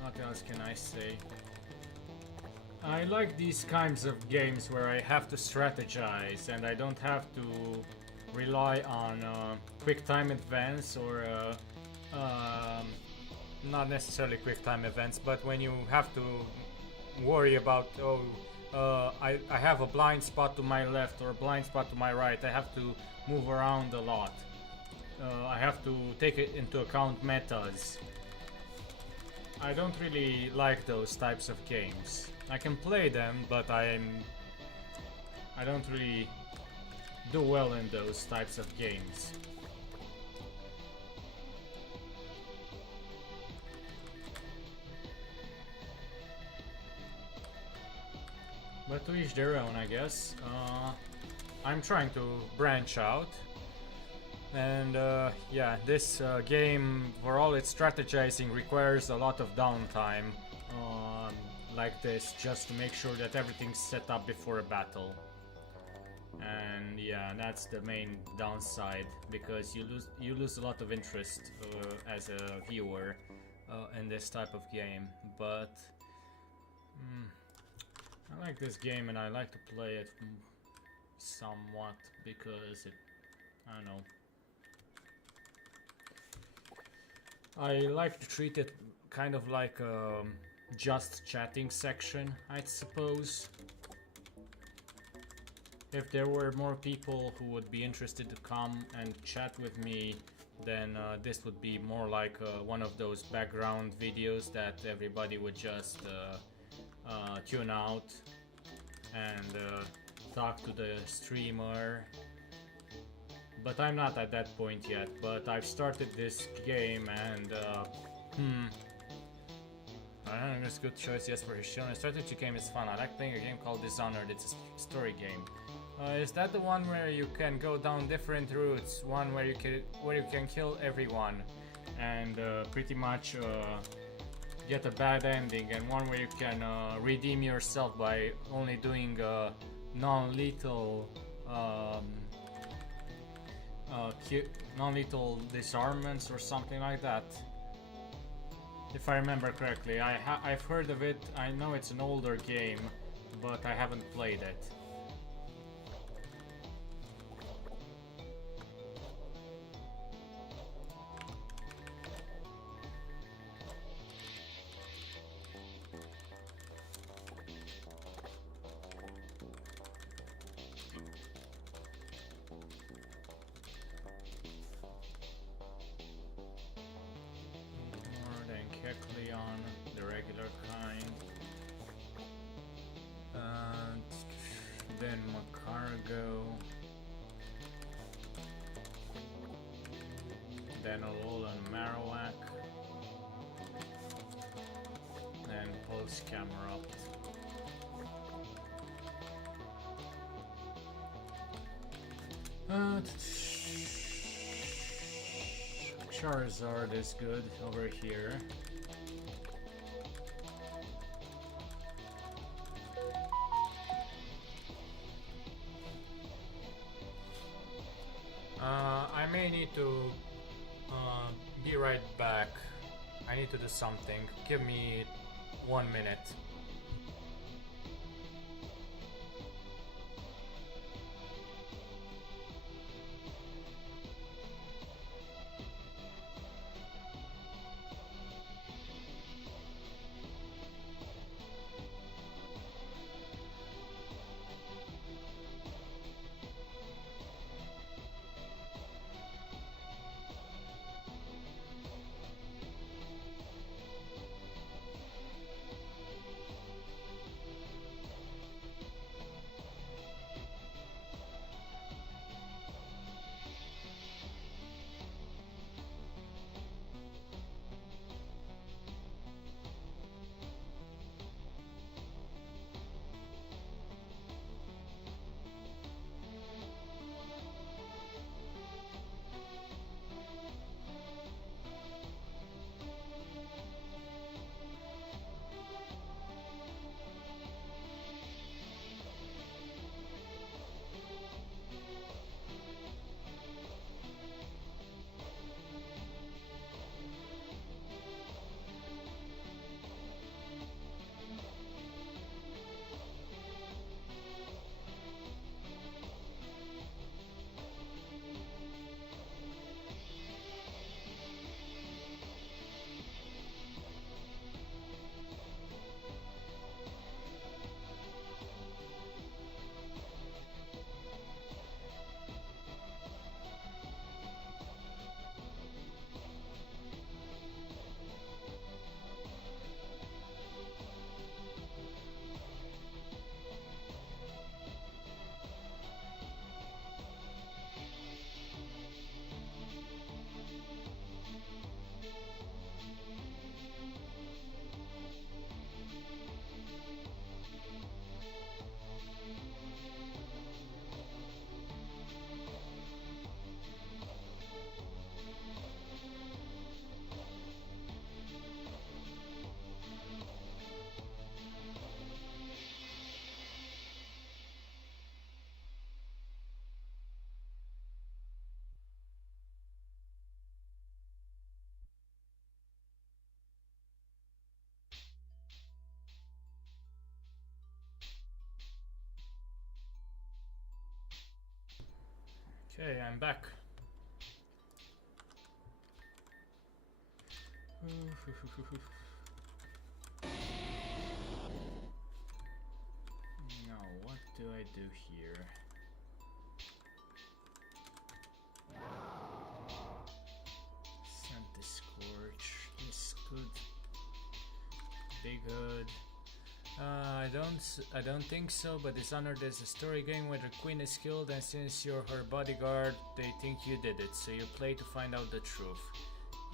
What else can I say? I like these kinds of games where I have to strategize and I don't have to rely on quick time events or not necessarily quick time events, but when you have to worry about I have a blind spot to my left or a blind spot to my right, I have to move around a lot. I have to take it into account metas. I don't really like those types of games. I can play them, but I don't really do well in those types of games. But to each their own, I guess. I'm trying to branch out. And yeah, this game, for all its strategizing, requires a lot of downtime like this, just to make sure that everything's set up before a battle. And yeah, that's the main downside, because you lose a lot of interest as a viewer in this type of game. But I like this game and I like to play it somewhat because I don't know. I like to treat it kind of like a just chatting section, I suppose. If there were more people who would be interested to come and chat with me, then this would be more like one of those background videos that everybody would just tune out and talk to the streamer. But I'm not at that point yet, but I've started this game and I don't know, it's a good choice, yes, for his show. A strategy game is fun. I like playing a game called Dishonored. It's a story game. Is that the one where you can go down different routes? One where you can kill everyone? and pretty much get a bad ending, and one where you can redeem yourself by only doing non-lethal non-lethal disarmaments or something like that, if I remember correctly. I've heard of it. I know it's an older game, but I haven't played it. The regular kind, and then Macargo, then Alolan Marowak, then Pulse Camerupt. Charizard is good over here. I may need to be right back. I need to do something. Give me 1 minute. Okay, I'm back. Now, what do I do here? Send the Scorch. This could be good. I don't think so, but Dishonored is a story game where the queen is killed, and since you're her bodyguard, they think you did it, so you play to find out the truth.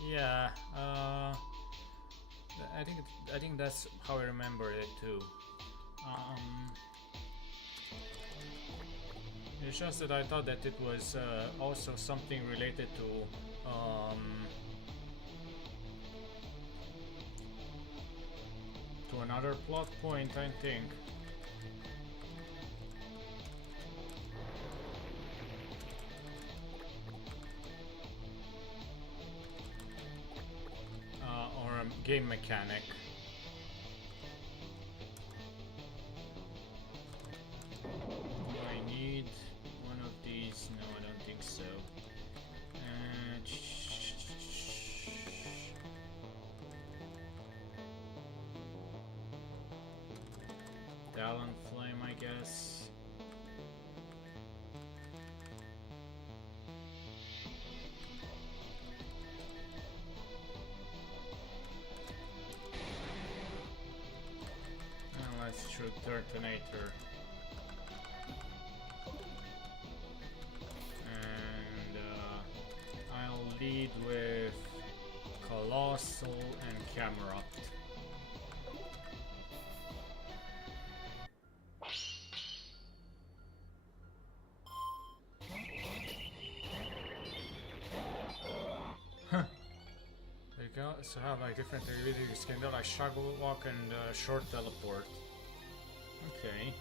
Yeah, I think that's how I remember it too. It's just that I thought that it was also something related to to another plot point, I think. Or a game mechanic. Do I need one of these? No, I don't think so. Talon Flame, I guess. And let's shoot Turtonator. And I'll lead with Colossal and Camerupt. So have like different abilities, can do like Shadow Walk and Short Teleport. Okay.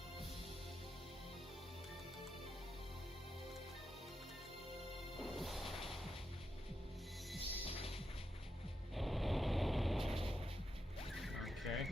Okay.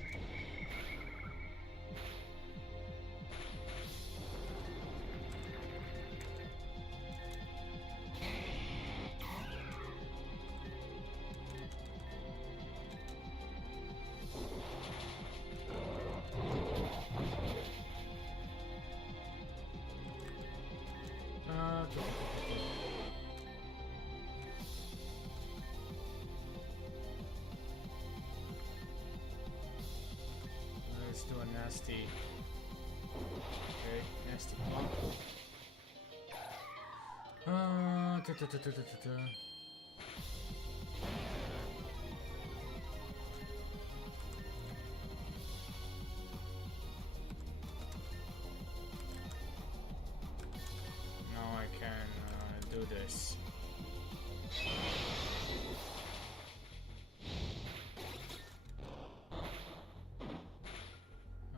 Let's do a nasty. Okay, nasty plump. Now I can do this.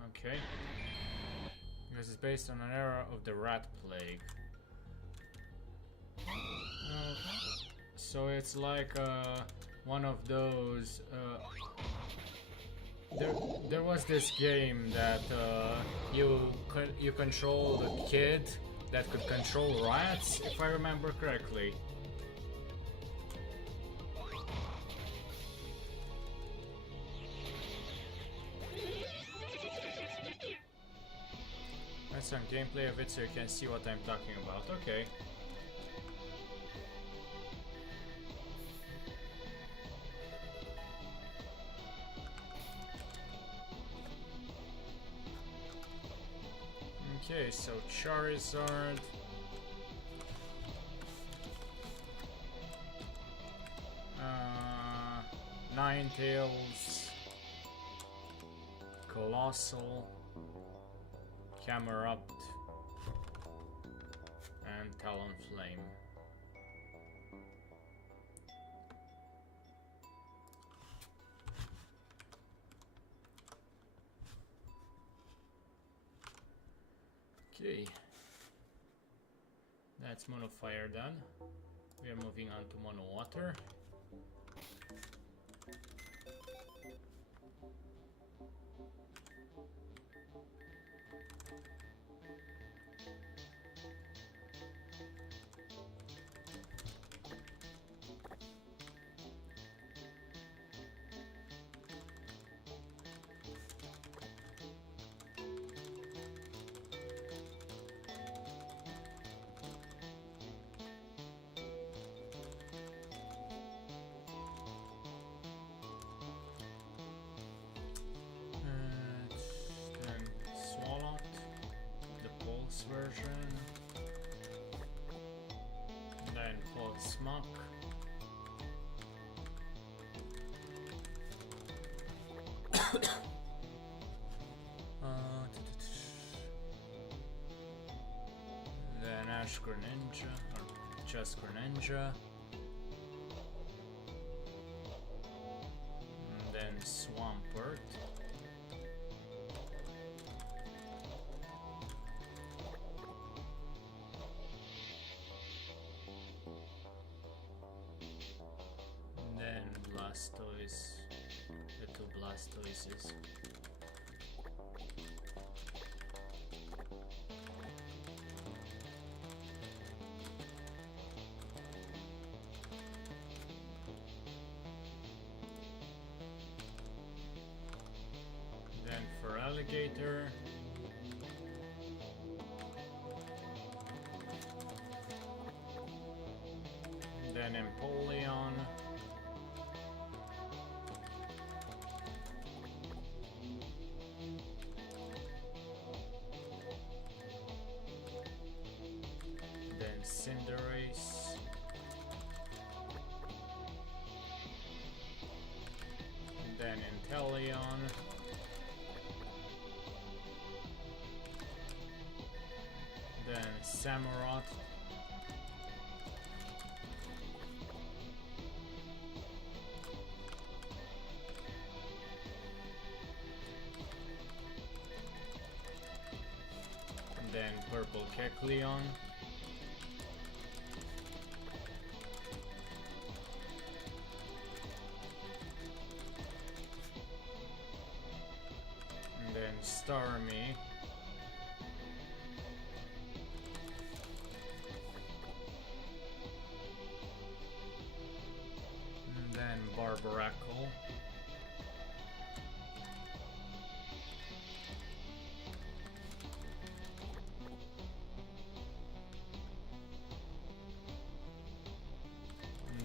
Okay. Because it's based on an era of the rat plague. So it's like one of those. There was this game that you controlled a kid that could control rats, if I remember correctly. That's some gameplay of it so you can see what I'm talking about. Okay. Okay, so Charizard. Ninetales. Colossal. Camerupt. And Talonflame. Okay, that's Mono Fire done. We are moving on to Mono Water. Version, then Pulse Smock, then Ash Greninja, or just Greninja, and then Swampert. Blastoise. The two Blastoises. Then for Alligator. Then Empoleon. Then Cinderace. Then Inteleon. Then Samurott. Then Purple Kecleon. And then Starmie. And then Barbaracle.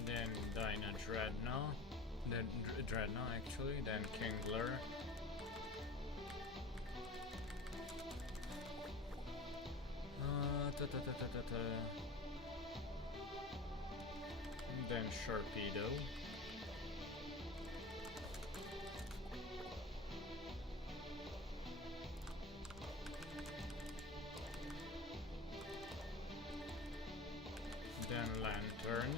Then Dynadreadnought, then Dreadnought actually, then Kingler, then Sharpedo, then Lantern.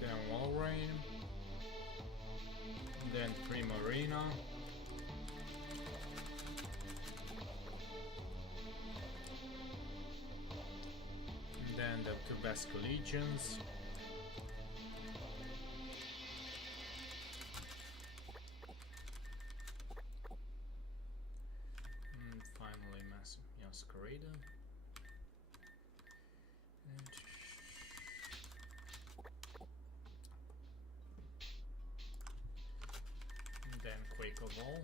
Then Walrein, then Primarina, then the two Basculegions, and finally Masquerade. Then Quakeoval.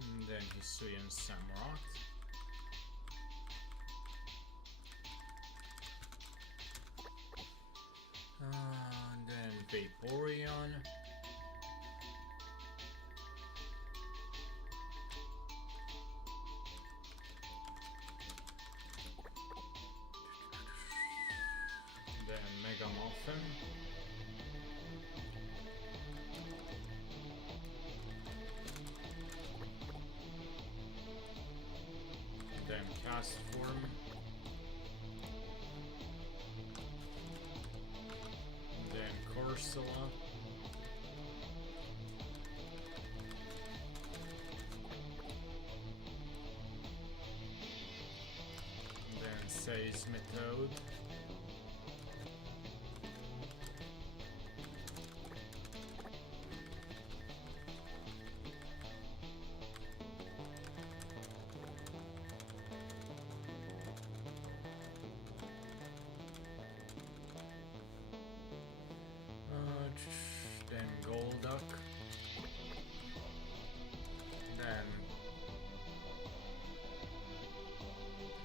And then Hisuian Samurott. Then Vaporeon. Then Megamuffin. Then Castform. Then Corsola. Then Seismitoad. Duck. Then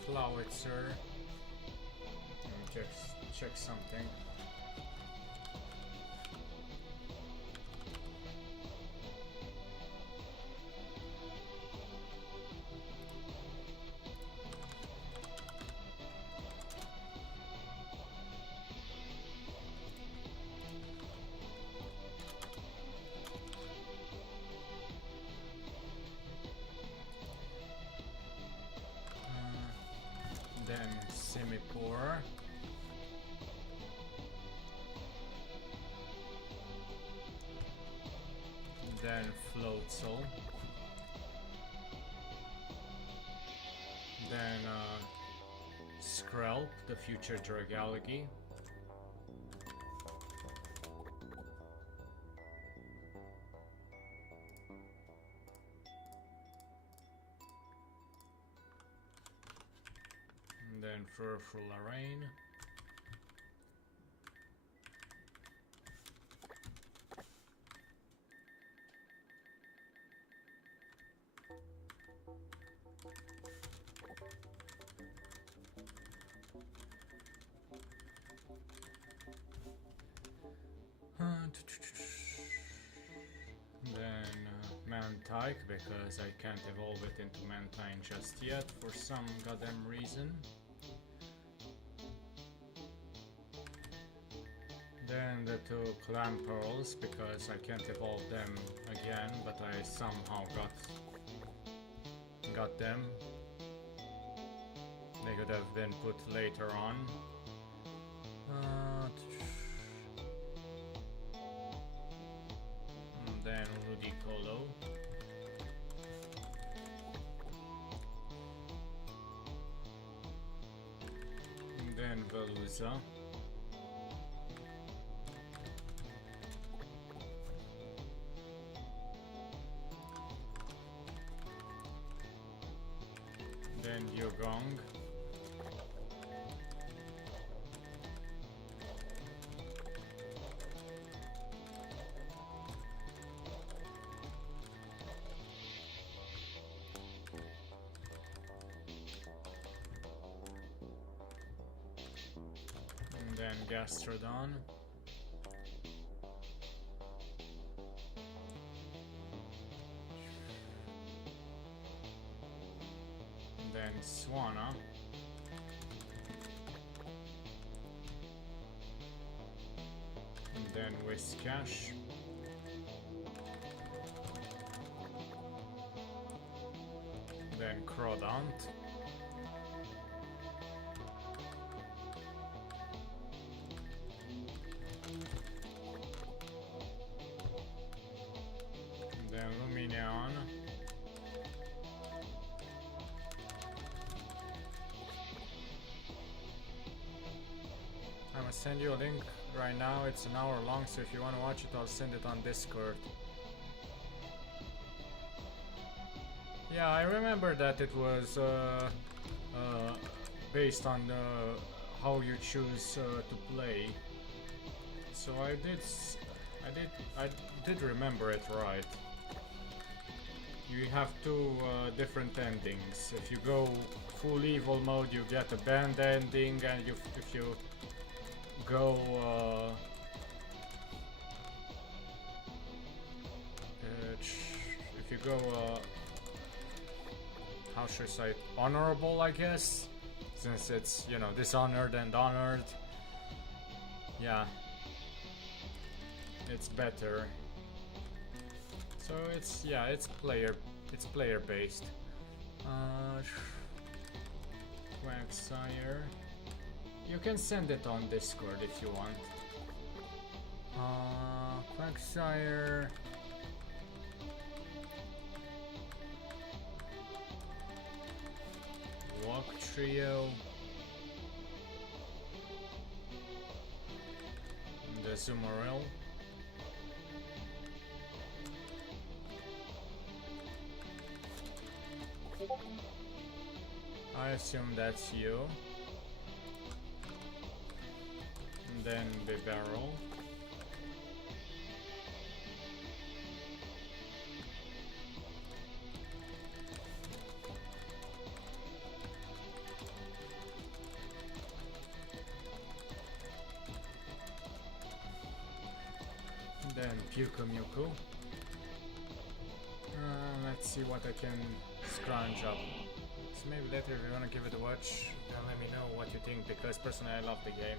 Clowitzer. Check something. Then Simipour. Then Floatzel. Then Skrelp, the future Dragalge. And then Furfrularain. Then Mantike, because I can't evolve it into Mantine just yet for some goddamn reason. Then the two Clamperls, because I can't evolve them again, but I somehow got them. They could have been put later on. Then Ludicolo. Then Veluza. Then Yogong. And then Gastrodon. Then Swanna. And then Whiscash. Then Crodont. Then Lumineon. I'm gonna send you a link right now. It's an hour long, so if you want to watch it, I'll send it on Discord. Yeah, I remember that it was based on how you choose to play. So I did remember it right. You have two different endings. If you go full evil mode, you get a banned ending, and if you go how should I say it? Honorable, I guess, since it's, you know, dishonored and honored. Yeah, it's better. So it's, yeah, it's player based. Quagsire. You can send it on Discord if you want. Quagsire. Walk Trio. And the Zumarill. I assume that's you. And then Bibarel. and Pyukumyuku. Let's see what I can scrounge up. So maybe later if you wanna give it a watch, then let me know what you think, because personally I love the game.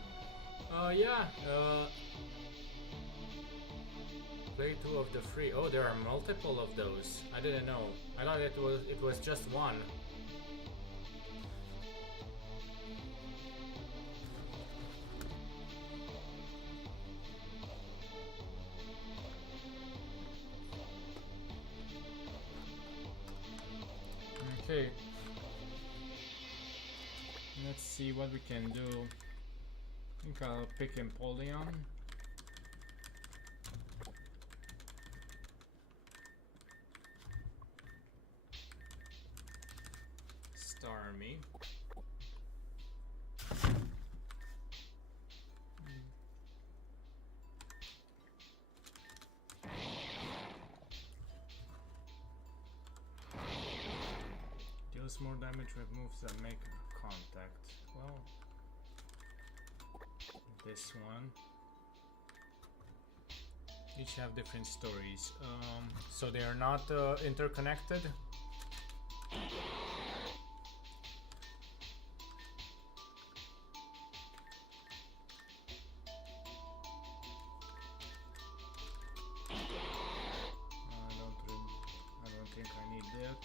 Play 2 of the 3. Oh, there are multiple of those. I didn't know. I thought it was just one. Okay. Let's see what we can do. I think I'll pick Empoleon. Starmie. Deals more damage with moves that make contact. Well, this one. Each have different stories. So they are not interconnected. I don't think I need that.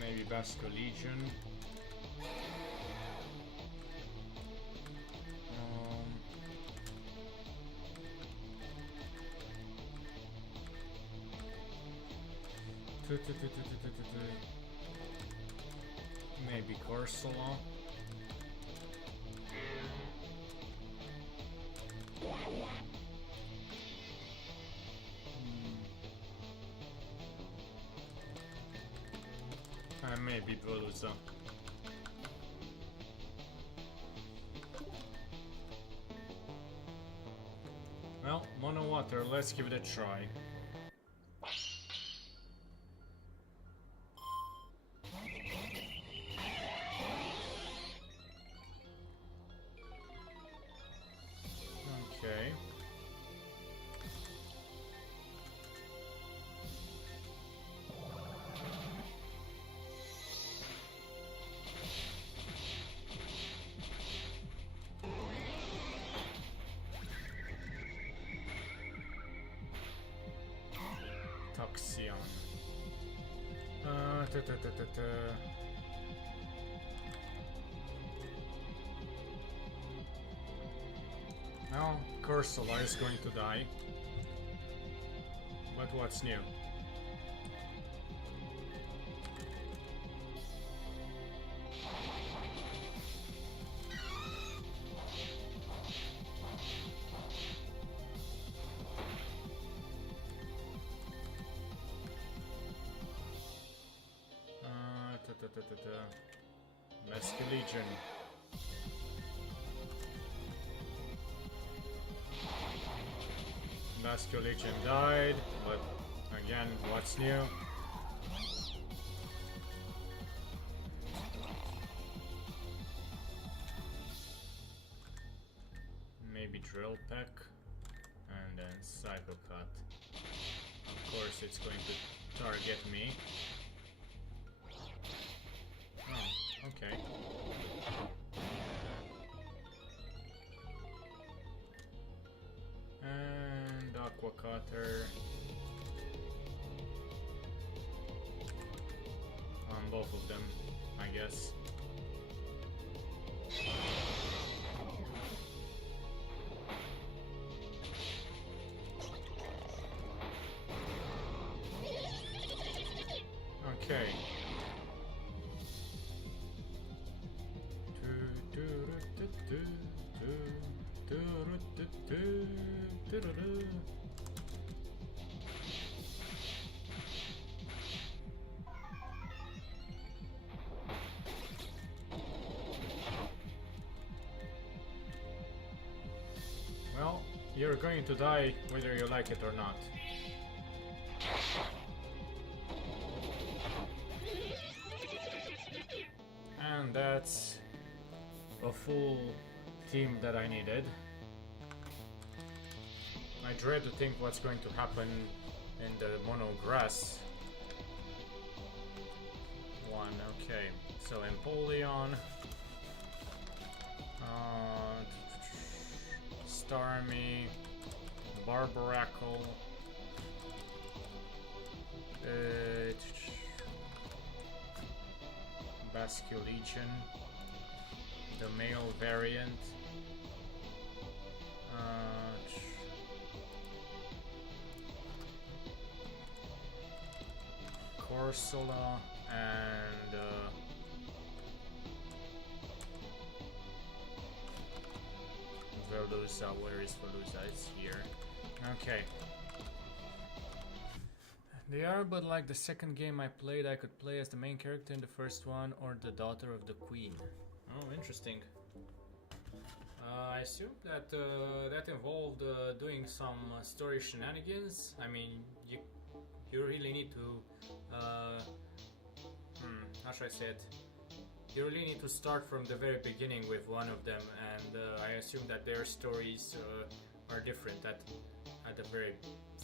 Maybe Basco Legion. Maybe Corsola. And maybe Veluza. Well, Mono Water, let's give it a try. Okay. Toxion. Now, Corsola is going to die. But what's new? Basco Legion. Basco Legion died, but again, what's new? Maybe Drill Peck, and then Psycho Cut. Of course, it's going to target me. Oh, okay. And Aqua Cutter on both of them, I guess. Okay. Well, you're going to die whether you like it or not. And that's a full theme that I needed. I dread to think what's going to happen in the mono grass one. Okay, so Empoleon, Starmie, Barbaracle, Basculegion, the male variant, Corsola, and Veluza. Where is Veluza? It's here. Okay. They are, but like the second game I played, I could play as the main character in the first one or the daughter of the queen. Oh, interesting. I assume that that involved doing some story shenanigans. I mean, you really need to how should I say it? You really need to start from the very beginning with one of them, and I assume that their stories are different at the very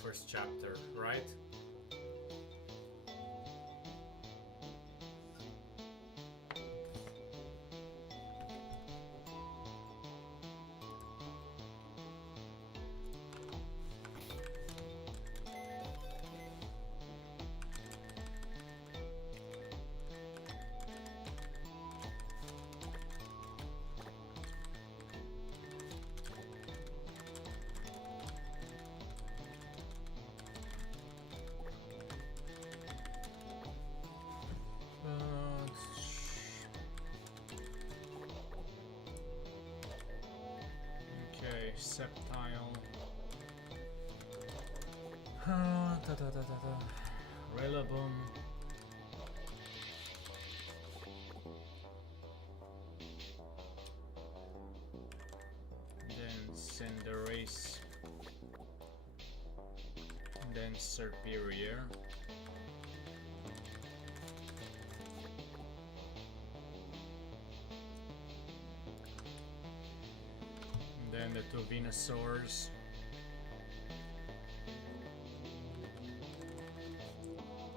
first chapter, right? Okay, Sceptile. Relabum. Then Cinderace. Then Serperior. Then the two Venusaurs.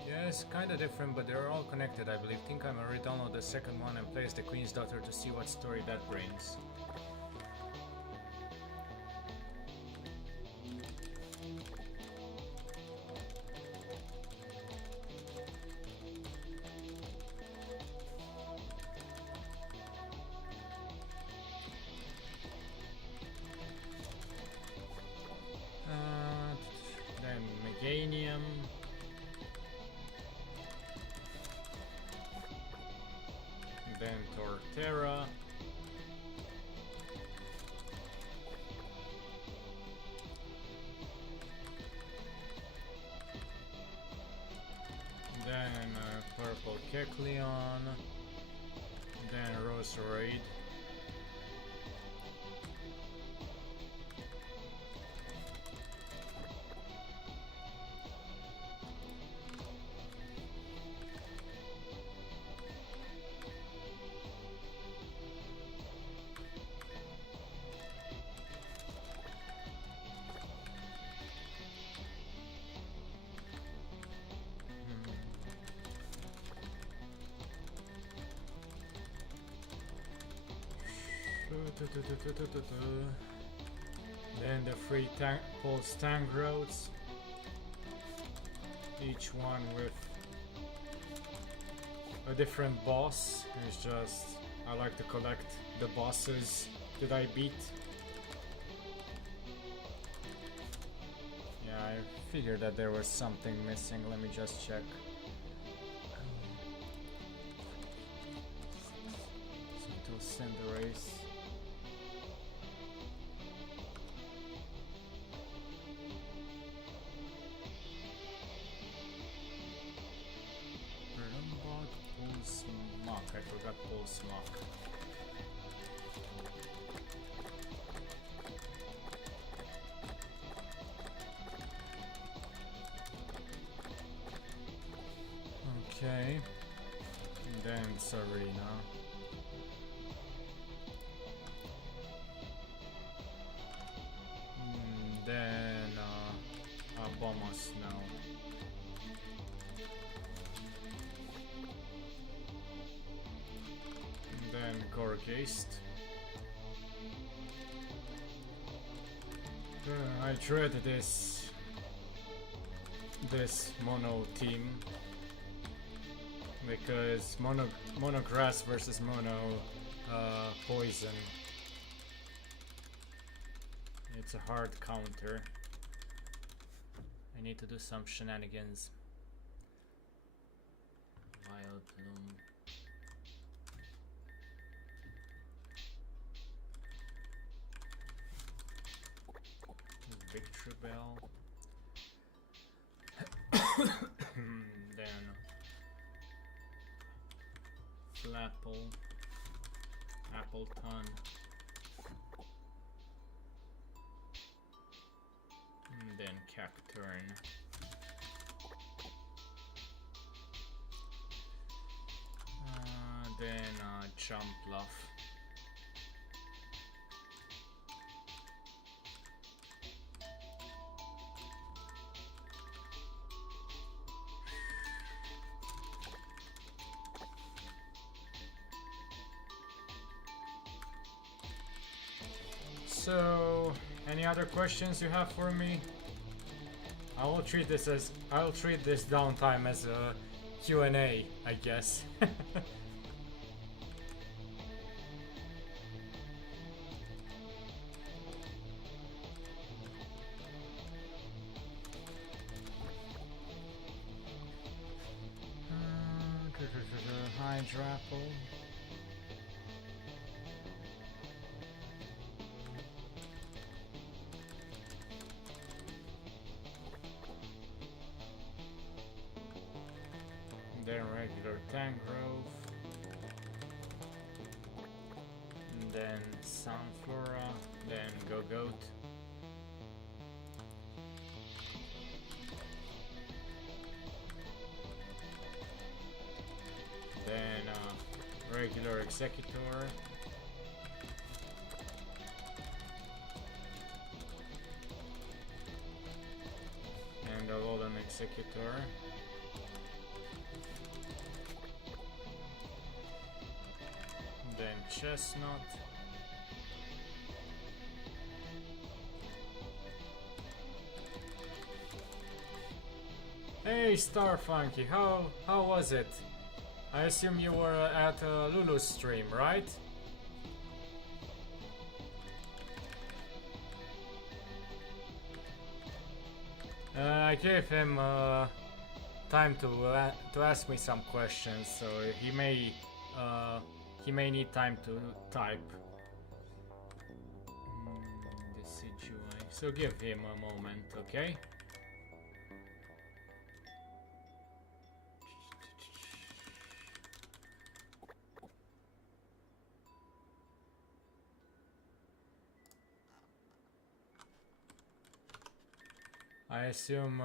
Yeah, it's kinda different, but they're all connected, I believe. Think I'm gonna download the second one and play as the Queen's Daughter to see what story that brings. Then Meganium. Then Torterra. Then Purple Kecleon. Then Roserade. Then the three pulse Tangrowths, each one with a different boss. It's just, I like to collect the bosses that I beat. Yeah, I figured that there was something missing. Let me just check. Cinderace. Pulsemock. I forgot Pulsemock. Okay. And then Serena. must know. And then Gorgeist. I dread this mono team because mono grass versus mono poison. It's a hard counter. I need to do some shenanigans. Wild Bloom. Victory Bell. Then Flapple, Appleton, and then Cacturn. Then Jumpluff. So, any other questions you have for me? I'll treat this downtime as a Q&A, I guess. Hydrapple. Then regular Tangrowth, and then Sunflora, then Gogoat, then regular Executor, and a Alolan Executor. Then Chestnut. Hey Starfunky, how was it? I assume you were at Lulu's stream, right? I gave him time to ask me some questions, so he may need time to type. Decidueye. So give him a moment, okay? I assume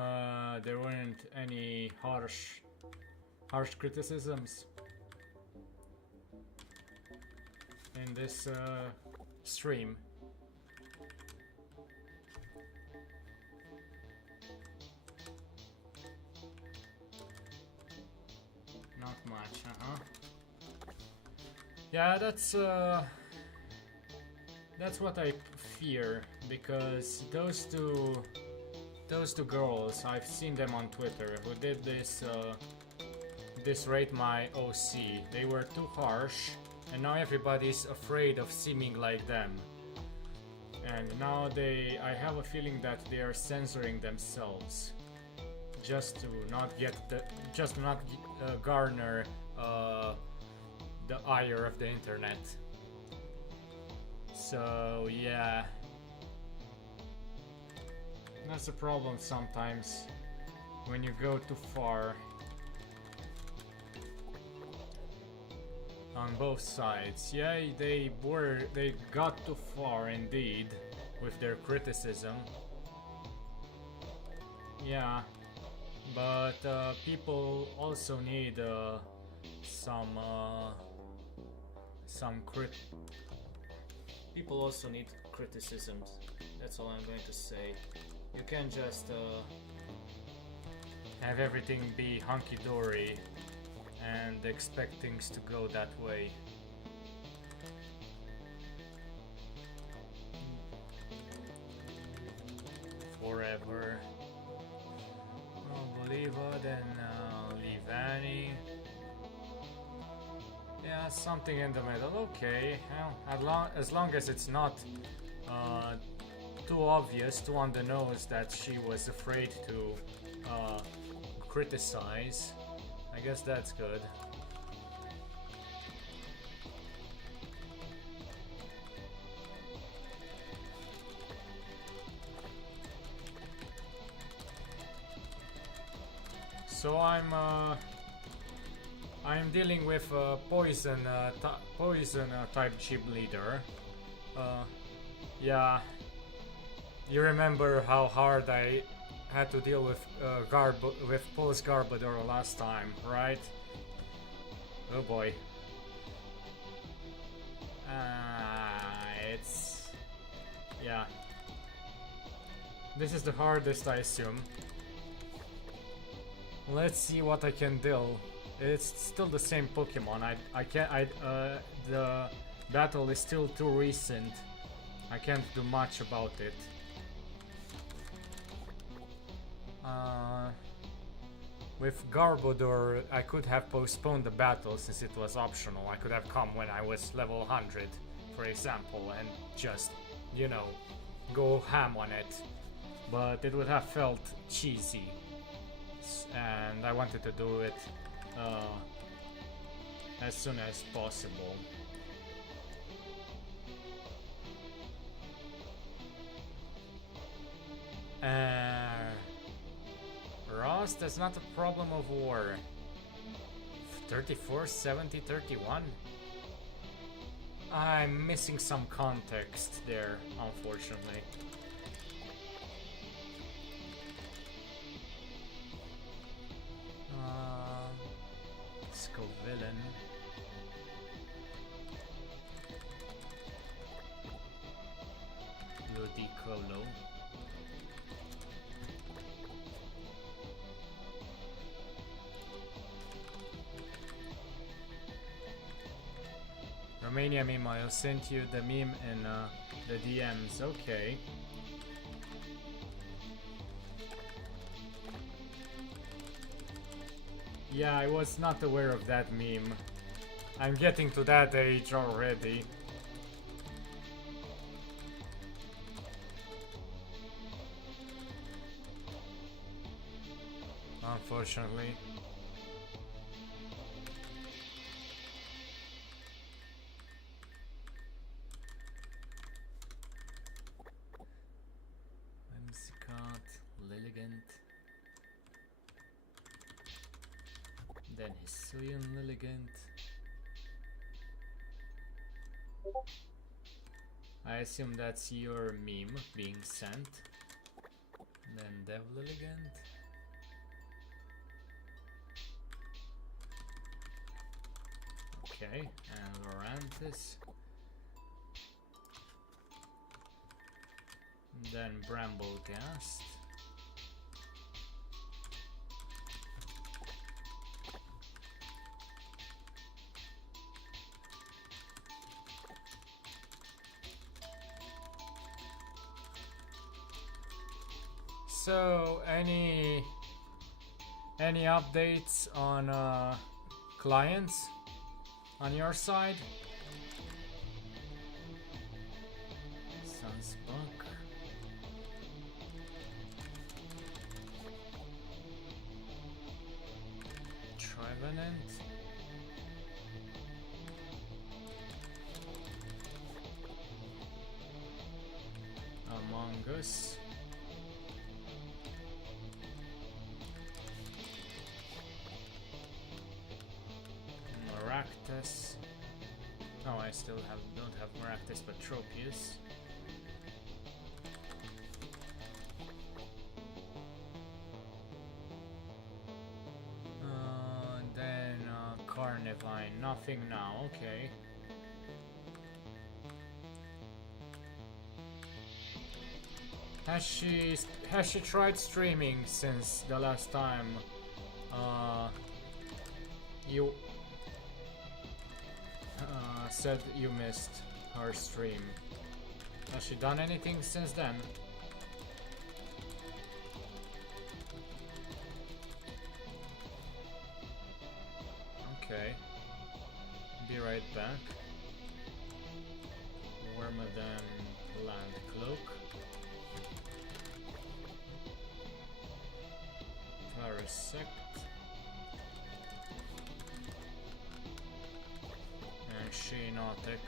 there weren't any harsh criticisms in this stream. Not much, Yeah, that's what I fear, because those two girls, I've seen them on Twitter, who did this Rate My OC. They were too harsh, and now everybody's afraid of seeming like them. And now I have a feeling that they are censoring themselves, just to not garner the ire of the internet. So yeah. That's a problem sometimes when you go too far on both sides. Yeah, they got too far indeed with their criticism. Yeah, but people also need people also need criticisms. That's all I'm going to say. You can't just have everything be hunky-dory and expect things to go that way. Forever. Oh, Bolivar, then leave Annie. Yeah, something in the middle. Okay, well, as long as it's not too obvious, too on the nose that she was afraid to criticize, I guess that's good. So I'm dealing with a poison type gym leader. Yeah, you remember how hard I had to deal with Pulse Garbodor last time, right? Oh boy. Yeah. This is the hardest, I assume. Let's see what I can do. It's still the same Pokemon. The battle is still too recent. I can't do much about it. With Garbodor, I could have postponed the battle since it was optional. I could have come when I was level 100, for example, and just, you know, go ham on it. But it would have felt cheesy. And I wanted to do it as soon as possible. Ross, that's not a problem of war. 34, 70, 31? I'm missing some context there, unfortunately. Let's go villain. Ludicolo. Romania meme, I'll send you the meme in the DMs, okay. Yeah, I was not aware of that meme. I'm getting to that age already. Unfortunately. Whimsicott, Lilligant. Then Hisuian Lilligant. I assume that's your meme being sent. Then Dev Lilligant. Okay, and Lorantis. Then Bramblegast. So, any updates on clients on your side? Sunsbuck. Trevenant. Among Us. Maractus. Oh, I still don't have Maractus, but Tropius. Then Carnivine. Nothing now. Okay. Has she tried streaming since the last time you said you missed her stream? Has she done anything since then? Okay. Be right back. Wormadan land cloak. Parasect. And Sheenotic.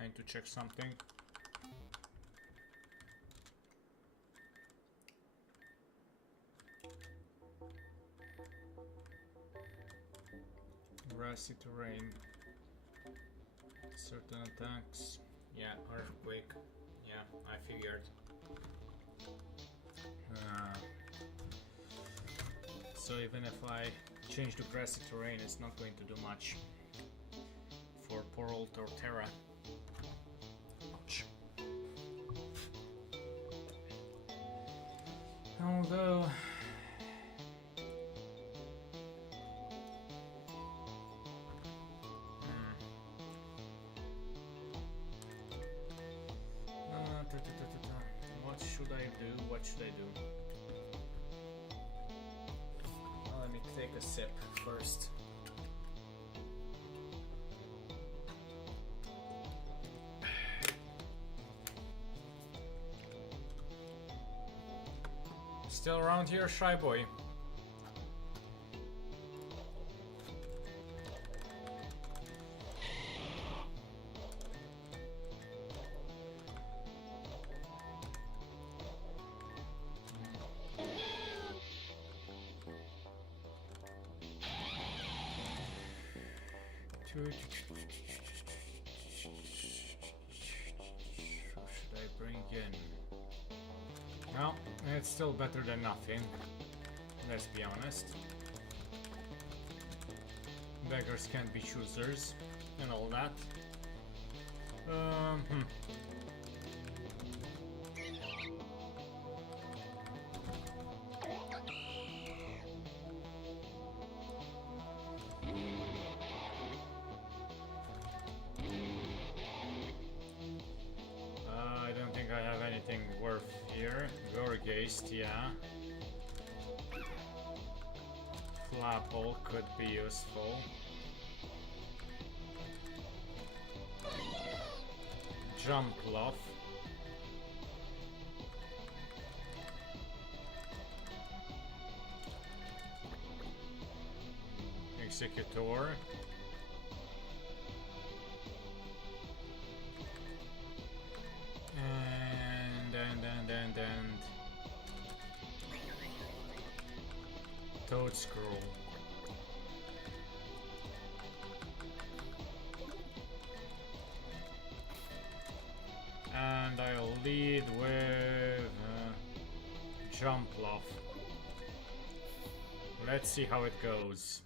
I need to check something. Grassy terrain. Certain attacks. Yeah, earthquake. Yeah, I figured. So even if I change to grassy terrain, it's not going to do much for poor old Torterra. Ouch. Although what should I do? Well, let me take a sip first. Still around here, Shy Boy? Who should I bring in? Well, it's still better than nothing. Let's be honest. Beggars can't be choosers and all that. I don't think I have anything worth here. Gorgeist, yeah. Flapple could be useful. Jumpluff. Executor. And Toad Scroll. And I'll lead with Jumpluff. Let's see how it goes.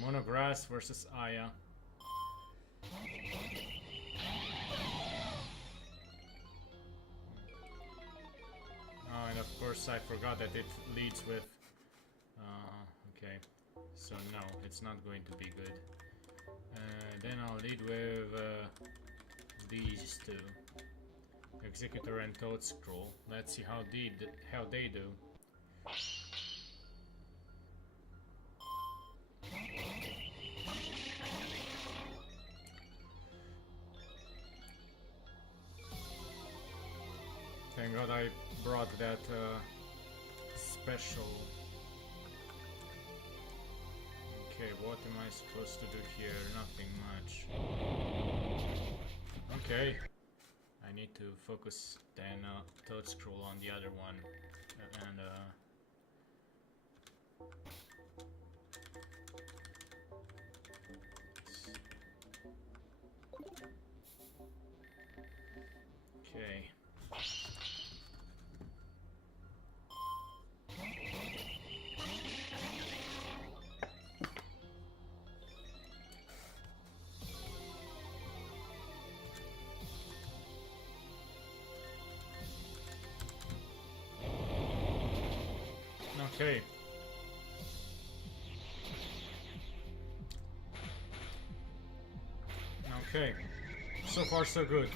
Monograss versus Aya. Oh, and of course I forgot that it leads with... okay, so no, it's not going to be good. Then I'll lead with these two. Executor and Toad Scroll. Let's see how they do. Thank God I brought that special. Okay, what am I supposed to do here? Nothing much. Okay. I need to focus then Toad Scroll on the other one and okay. Okay. Okay. So far so good.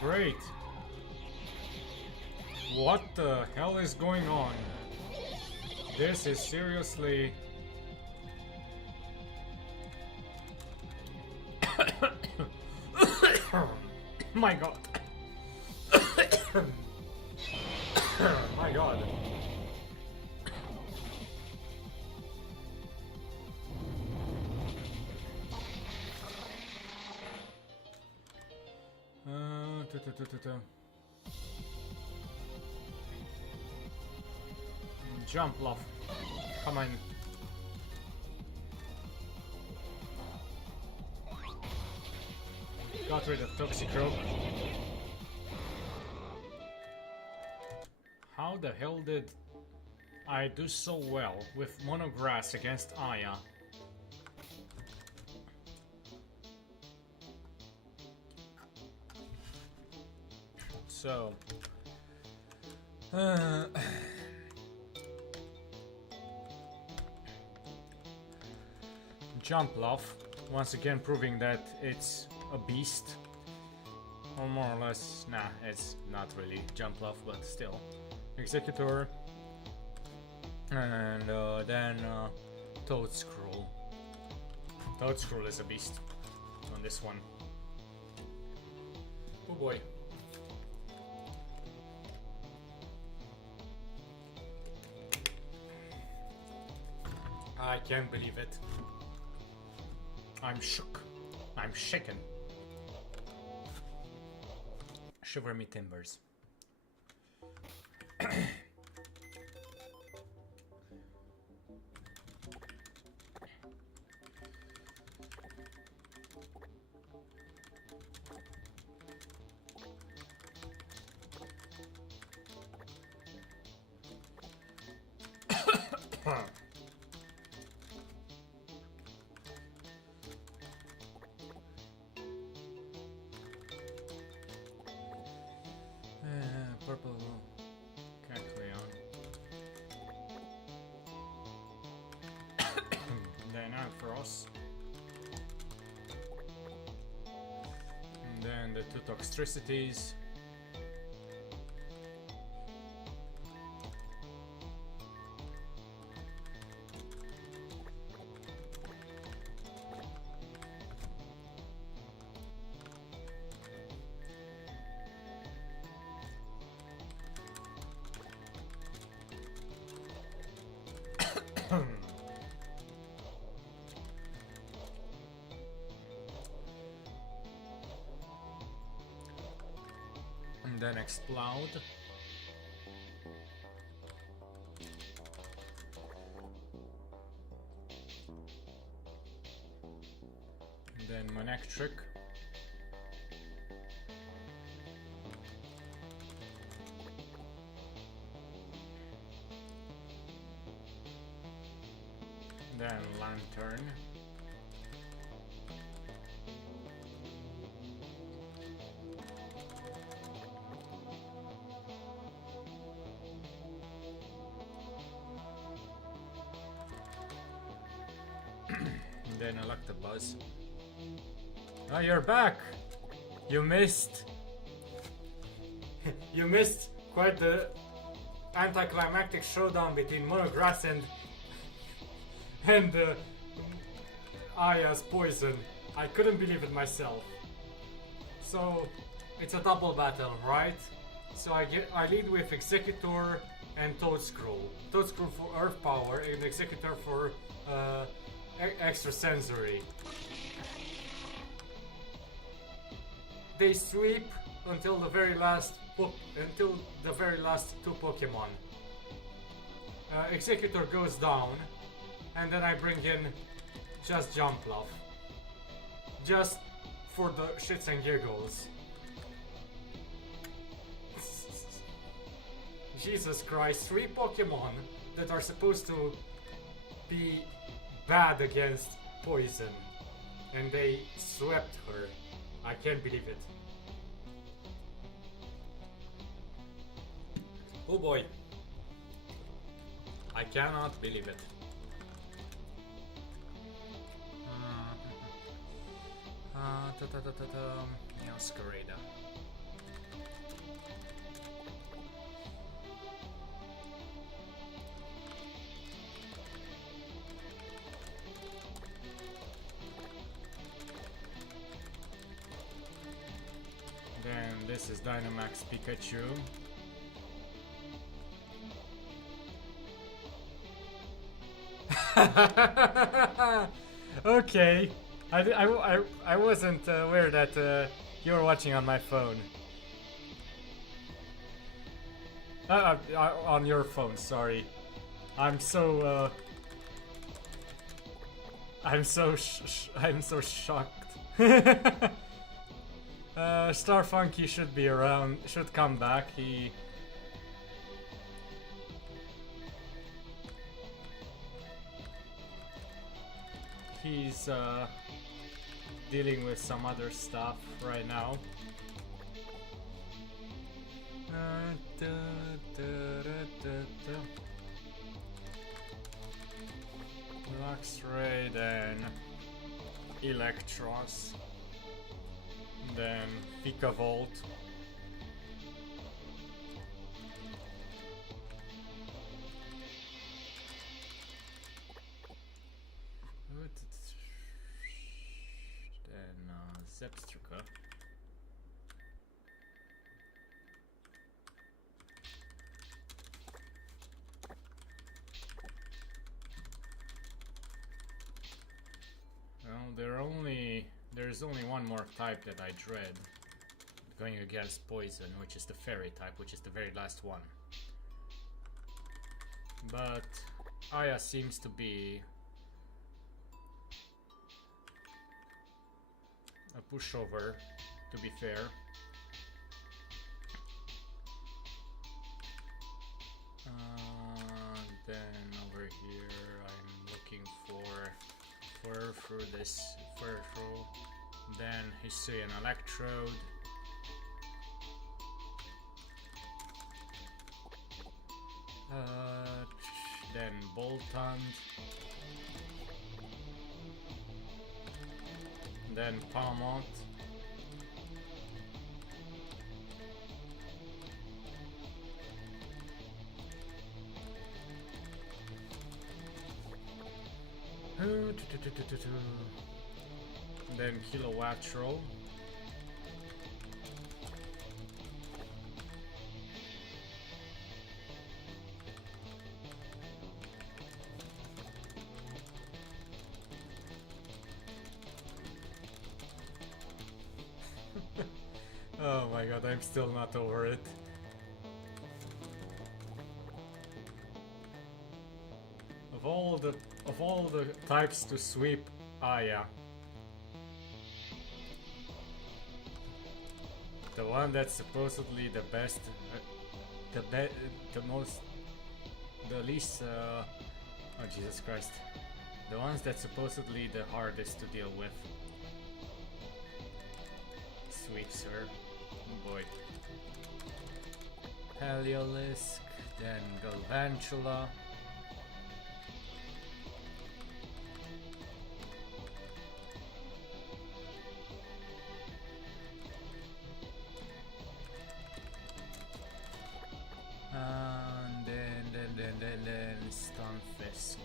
Great. What the hell is going on? This is seriously... My god. My god. Jump, love. Come on. Got rid of Toxicroak. How the hell did I do so well with Monograss against Aya? So... Jumpluff, once again proving that it's a beast. Or more or less, nah, it's not really Jumpluff, but still. Executor. And then Toad Scroll. Toad Scroll is a beast on this one. Oh boy. I can't believe it. I'm shook. I'm shaken. Shiver me timbers. Purple Cancleon. Then Ampharos. And then the two Toxtricities. And then Explode. And then Manectric. Then Lantern. Then Electabuzz. Oh, you're back! You missed. You missed quite the anticlimactic showdown between Monograss and Aya's poison. I couldn't believe it myself. So it's a double battle, right? So I lead with Executor and Toadscrew. Toadscrew for Earth Power and Executor for Extrasensory. They sweep until the very last two Pokemon. Executor goes down, and then I bring in just Jumpluff. Just for the shits and giggles. Jesus Christ, 3 Pokemon that are supposed to be bad against poison. And they swept her. I can't believe it. Oh boy. I cannot believe it. Masquerada. Then this is Dynamax Pikachu. Okay. I wasn't aware that you were watching on my phone. On your phone, sorry. I'm so shocked. Starfunky should be around, should come back. He's dealing with some other stuff right now. Luxray, then Electros, then Vikavolt. Then Zepstrika. Well, there's only one more type that I dread going against poison, which is the fairy type, which is the very last one. But Aya seems to be a pushover, to be fair. Then over here I'm looking for fur through this fur through. Then Hisuian Electrode. Then Boltund. Then Palmont. Then Kilowattrel. Oh my god, I'm still not over it. Of all the types to sweep Aya, the one that's supposedly the best, the least, oh Jesus Christ, the ones that's supposedly the hardest to deal with. Sweeps her. Oh boy. Heliolisk, then Galvantula. And then Stunfisk.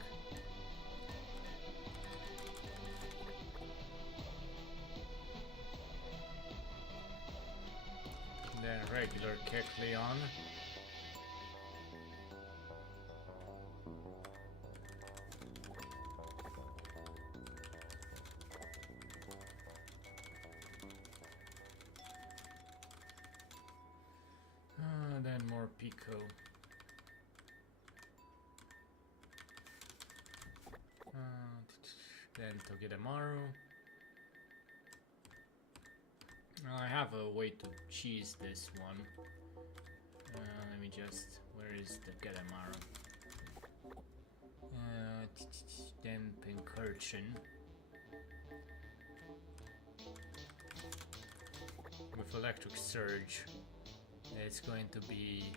Then regular Kecleon. more Pico. Then Togedemaru. I have a way to cheese this one. Let me just... Where is the Gedemaru? Then Pincurchin. With Electric Surge, it's going to be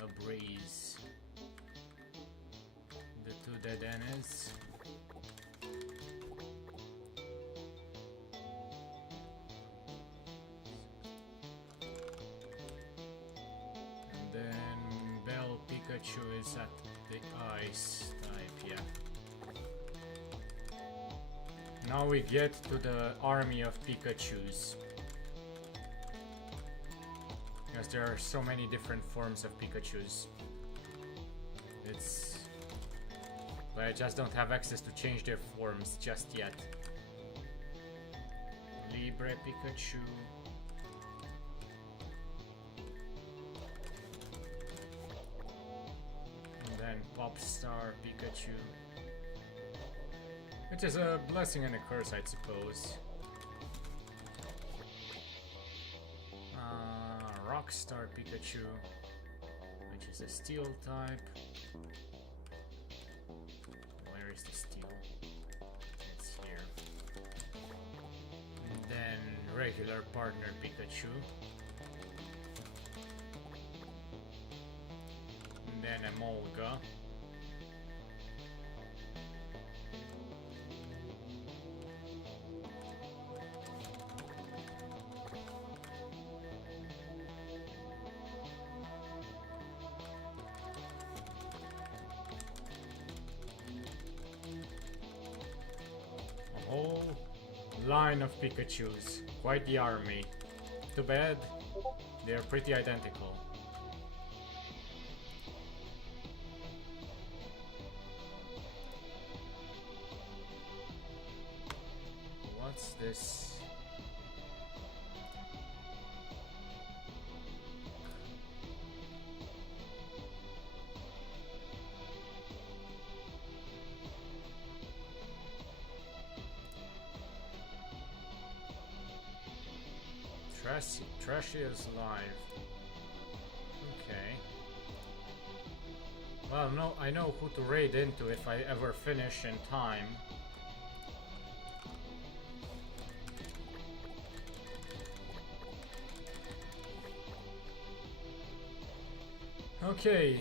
a breeze. The two dead ends. And then Bell Pikachu is at the ice type, yeah. Now we get to the army of Pikachus. Because there are so many different forms of Pikachus. But I just don't have access to change their forms just yet. Libre Pikachu. And then Popstar Pikachu. Which is a blessing and a curse, I suppose. Rockstar Pikachu, which is a steel type. Where is the steel? It's here. And then regular partner Pikachu. And then Emolga. Whole line of Pikachus. Quite the army. Too bad, they're pretty identical. What's this? Trashy is live. Okay. Well, no, I know who to raid into if I ever finish in time. Okay.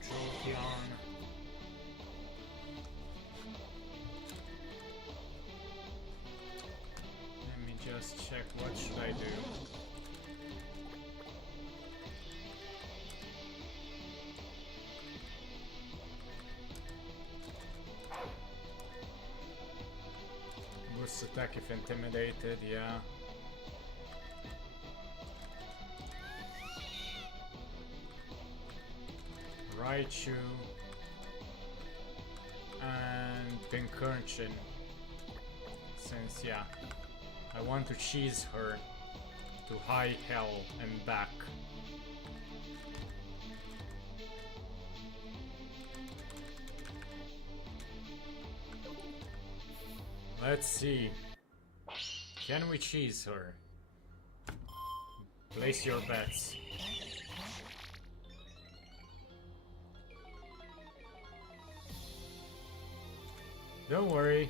Jolteon. Let me just check what should I do. Boost attack if intimidated, yeah. Raichu and Pincurchin, since yeah, I want to cheese her to high hell and back. Let's see, can we cheese her? Place your bets. Don't worry.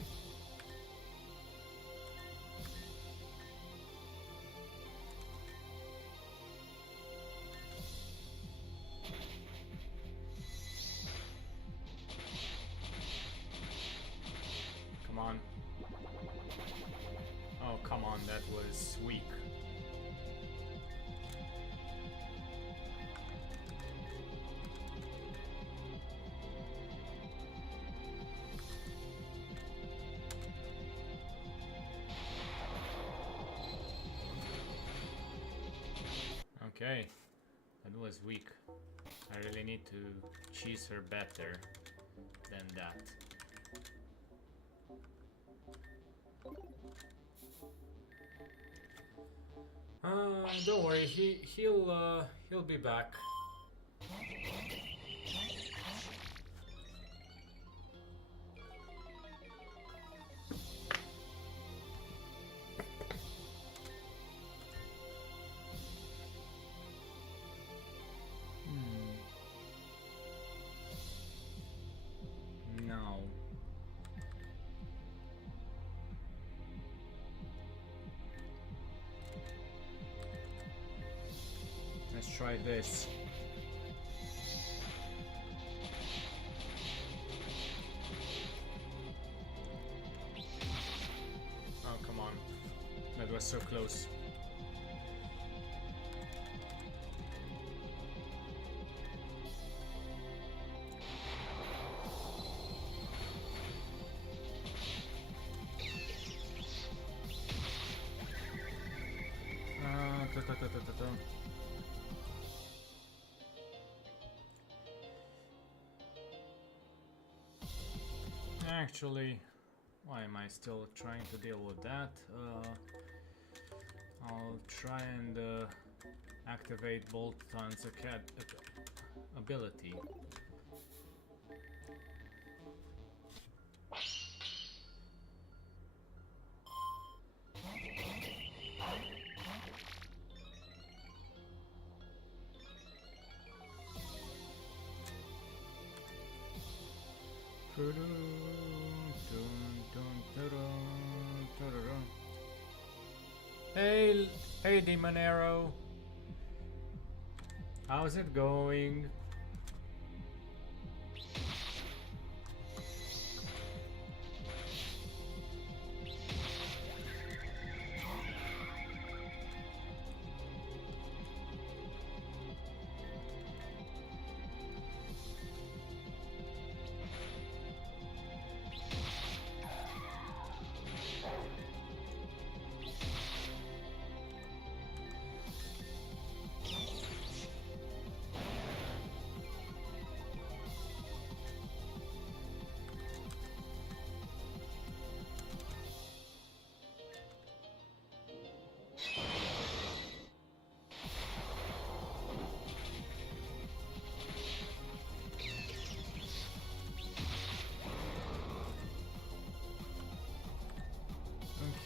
Come on. come on, that was weak. Okay, that was weak. I really need to cheese her better than that. Don't worry, he'll be back. No. Let's try this. Oh, come on. That was so close. Actually, why am I still trying to deal with that? I'll try and activate Bolton's ability. Hey, Demon Arrow. How's it going?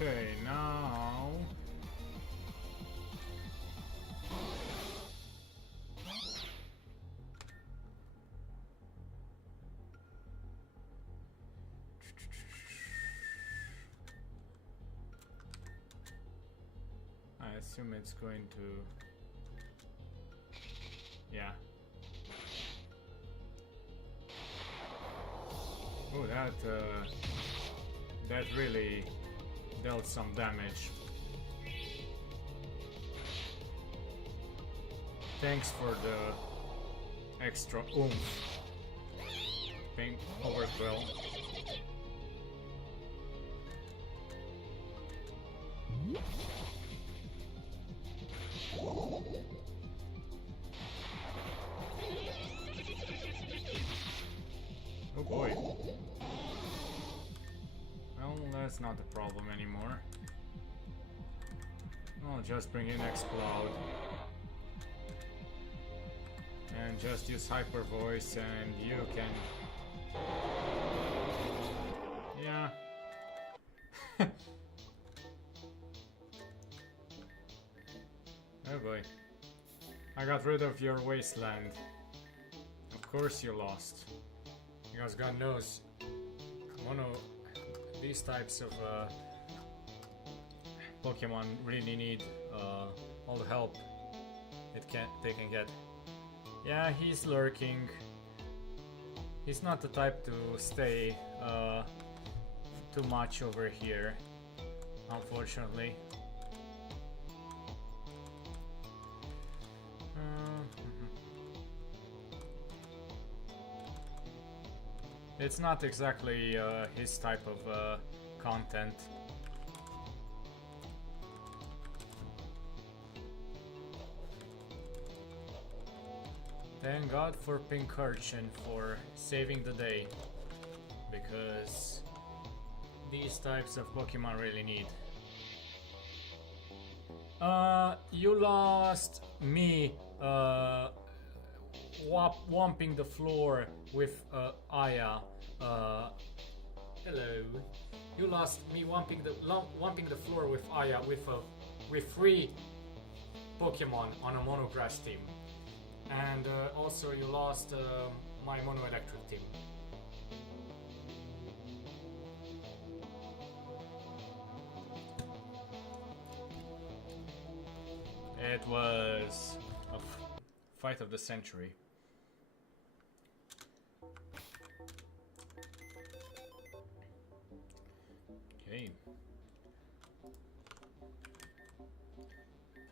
Okay, now... I assume it's going to... Yeah. Oh, that really dealt some damage. Thanks for the extra oomph. Pink overthrow. Oh boy. Well, that's not a problem anymore. I'll just bring in Explode. And just use Hyper Voice and you can... Yeah. Oh boy. I got rid of your wasteland. Of course you lost. Because God knows, one of these types of Pokemon really need all the help they can get. Yeah, he's lurking. He's not the type to stay too much over here. unfortunately. It's not exactly his type of content. Thank God for Pink Urchin for saving the day, because these types of Pokemon really need. You lost me whomping the floor with Aya. Hello. You lost me whomping the floor with Aya with 3 Pokemon on a mono grass team. And also you lost my mono electric team. It was a fight of the century. Okay.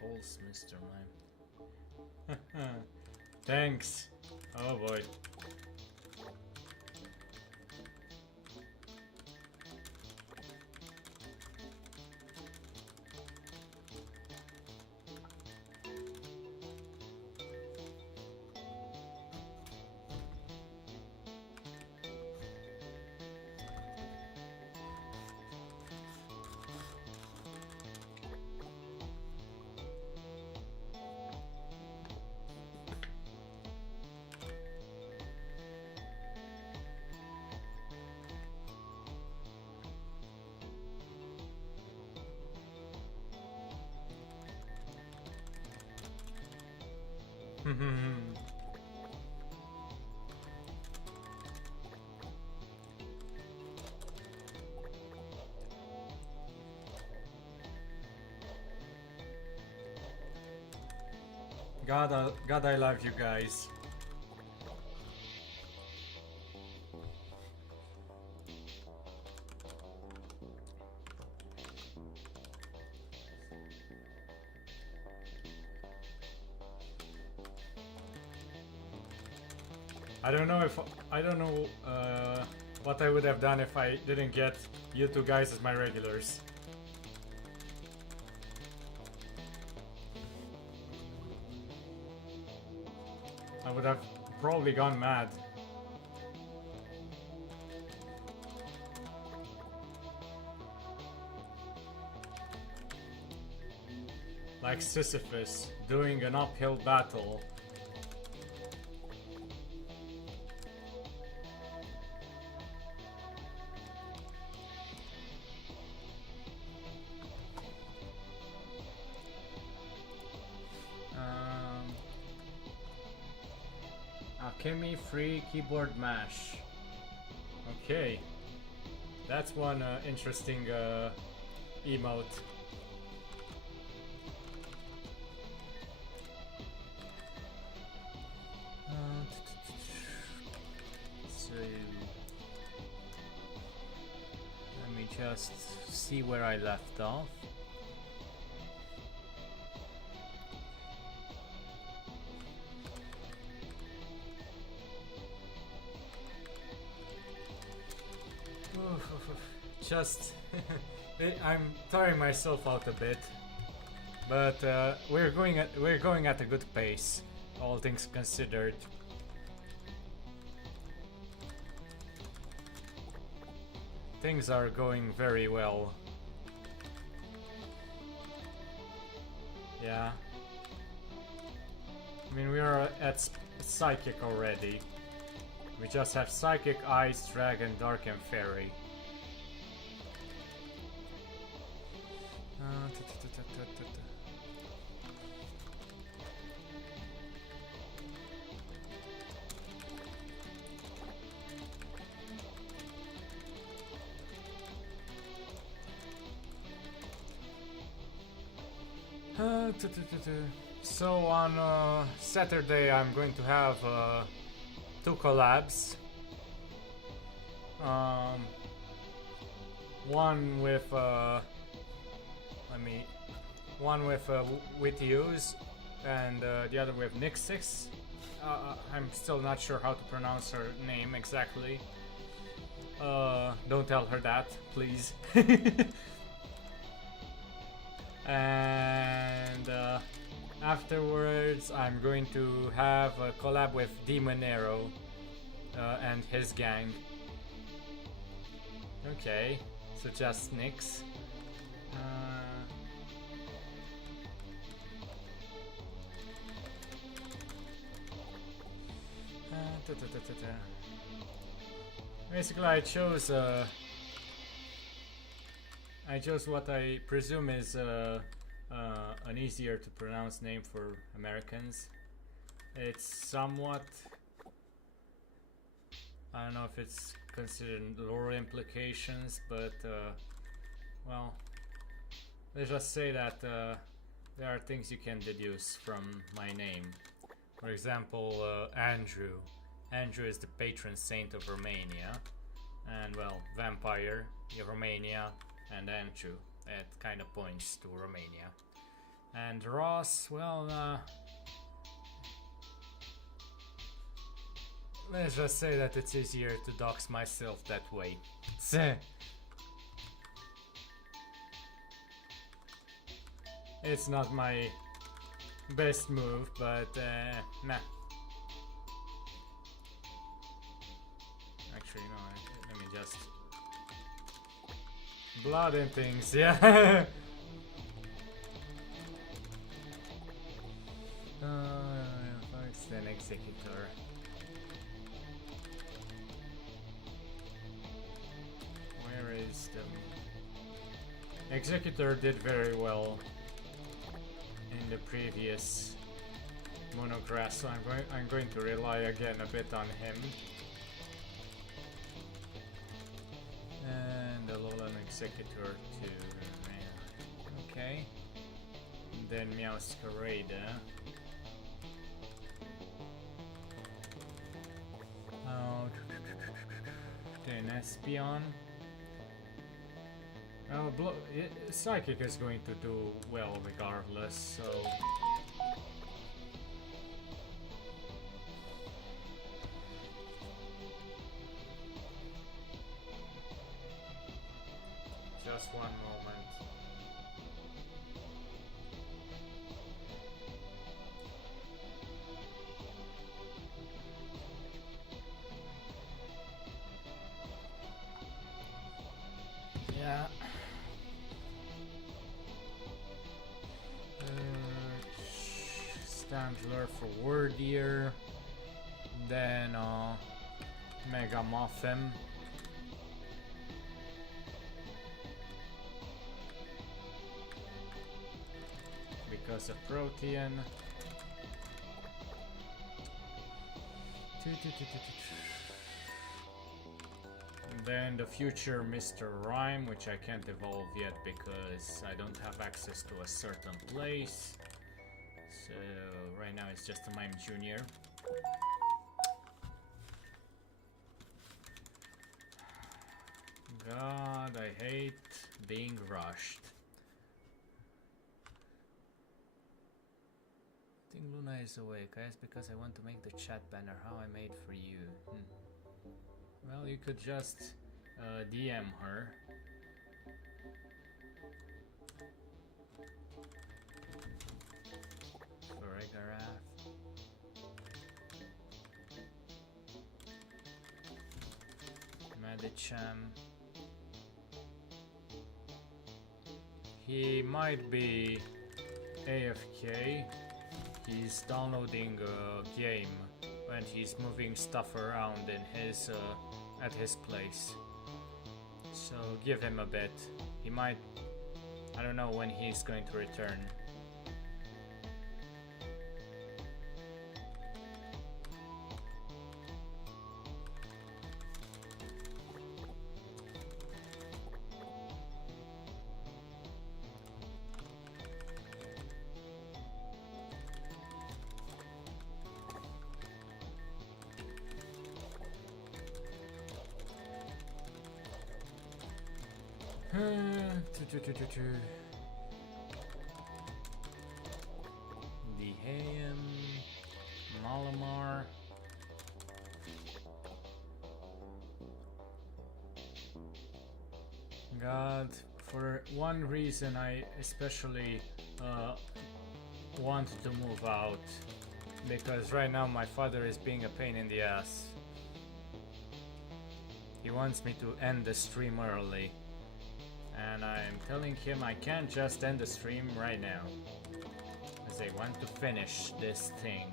Pulse, Mr. Mime. Thanks. Oh boy. God, I love you guys. I don't know what I would have done if I didn't get you two guys as my regulars. I would have probably gone mad. Like Sisyphus doing an uphill battle. Alchemy free keyboard mash. Okay, that's one interesting emote. So let me just see where I left off. Just I'm tiring myself out a bit, but we're going at a good pace, all things considered. Things are going very well. Yeah. I mean, we are at Psychic already. We just have Psychic, Ice, Dragon, Dark, and Fairy. So on Saturday I'm going to have 2 collabs. One with one with Witty Ooze and the other with Nixix. I'm still not sure how to pronounce her name exactly. Don't tell her that, please. And afterwards, I'm going to have a collab with Demon Arrow and his gang. Okay, so just Nyx. Basically, I chose what I presume is an easier to pronounce name for Americans. It's somewhat, I don't know if it's considered lore implications, but well, let's just say that there are things you can deduce from my name. For example, Andrew. Andrew is the patron saint of Romania, and well, vampire, Romania, and Andrew. It kind of points to Romania. And Ross, well, let's just say that it's easier to dox myself that way. It's not my best move, but nah. Actually, no, let me just... Blood and things, yeah. First an executor. Where is the... Executor did very well in the previous monograph, so I'm going to rely again a bit on him. And a Alolan Executor to okay. And then Meowscarada. Then Espeon. Psychic is going to do well regardless, so... Just one moment. Yeah. Standler for Wordier. Then Mega Muffin. Because of Protean. And then the future Mr. Rhyme, which I can't evolve yet because I don't have access to a certain place. So right now it's just a Mime Junior. God, I hate being rushed. I think Luna is awake. I asked because I want to make the chat banner how I made for you. Well, you could just DM her. Farigarath. Medicham. He might be AFK. He's downloading a game and he's moving stuff around in his at his place. So give him a bit. He might... I don't know when he's going to return. Dehaim, Malamar. God, for one reason I especially want to move out, because right now my father is being a pain in the ass. He wants me to end the stream early, and I'm telling him I can't just end the stream right now, as I want to finish this thing.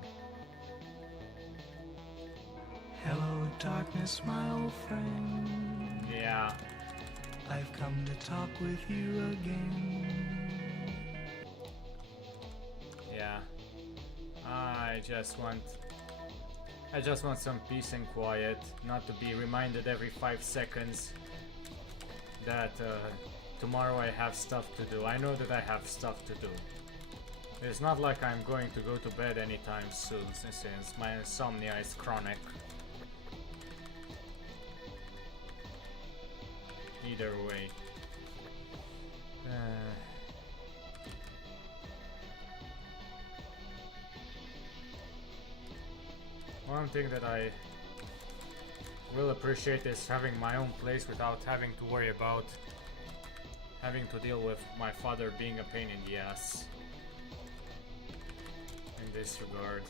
Hello, darkness, my old friend. Yeah. I've come to talk with you again. Yeah. I just want some peace and quiet, not to be reminded every 5 seconds that tomorrow I have stuff to do. I know that I have stuff to do. It's not like I'm going to go to bed anytime soon, since my insomnia is chronic. Either way. One thing that I will appreciate is having my own place without having to worry about having to deal with my father being a pain in the ass in this regard.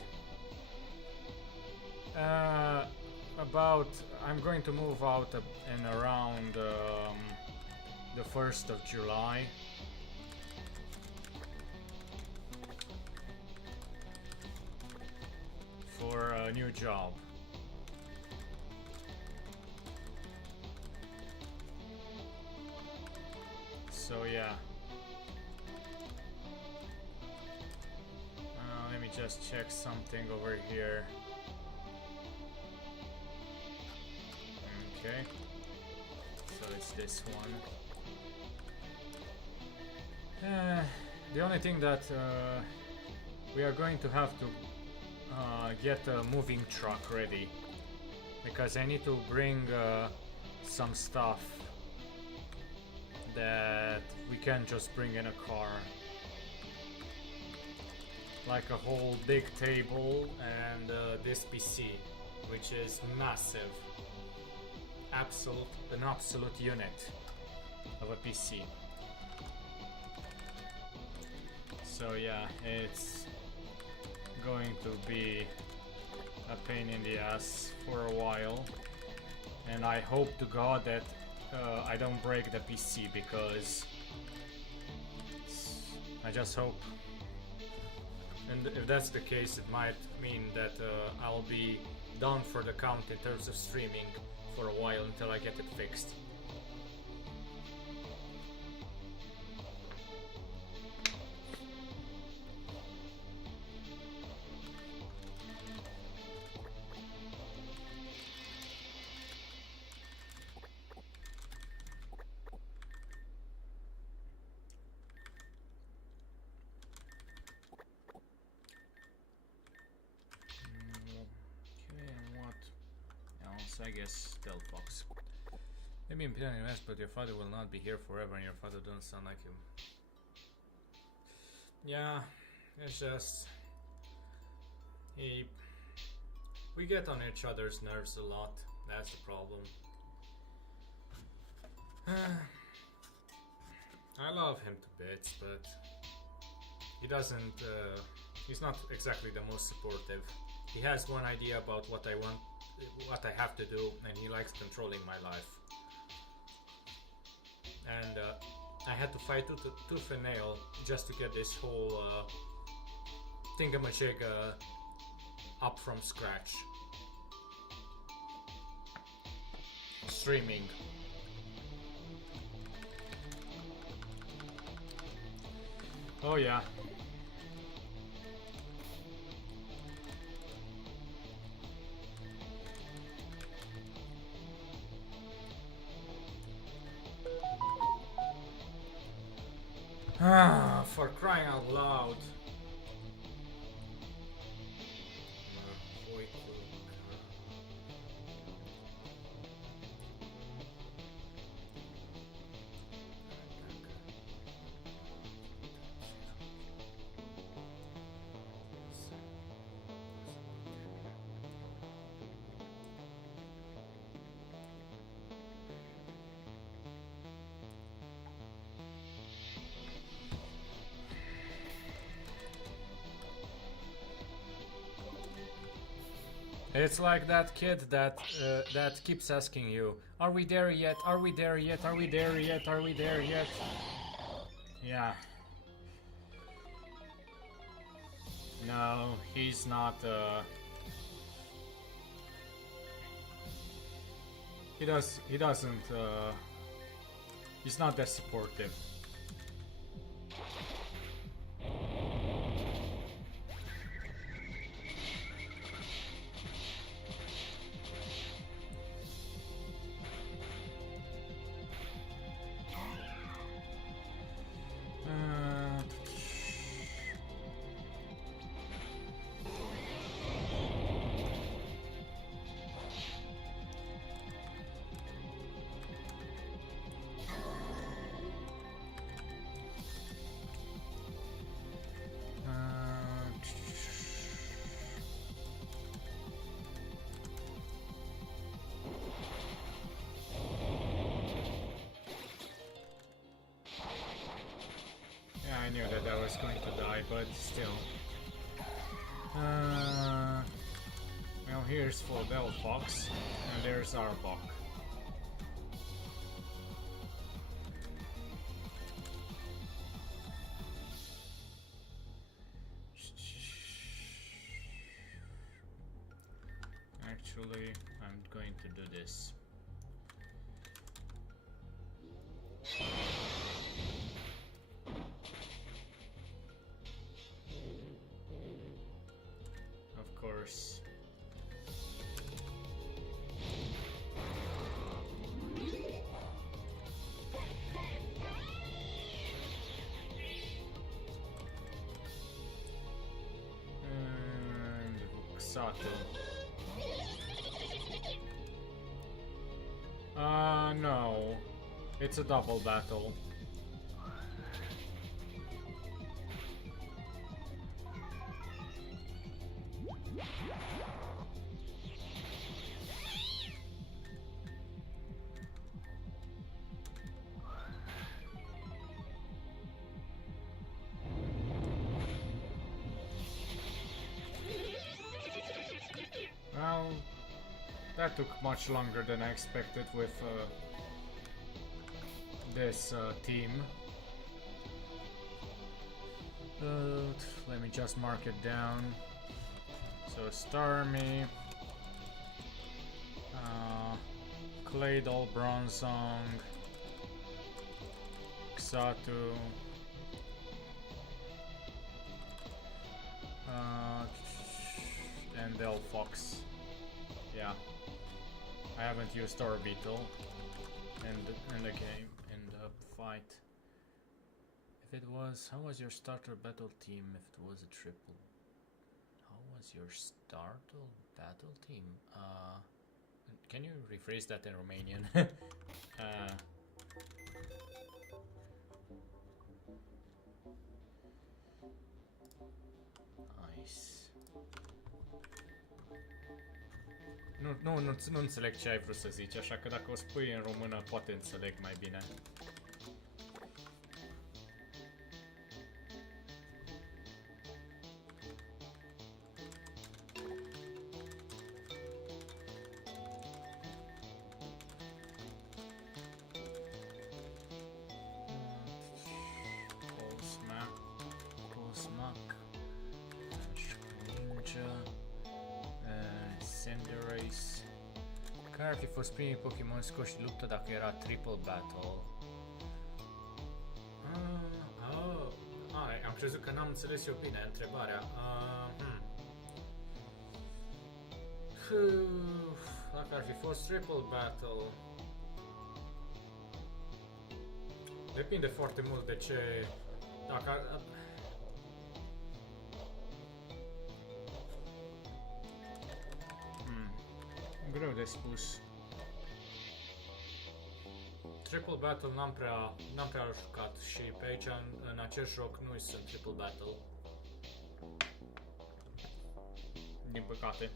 I'm going to move out in around the 1st of July. For a new job. So yeah. Let me just check something over here. Okay. So it's this one. The only thing that we are going to have to get a moving truck ready, because I need to bring some stuff that we can't just bring in a car, like a whole big table and this PC, which is massive, an absolute unit of a PC. So yeah, it's going to be a pain in the ass for a while, and I hope to God that I don't break the PC, because I just hope. And if that's the case, it might mean that I'll be down for the count in terms of streaming for a while until I get it fixed. I guess Stealth Fox. Maybe in Piano West, but your father will not be here forever, and your father doesn't sound like him. Yeah, it's just we get on each other's nerves a lot. That's the problem. I love him to bits, but he doesn't. He's not exactly the most supportive. He has one idea about what I want. What I have to do, and he likes controlling my life. And I had to fight tooth and nail just to get this whole thingamajig up from scratch. Streaming. Oh yeah. Ah, for crying out loud. It's like that kid that keeps asking you, "Are we there yet? Are we there yet? Are we there yet? Are we there yet?" Yeah. No, he's not. He doesn't. He's not that supportive. I knew that I was going to die, but still. Well, here's for Fox, and there's Arbok. Actually, I'm going to do this. Of course. And Sato. No. It's a double battle. Well, that took much longer than I expected with this team. Let me just mark it down. So Starmie, Claydol, Bronzong, Xatu, and Delphox. Yeah, I haven't used Orbital in the game, in the fight. If it was, how was your starter battle team if it was a triple? How was your starter battle team? Can you rephrase that in Romanian? Nice. Nu înțeleg ce ai vrut să zici, așa că dacă o spui în română poate înțeleg mai bine. Care ar fi fost primii Pokémon scoși de luptă dacă era triple battle? Am crezut că n-am înțeles eu bine întrebarea. Dacă ar fi fost triple battle... Depinde foarte mult de ce... Dacă... Greu de spus. Triple Battle n-am prea jucat și pe aici în acest joc nu sunt Triple Battle. Din păcate.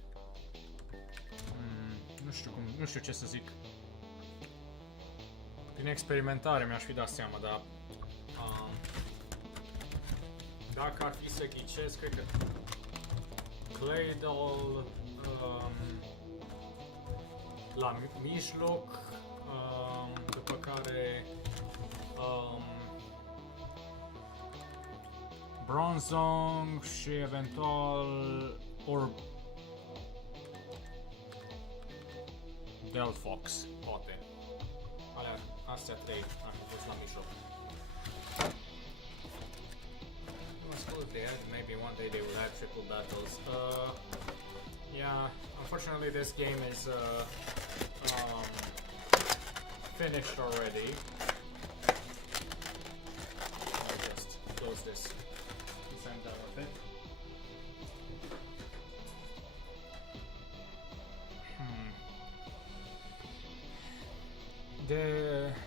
Nu știu ce să zic. Prin experimentare mi-aș fi dat seama, dar dacă ar fi să ghicesc, cred că Claydol, la mijloc, după care Bronzong și eventual Delphox, poate. Astea trei ar fi fost la mijloc. Maybe one day they will have triple battles. Yeah, unfortunately this game is finished already. I'll just close this. I'm done with it.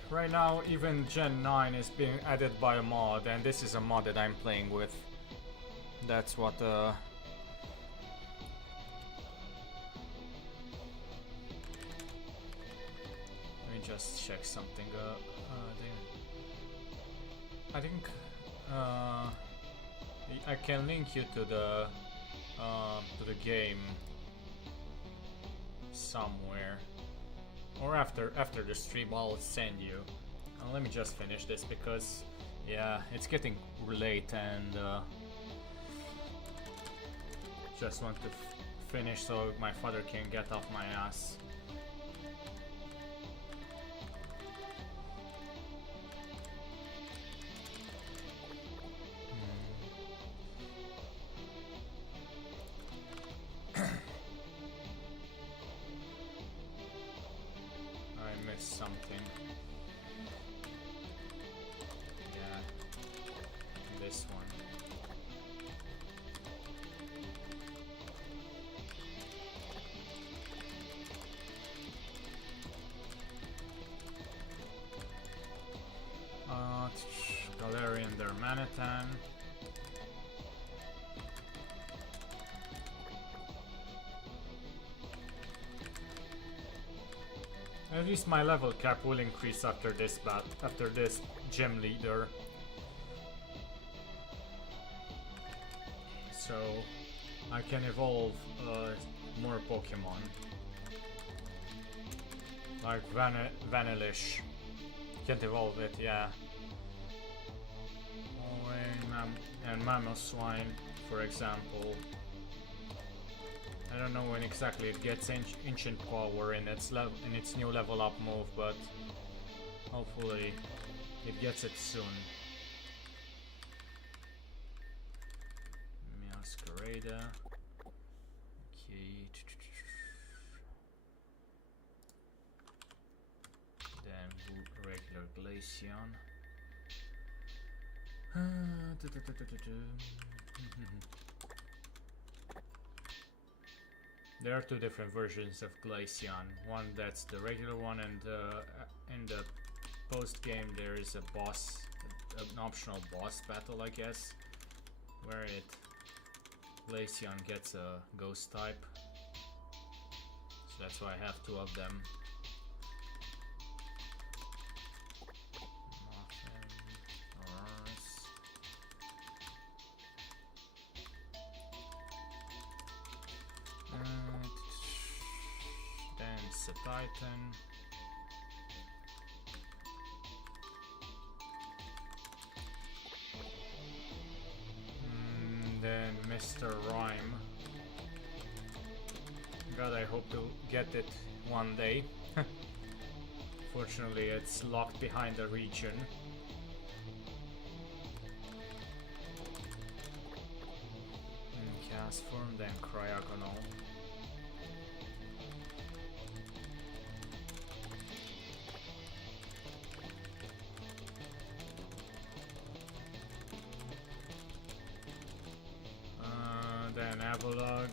Right now even Gen 9 is being added by a mod, and this is a mod that I'm playing with. That's what let me just check something. I think I can link you to the game somewhere, or after the stream I'll send you. Let me just finish this because yeah, it's getting late and just want to finish so my father can get off my ass. I missed something. Yeah, this one. Galarian Dermanitan. At least my level cap will increase after this gym leader. So I can evolve more Pokemon. Like Vanillish. Can't evolve it, yeah. And Mamoswine, for example. I don't know when exactly it gets Ancient Power in its new level up move, but hopefully it gets it soon. Masquerada. Okay. Then regular Glaceon. There are two different versions of Glaceon. One that's the regular one, and in the post game there is a boss, an optional boss battle, I guess, where Glaceon gets a ghost type. So that's why I have two of them. Titan. Then Mr. Rhyme. God, I hope to get it one day. Fortunately, it's locked behind a region. Cast form, then Cryogonal. Then Avalog,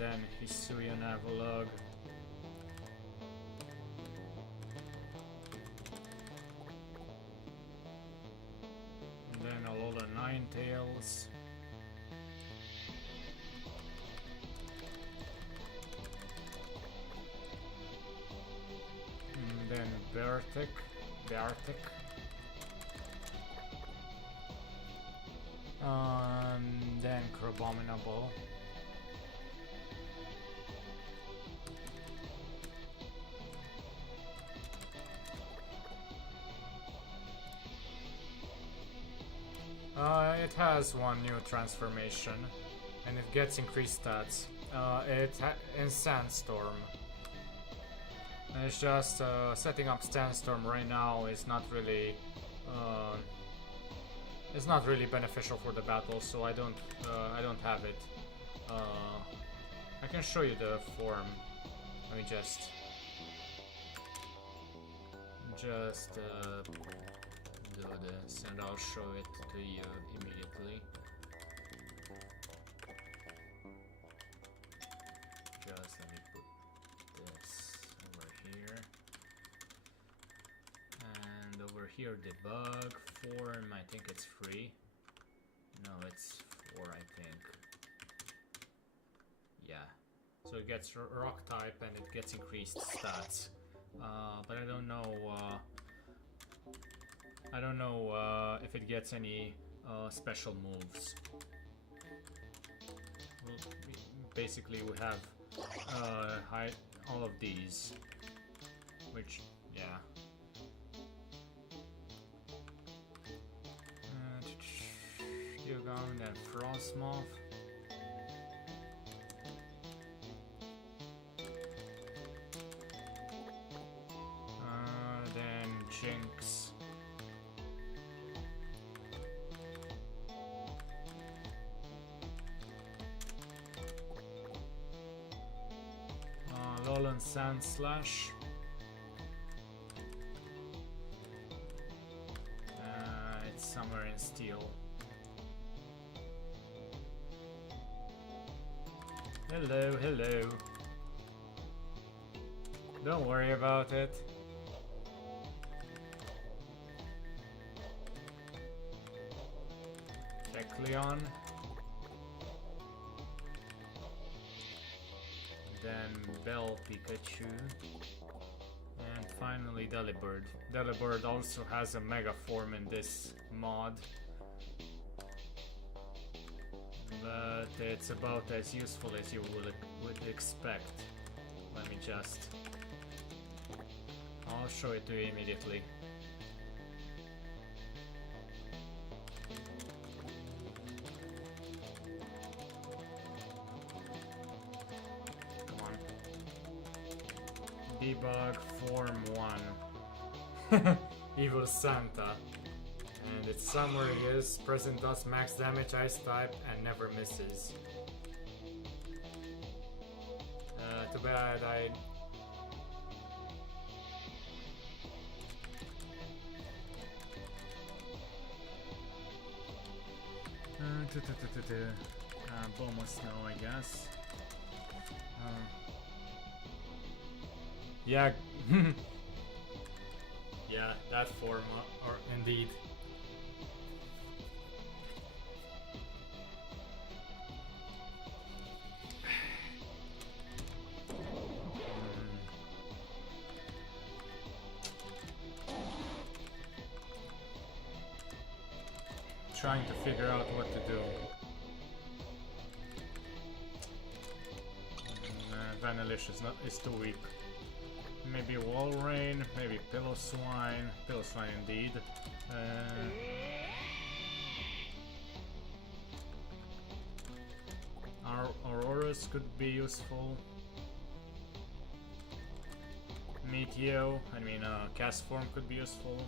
then Hisuian Avalog, and then Alola Ninetales, and then Beartic. Then Crabominable. It has one new transformation, and it gets increased stats. In Sandstorm. And it's just setting up Sandstorm right now is not really it's not really beneficial for the battle, so I don't have it. I can show you the form. Let me just do this, and I'll show it to you immediately. Just let me put this over here. And over here, debug form, I think it's free. No, it's 4, I think. Yeah. So it gets rock type and it gets increased stats. But I don't know if it gets any special moves. Well, basically we have all of these, which, yeah. Dugong, then Frostmoth. Then Jinx. Lowland Sand Slash. It's somewhere in Steel. Hello, hello. Don't worry about it. Kecleon. Then Bell Pikachu. And finally Delibird. Delibird also has a Mega form in this mod. But it's about as useful as you would expect. Let me just... I'll show it to you immediately. Come on. Debug Form 1. Evil Santa. And its summary is present does max damage ice type and never misses. Too bad I... Bulma Snow, I guess. Yeah. Yeah, that form, or indeed. Trying to figure out what to do. Vanillish is too weak. Maybe Walrein, maybe Piloswine. Piloswine indeed. Auroras could be useful. Meteo, Cast Form could be useful.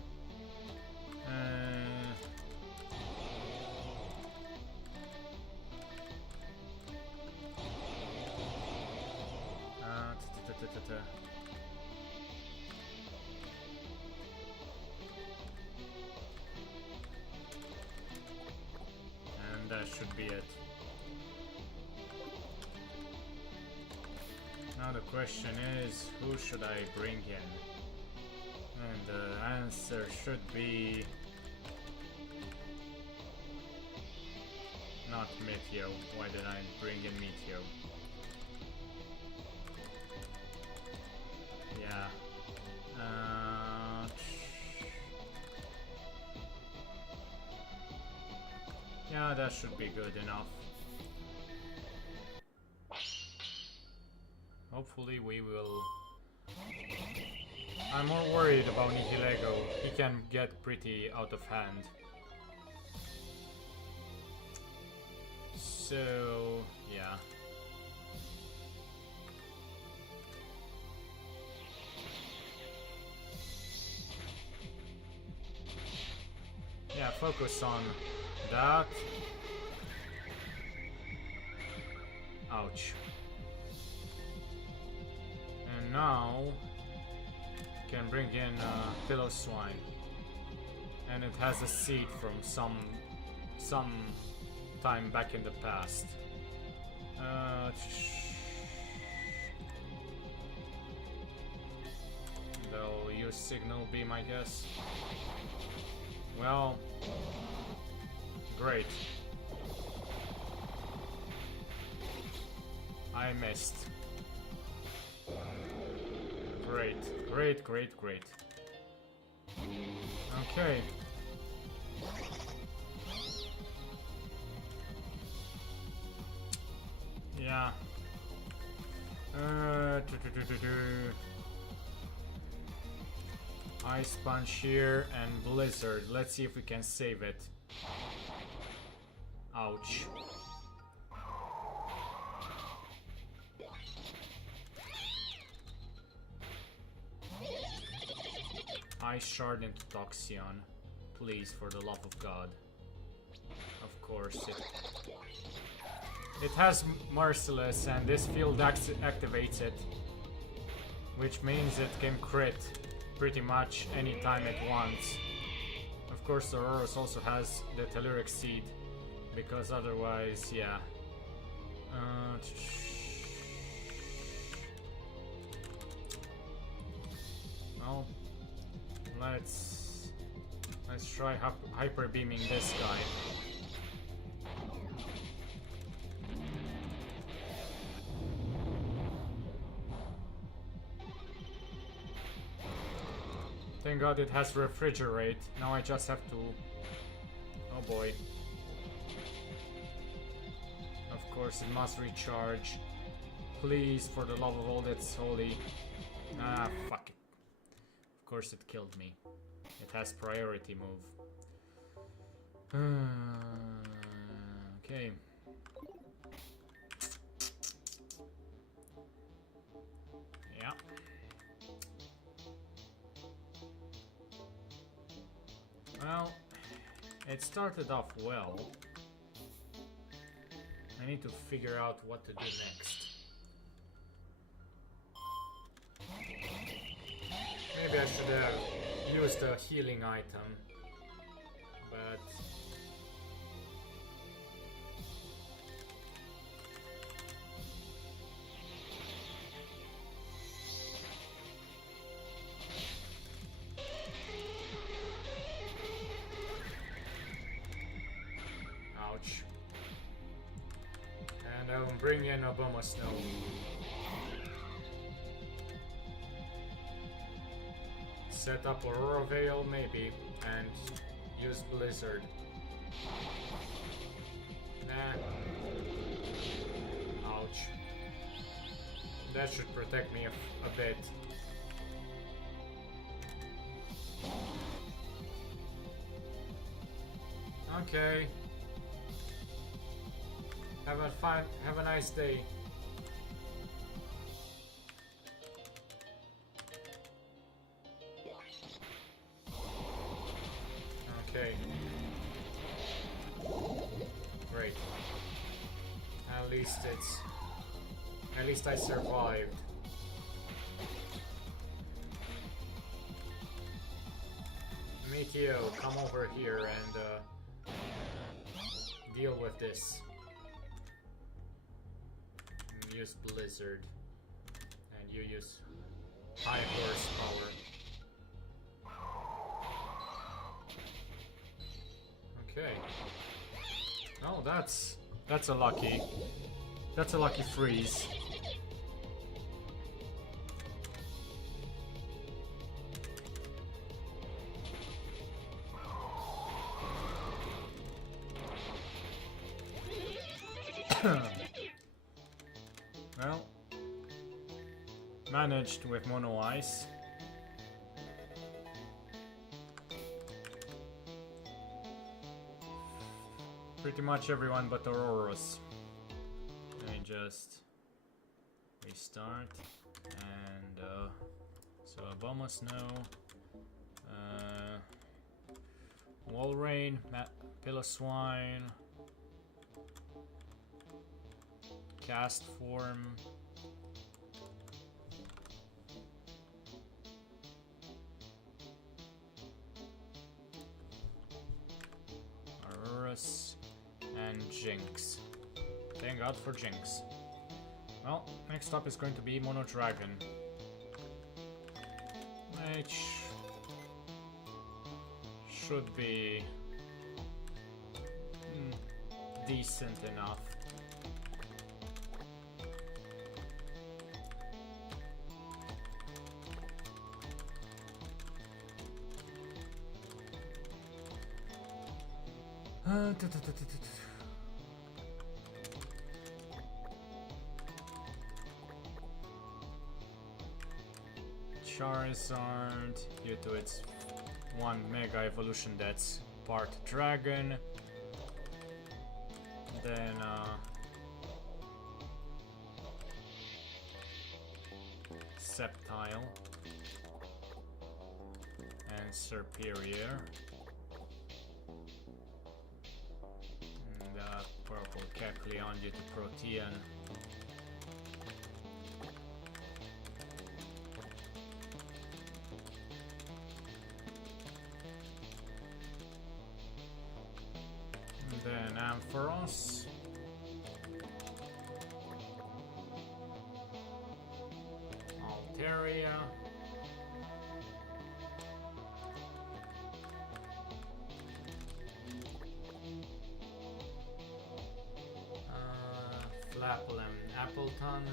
And that should be it. Now the question is, who should I bring in? And the answer should be... not Meteo. Why did I bring in Meteo? Yeah. Yeah, that should be good enough. Hopefully we will... I'm more worried about Nihilego. He can get pretty out of hand. So, yeah. Yeah, focus on that. Ouch. And now can bring in Pillow Swine. And it has a seed from some time back in the past. They'll use Signal Beam, I guess. Well, great. I missed. Great, great, great, great. Okay. Yeah. Ice Punch here and Blizzard. Let's see if we can save it. Ouch. Ice Shard into Toxion. Please, for the love of God. Of course, it has Merciless, and this field activates it. Which means it can crit pretty much any time at once. Of course, Auroras also has the Telluric Seed, because otherwise, yeah. Well, let's try hyper beaming this guy. Thank God it has Refrigerate. Now I just have to... Oh boy. Of course it must recharge. Please, for the love of all that's holy. Ah, fuck it. Of course it killed me. It has priority move. Okay. Yeah. Well, it started off well. I need to figure out what to do next. Maybe I should have used a healing item, but... Ouch. And I will bring in Obama Snow. Set up Aurora Veil, maybe, and use Blizzard. Nah. Ouch. That should protect me a bit. Okay. Have a nice day. Okay. Great. At least I survived. Meteo, come over here and deal with this. Use Blizzard. And you use high horsepower. Okay. Oh, that's a lucky freeze. Well, managed with Mono Ice. pretty much everyone but Auroras. Let me just restart. And so Obama Snow, Walrein, Piloswine, Cast Form, Aurorus, and Jinx. Thank God for Jinx. Well, next up is going to be Mono Dragon, which should be decent enough. Charizard, due to its one Mega Evolution that's part Dragon. Then Sceptile and Serperior. And purple Kecleon due to Protean. Then Ampharos. Altaria. Flapple and Appleton.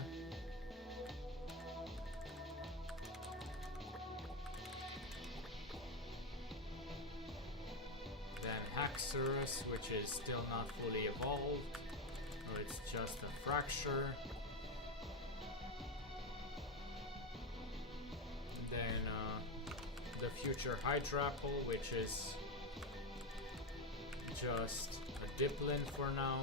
Then Haxorus, which is still not fully evolved, or it's just a fracture. Then the future Hydrapple, which is just a Diplin for now.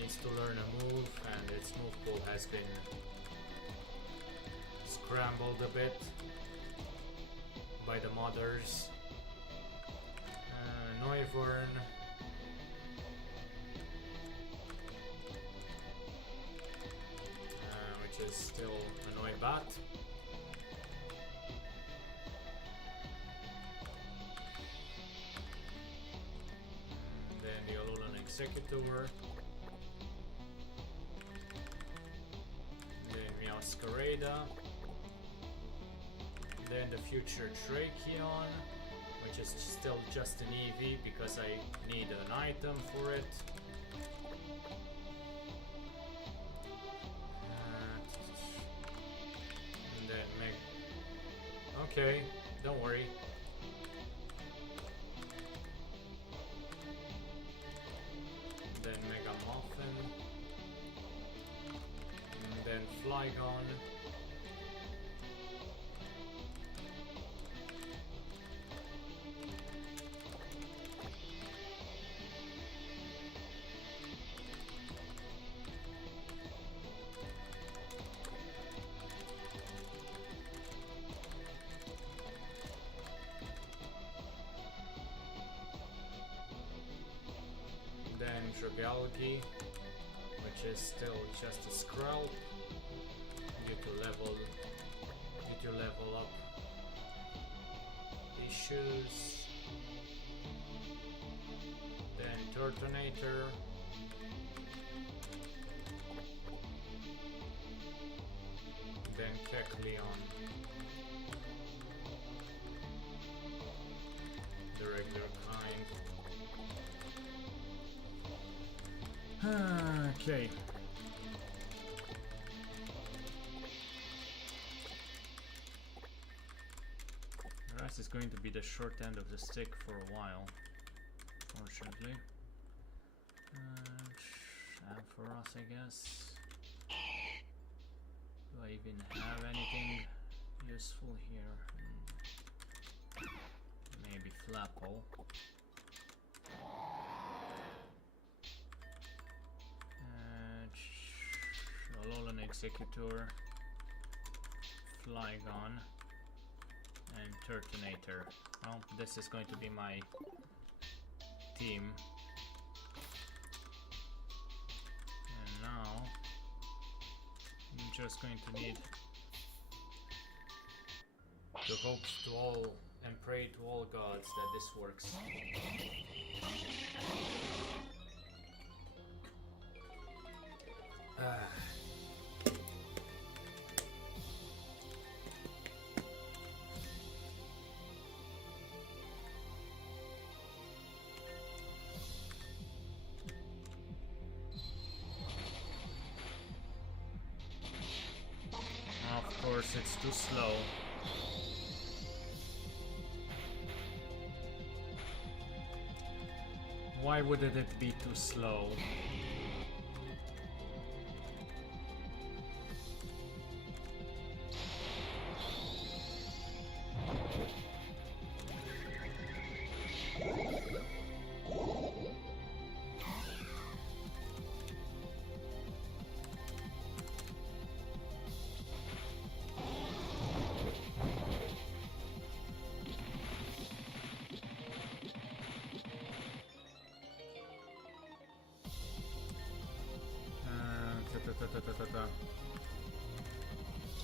Needs to learn a move, and its move pool has been scrambled a bit by the modders. Noivern. Which is still a Noibat. Then the Alolan Executor. Then Meowscarada. Then the future Drakeon, which is still just an EV because I need an item for it. And then okay, don't worry. Then Mega Muffin. And then Flygon. Then Dragalge, which is still just a Skrelp due to level up issues. Then Turtonator. Then Kecleon. The regular kind. Okay. The rest is going to be the short end of the stick for a while, fortunately. Ampharos, I guess. Do I even have anything useful here? Maybe Flapple. Executor, Flygon, and Turtonator. Well, this is going to be my team. And now I'm just going to need to hope to all and pray to all gods that this works. Of course, it's too slow. Why wouldn't it be too slow?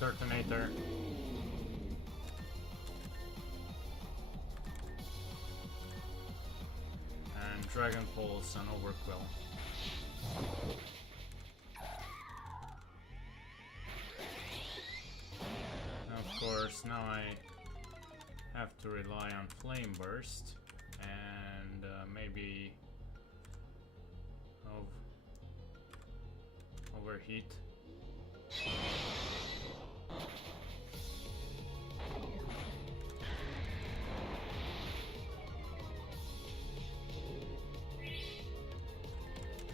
Turtonator. And Dragon Pulse and Overquill. Of course, now I have to rely on Flame Burst and maybe Overheat.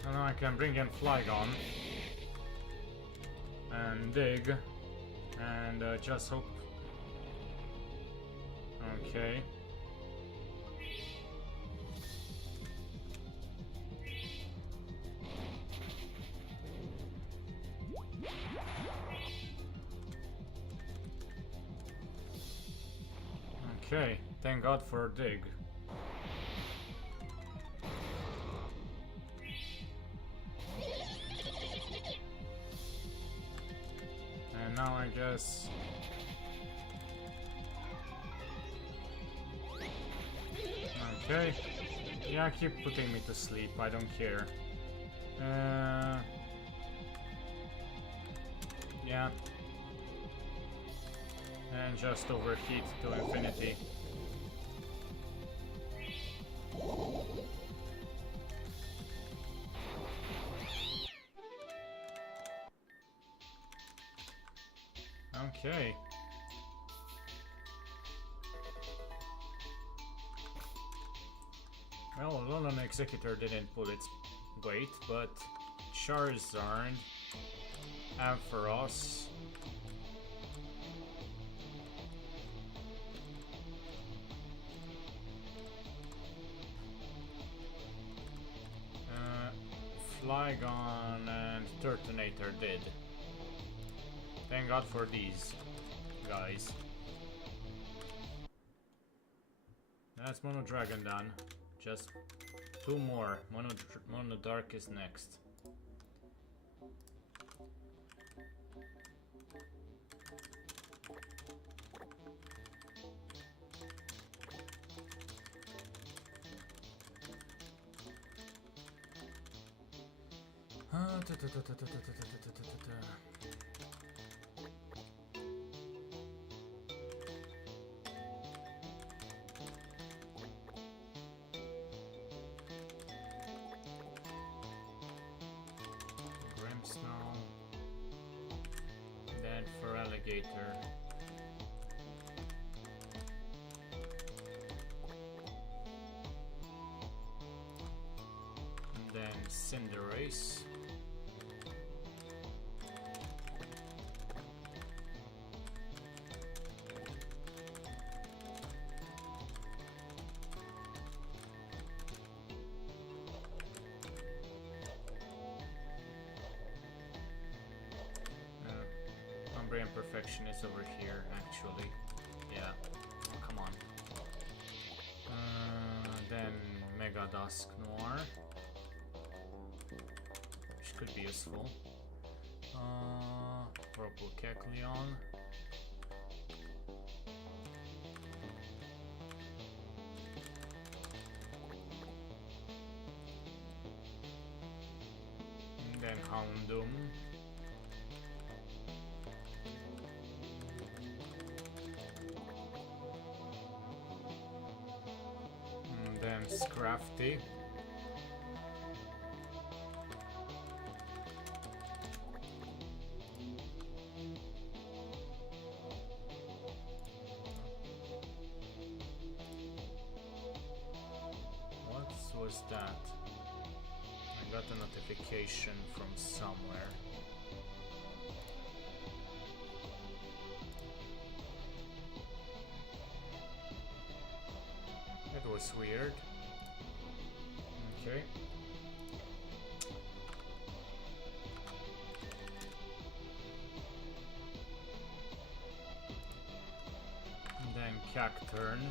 And now I can bring in Flygon and dig and just hope. Okay. Okay, thank God for dig. And now I guess okay. Yeah, keep putting me to sleep, I don't care. Yeah. And just overheat to infinity. Okay. Well, London Executor didn't pull its weight, but Charizard, Ampharos, Flygon and Turtonator did. Thank God for these guys. That's Mono Dragon done. Just two more. Mono Dark is next. Grimmsnarl. Then for Alligator. And then Cinderace. perfection is over here, actually. Yeah. Oh, come on. Then Mega Dusk Noir, which could be useful. Purple Kecleon. And then Houndoom. And then Scrafty. Was that? I got a notification from somewhere. It was weird. Okay. And then Cacturn.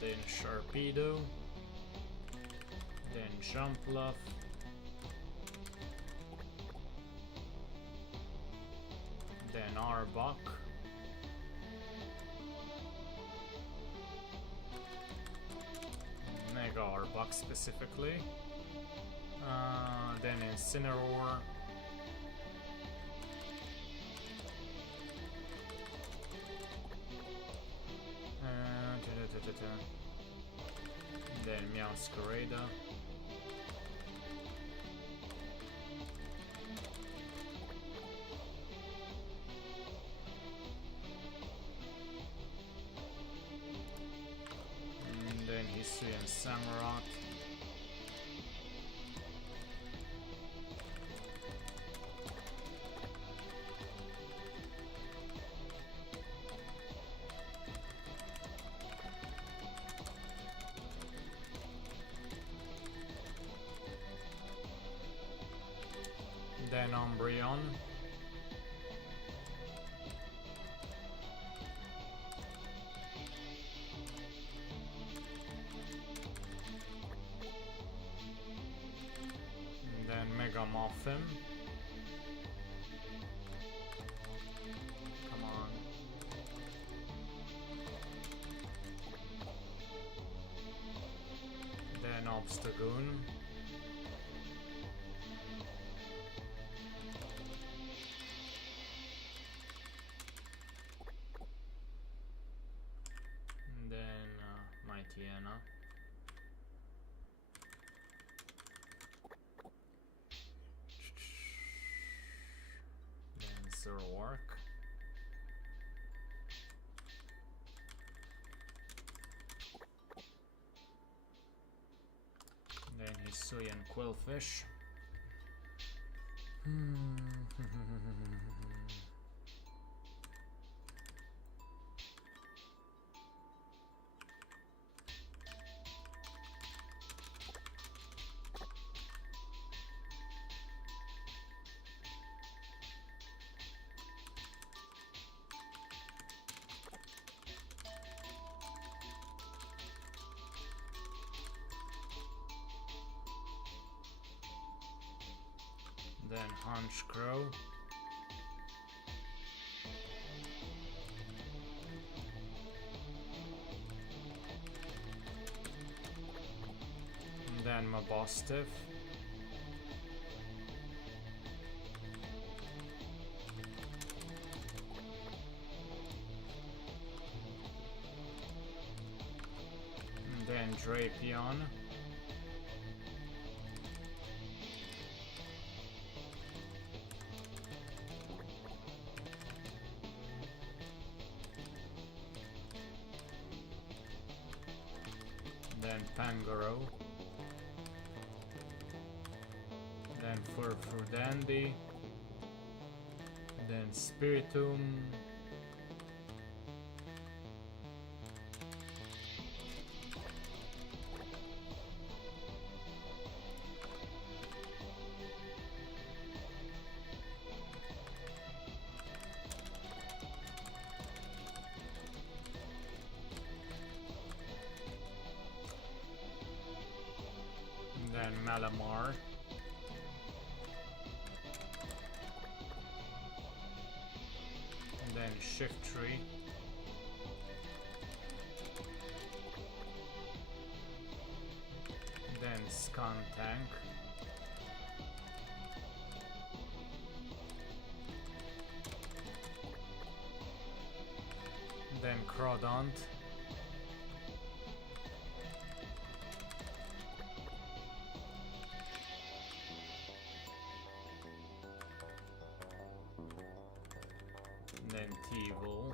Then Sharpedo, then Jumpluff, then Arbok, Mega Arbok specifically, then Incineroar, then Meowscarada, and then Hisuian Samurott, then Umbreon, and then Mega Muffin. Come on. Then Obstagoon. Mightyena. Then Zoroark. Then Hisuian Quillfish. Then Honchkrow. And then Mabostiff. And then Drapion. then Pangoro, then Furfur Dandy, then Spiritomb, then Malamar, then Shiftry, then Skuntank, then Crawdont, then Teevil,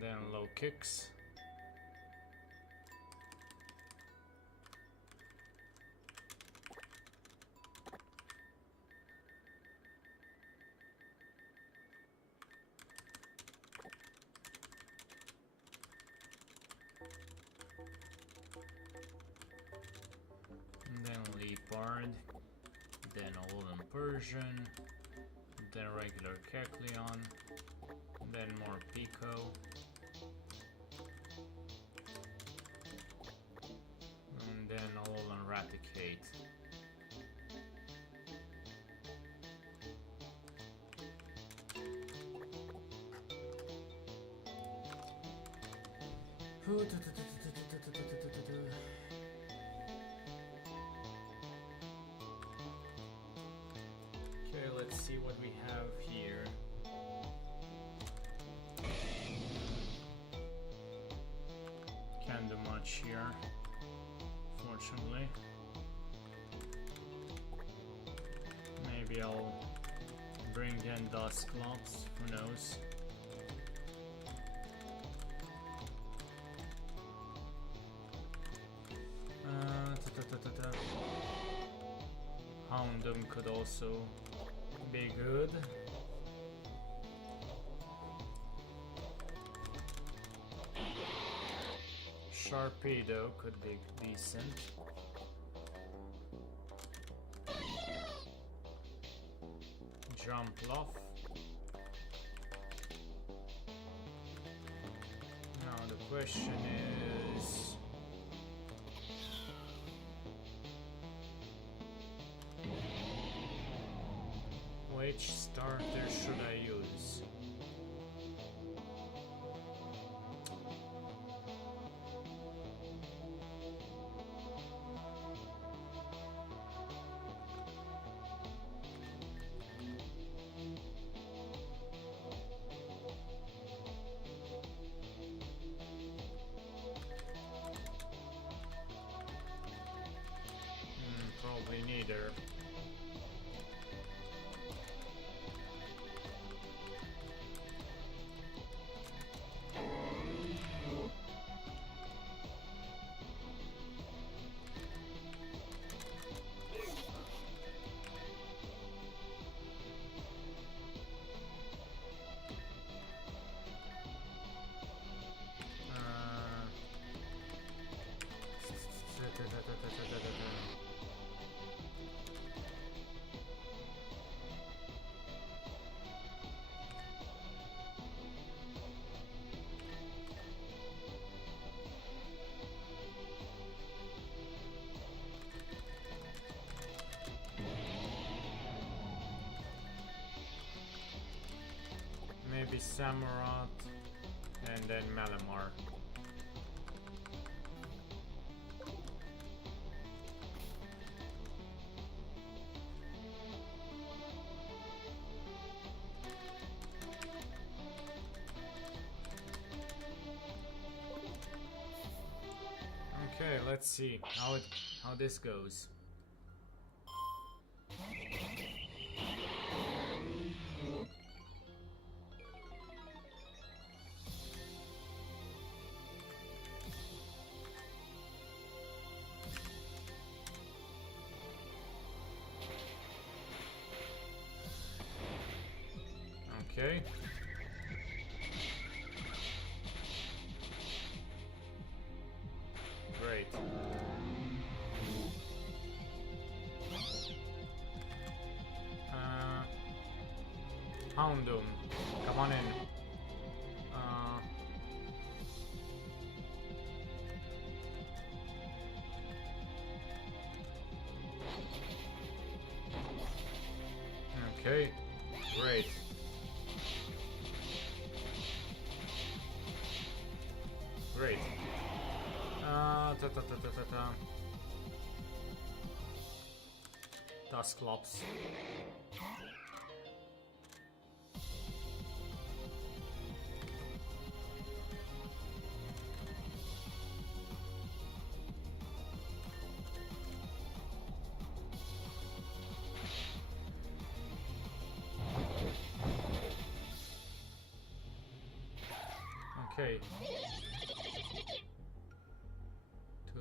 then Low Kicks, then Leopard, then Alolan Persian, then regular Kecleon, then more Pico, and then Alolan Raticate. Okay, let's see what we have here. Can't do much here, fortunately. Maybe I'll bring in Dusclops, who knows. Houndoom could also be good. Sharpedo could be decent. Jumpluff. Now the question is, which starter should I use? Probably neither. Maybe Samurott and then Malamar. Okay, let's see how this goes. Okay. Great. Houndoom, come on in. Okay, great. Great. Dusclops. Okay. Two.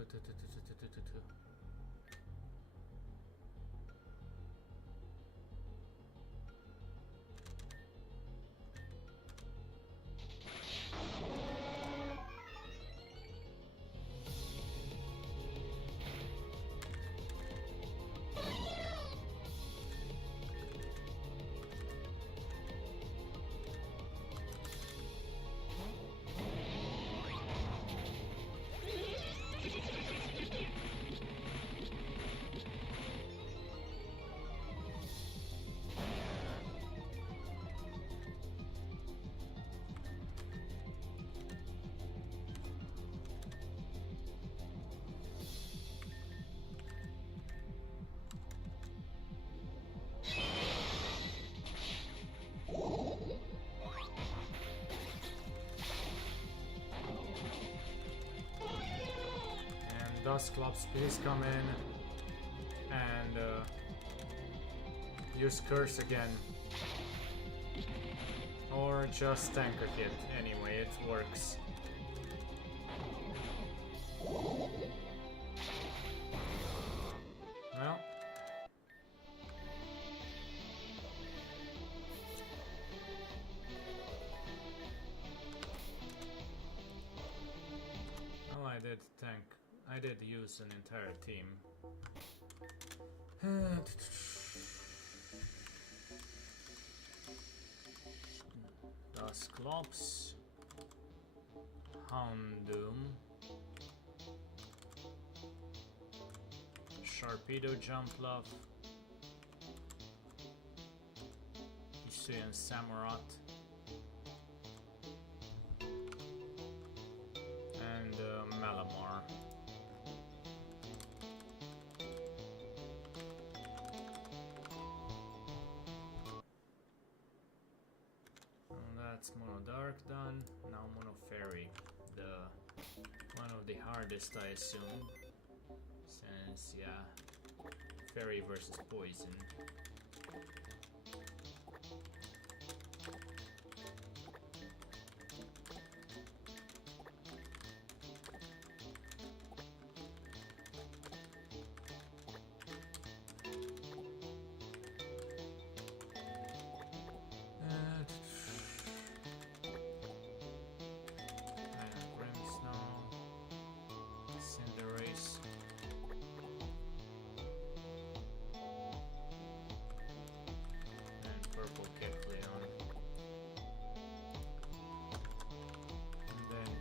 Dusclops, please come in and use Curse again. Or just tank a hit. Anyway, it works. Well. Oh, I did tank. I did use an entire team. Dusclops, Houndoom, Sharpedo Jumpluff, Hisuian Samurott, and Malamar. That's Mono Dark done. Now Mono Fairy, one of the hardest, I assume, since Fairy versus Poison.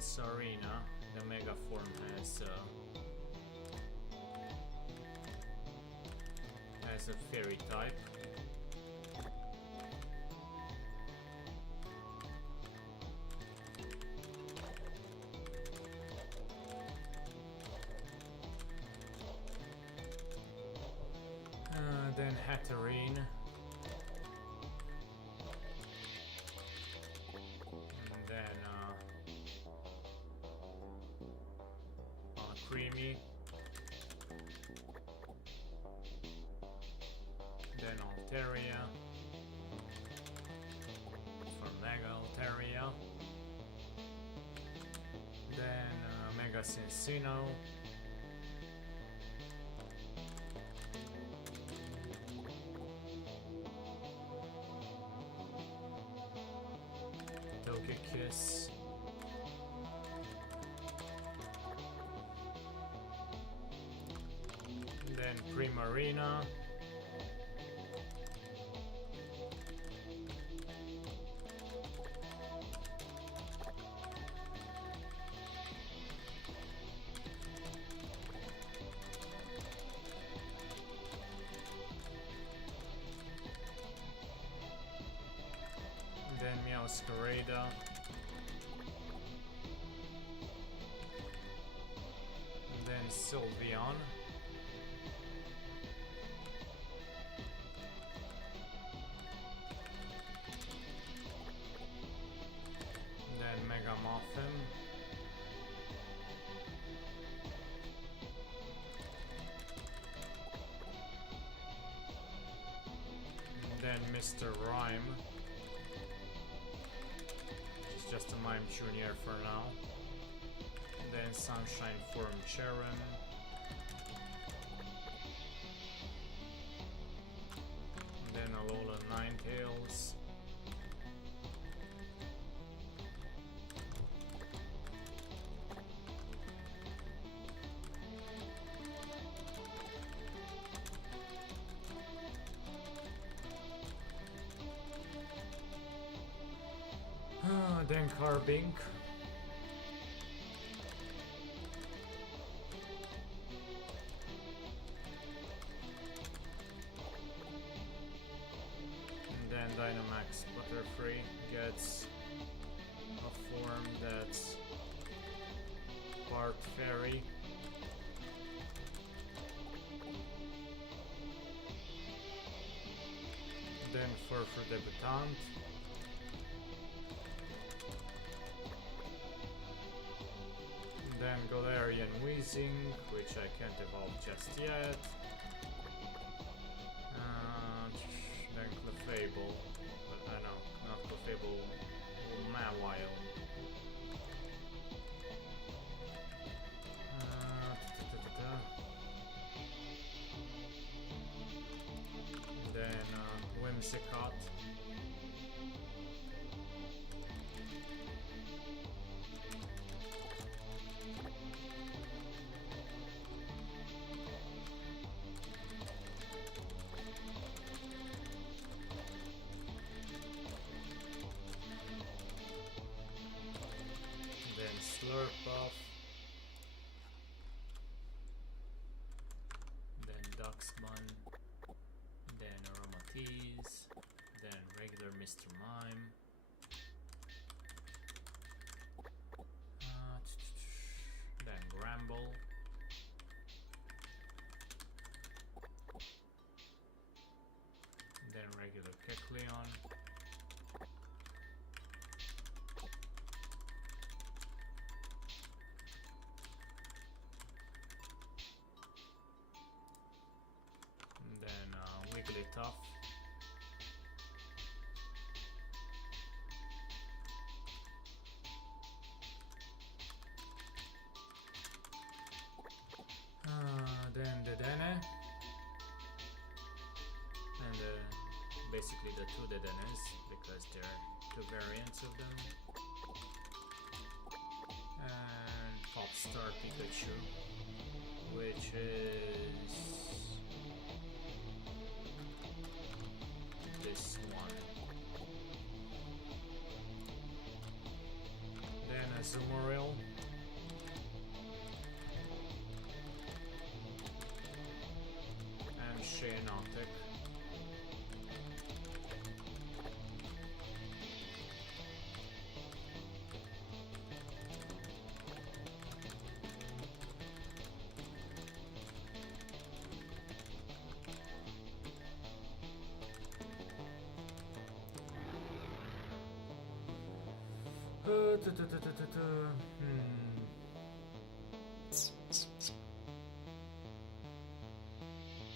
Sarina, the Mega form has a fairy type. Then Hatterene. And then Creamy. Then Altaria. For Mega Altaria. Then Mega Cincino. this. Then Primarina. Then Meowscarada. Then Sylveon. Then Megamuffin. Then Mr. Rhyme. He's just a Mime Junior for now. Then Sunshine Form Cheron. Then Alola Ninetales. Then Carbink. And then Dynamax Butterfree gets a form that's part Fairy. Then Furfrou Debutant. Then Galarian Weezing, which I can't evolve just yet. Then Clefable, but I know, not Clefable, Mawile. Then Whimsicott. Slurpuff, then Duxbun, then Aromatisse, then regular Mr. Mime, then Gramble, then regular Kecleon. Wigglytuff. Then Dedenne. And basically the two Dedennes, because there are two variants of them. And Popstar Pikachu, which is this one. Then a Azumarill. And Shiinotic.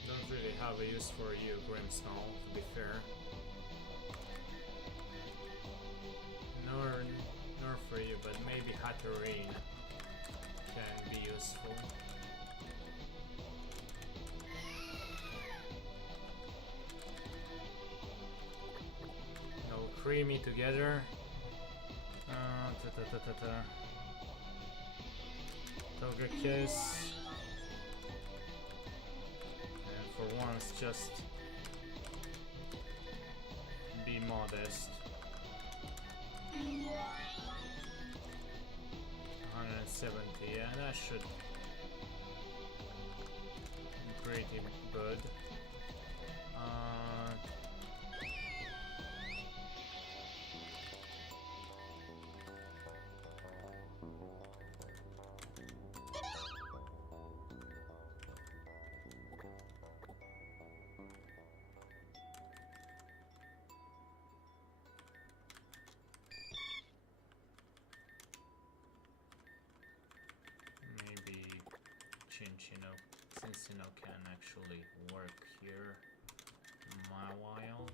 Don't really have a use for you, Grimmsnarl, to be fair. Nor for you, but maybe Hatterene can be useful. No Creamy together. Togekiss. And for once, just be modest. 170, yeah, that should be pretty good. Maybe Cinccino can actually work here my while.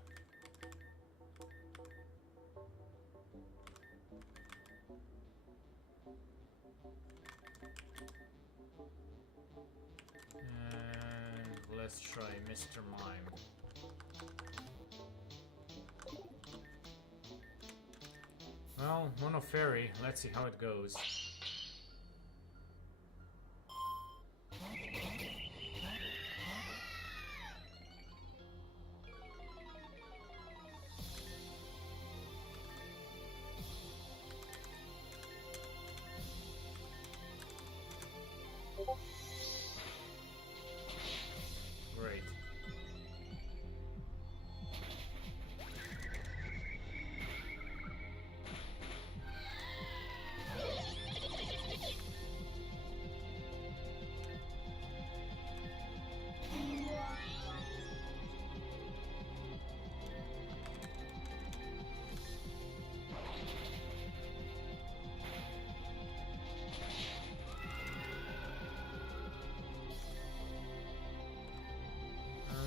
And let's try Mr. Mime. Well, Mono Fairy, let's see how it goes. Great.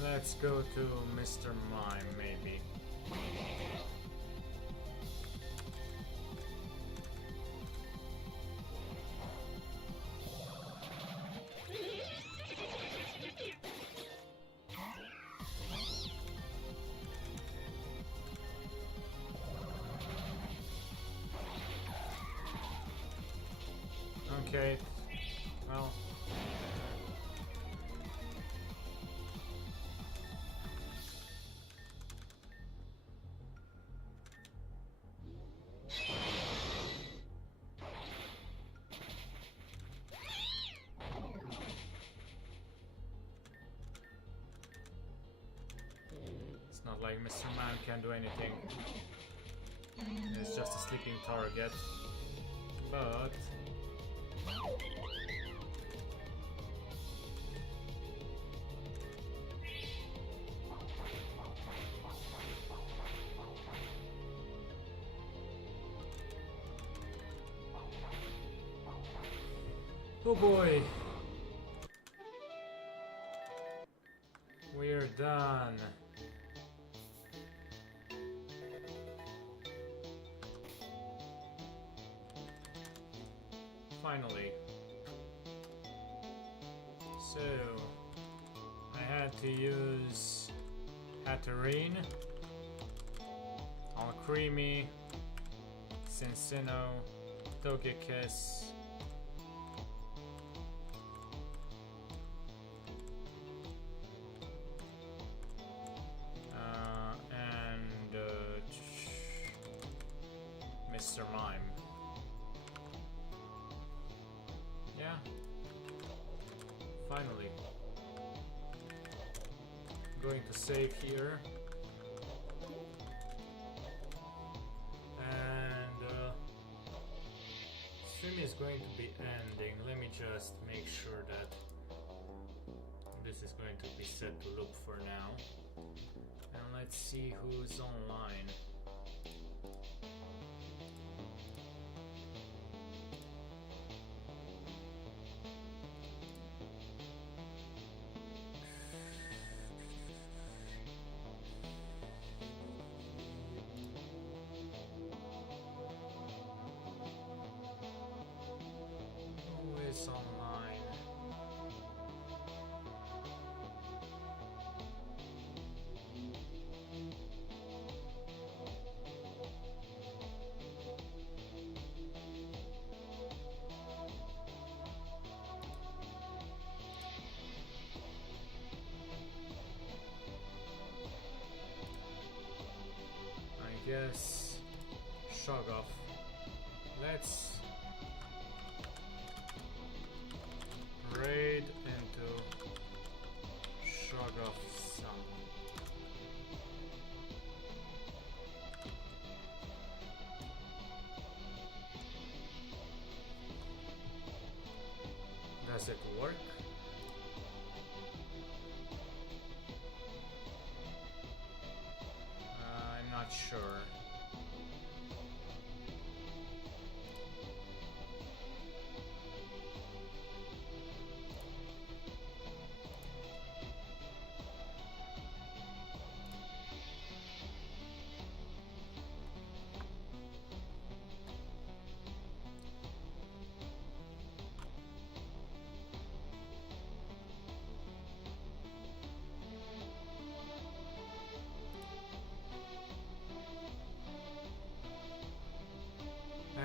Let's go to Mr. Mime, maybe. Okay, well. It's not like Mr. Man can do anything. It's just a sleeping target. But oh boy. We're done. Finally. So, I had to use Hatterene, Alcremie, Cinccino, Togekiss, and Mr. Mime. Yeah. Finally. Going to save here. And stream is going to be ending. Let me just make sure that this is going to be set to loop for now. And let's see who's online. Who is online? guess shrug off. Let's raid into shrug off some. Does it work? I'm not sure.